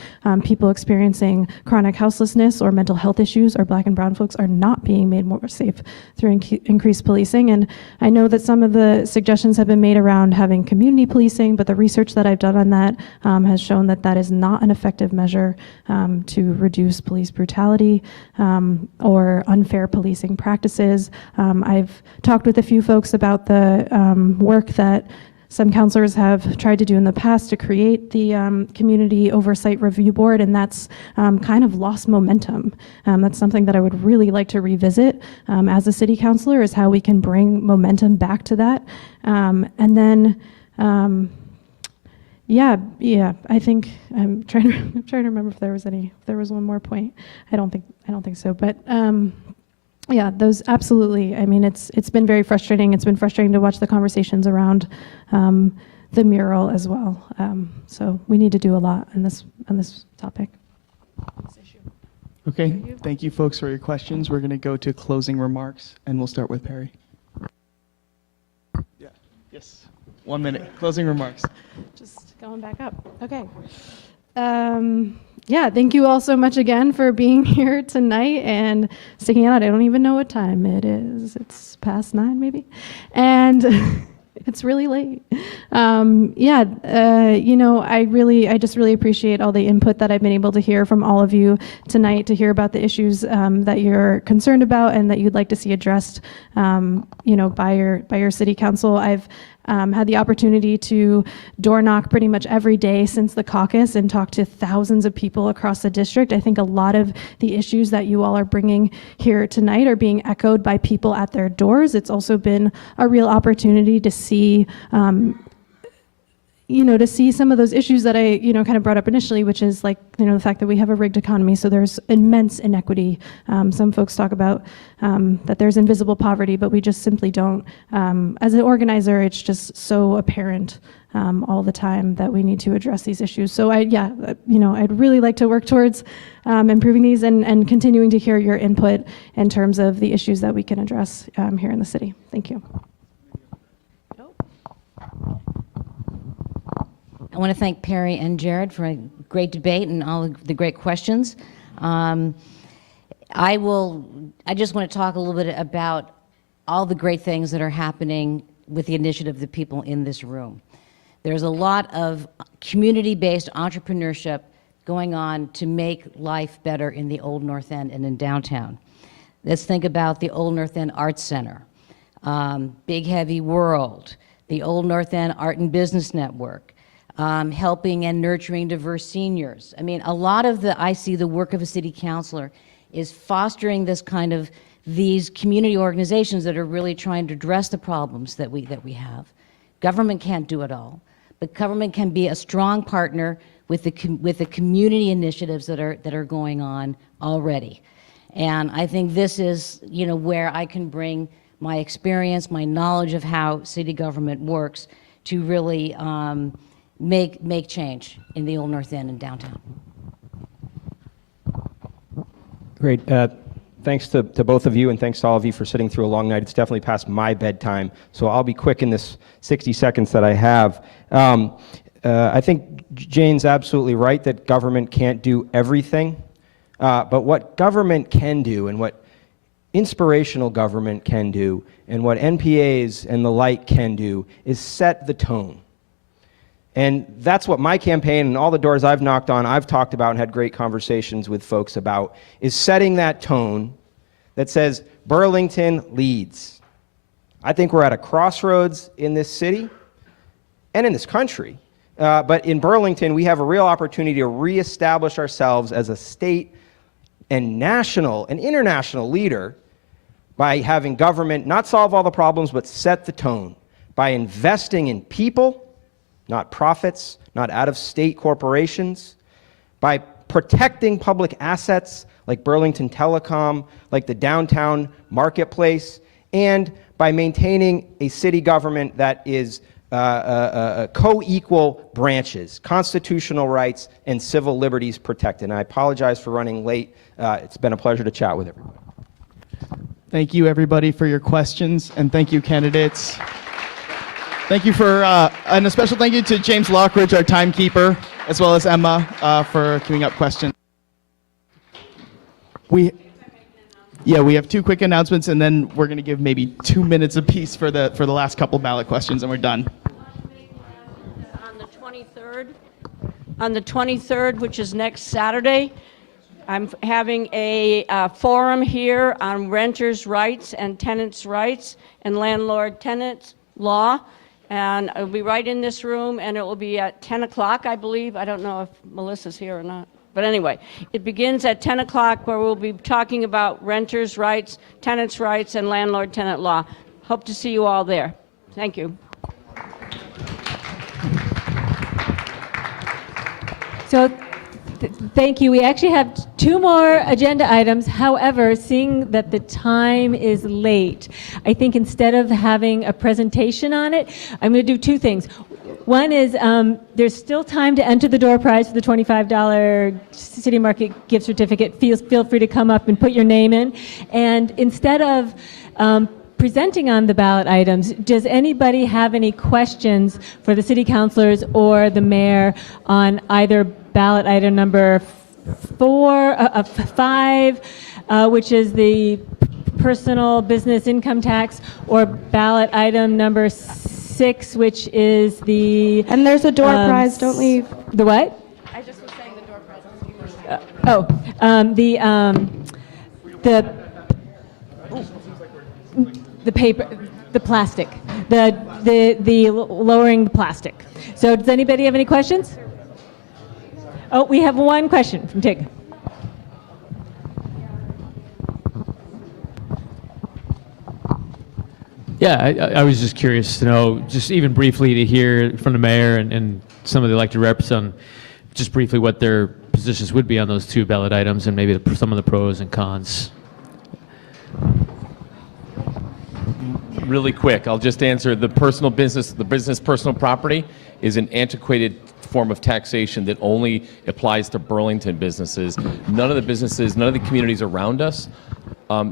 people experiencing chronic houselessness or mental health issues or Black and brown folks, are not being made more safe through increased policing. And I know that some of the suggestions have been made around having community policing, but the research that I've done on that has shown that that is not an effective measure to reduce police brutality or unfair policing practices. I've talked with a few folks about the work that some councilors have tried to do in the past to create the Community Oversight Review Board, and that's kind of lost momentum. That's something that I would really like to revisit as a city councilor, is how we can bring momentum back to that. And then, I think I'm trying to remember if there was one more point. I don't think so, but. Yeah, those absolutely. I mean, it's been very frustrating. It's been frustrating to watch the conversations around the mural as well. So we need to do a lot on this topic. Okay, thank you folks for your questions. We're going to go to closing remarks, and we'll start with Perry. Yeah, yes, 1 minute. Closing remarks. Just going back up. Okay. Yeah, thank you all so much again for being here tonight and sticking out. I don't even know what time it is. It's past 9 maybe. And It's really late. I just really appreciate all the input that I've been able to hear from all of you tonight, to hear about the issues that you're concerned about and that you'd like to see addressed, by your city council. I've had the opportunity to door knock pretty much every day since the caucus and talk to thousands of people across the district. I think a lot of the issues that you all are bringing here tonight are being echoed by people at their doors. It's also been a real opportunity to see to see some of those issues that I, kind of brought up initially, which is like, the fact that we have a rigged economy, so there's immense inequity. Some folks talk about that there's invisible poverty, but we just simply don't. As an organizer, it's just so apparent all the time that we need to address these issues. So I'd really like to work towards improving these and continuing to hear your input in terms of the issues that we can address here in the city. Thank you. I want to thank Perry and Jared for a great debate and all of the great questions. I just want to talk a little bit about all the great things that are happening with the initiative of the people in this room. There's a lot of community-based entrepreneurship going on to make life better in the Old North End and in downtown. Let's think about the Old North End Arts Center, Big Heavy World, the Old North End Art and Business Network, helping and nurturing diverse seniors. I mean, a lot of I see the work of a city councilor is fostering these community organizations that are really trying to address the problems that we have. Government can't do it all, but government can be a strong partner with the community initiatives that are going on already. And I think this is, where I can bring my experience, my knowledge of how city government works to really make change in the Old North End and downtown. Great. Thanks to both of you, and thanks to all of you for sitting through a long night. It's definitely past my bedtime, so I'll be quick in this 60 seconds that I have. I think Jane's absolutely right that government can't do everything, but what government can do and what inspirational government can do and what NPAs and the like can do is set the tone. And that's what my campaign and all the doors I've knocked on, I've talked about and had great conversations with folks about, is setting that tone that says Burlington leads. I think we're at a crossroads in this city and in this country. But in Burlington, we have a real opportunity to reestablish ourselves as a state and national and international leader by having government not solve all the problems, but set the tone, by investing in people, not profits, not out-of-state corporations, by protecting public assets like Burlington Telecom, like the downtown marketplace, and by maintaining a city government that is co-equal branches, constitutional rights and civil liberties protected. And I apologize for running late. It's been a pleasure to chat with everybody. Thank you, everybody, for your questions, and thank you, candidates. Thank you and a special thank you to James Lockridge, our timekeeper, as well as Emma for queuing up questions. We have two quick announcements, and then we're going to give maybe 2 minutes apiece for the last couple ballot questions, and we're done. On the 23rd, which is next Saturday, I'm having a forum here on renters' rights and tenants' rights and landlord-tenants law. And it'll be right in this room, and it will be at 10 o'clock, I believe. I don't know if Melissa's here or not. But anyway, it begins at 10 o'clock, where we'll be talking about renters' rights, tenants' rights, and landlord-tenant law. Hope to see you all there. Thank you. So thank you. We actually have 2 more agenda items. However, seeing that the time is late, I think instead of having a presentation on it, I'm going to do 2 things. One is there's still time to enter the door prize for the $25 City Market gift certificate. Feel free to come up and put your name in. And instead of presenting on the ballot items, does anybody have any questions for the city councilors or the mayor on either ballot item number 5, which is the personal business income tax, or ballot item number 6, 6, which is the... And there's a door prize, don't leave. The what? I just was saying the door prize. The paper, the plastic, the lowering the plastic. So does anybody have any questions? Oh, we have one question from Tig. Yeah, I was just curious to know, just even briefly to hear from the mayor and some of the elected reps on just briefly what their positions would be on those 2 ballot items and maybe some of the pros and cons. Really quick, I'll just answer the business personal property is an antiquated form of taxation that only applies to Burlington businesses. None of the communities around us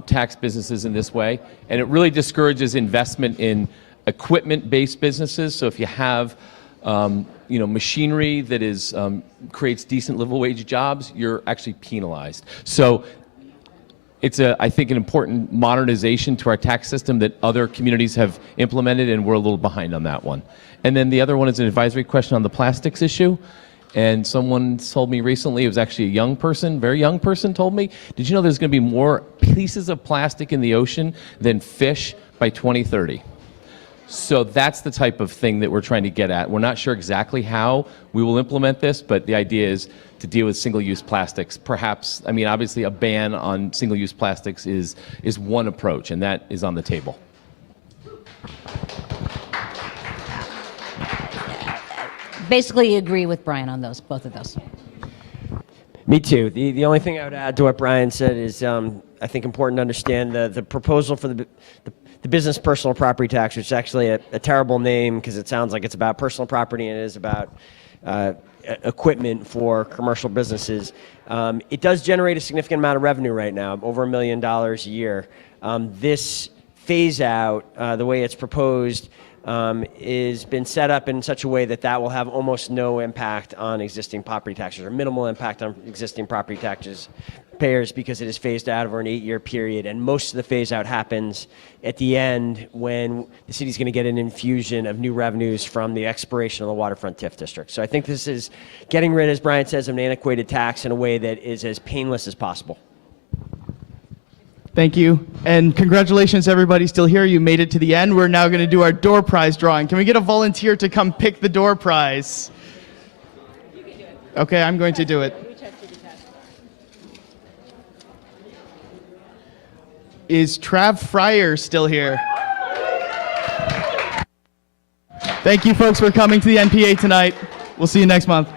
tax businesses in this way, and it really discourages investment in equipment-based businesses. So if you have machinery that is creates decent livable wage jobs, you're actually penalized. So it's I think an important modernization to our tax system that other communities have implemented, and we're a little behind on that one. And then the other one is an advisory question on the plastics issue. And someone told me recently, it was actually a young person, very young person told me, did you know there's going to be more pieces of plastic in the ocean than fish by 2030? So that's the type of thing that we're trying to get at. We're not sure exactly how we will implement this, but the idea is to deal with single-use plastics. Perhaps, I mean, obviously a ban on single-use plastics is one approach, and that is on the table. Basically agree with Brian on both of those. Me too. The only thing I would add to what Brian said is I think important to understand the proposal for the business personal property tax, which is actually a terrible name because it sounds like it's about personal property and it is about equipment for commercial businesses. It does generate a significant amount of revenue right now, over $1 million a year. This phase out, the way it's proposed, is been set up in such a way that will have almost no impact on existing property taxes, or minimal impact on existing property taxes payers, because it is phased out over an 8-year period, and most of the phase out happens at the end when the city's going to get an infusion of new revenues from the expiration of the waterfront TIF district. So I think this is getting rid, as Brian says, of an antiquated tax in a way that is as painless as possible. Thank you. And congratulations, everybody still here. You made it to the end. We're now going to do our door prize drawing. Can we get a volunteer to come pick the door prize? You can do it. Okay, I'm going to do it. Is Trav Fryer still here? Thank you, folks, for coming to the NPA tonight. We'll see you next month.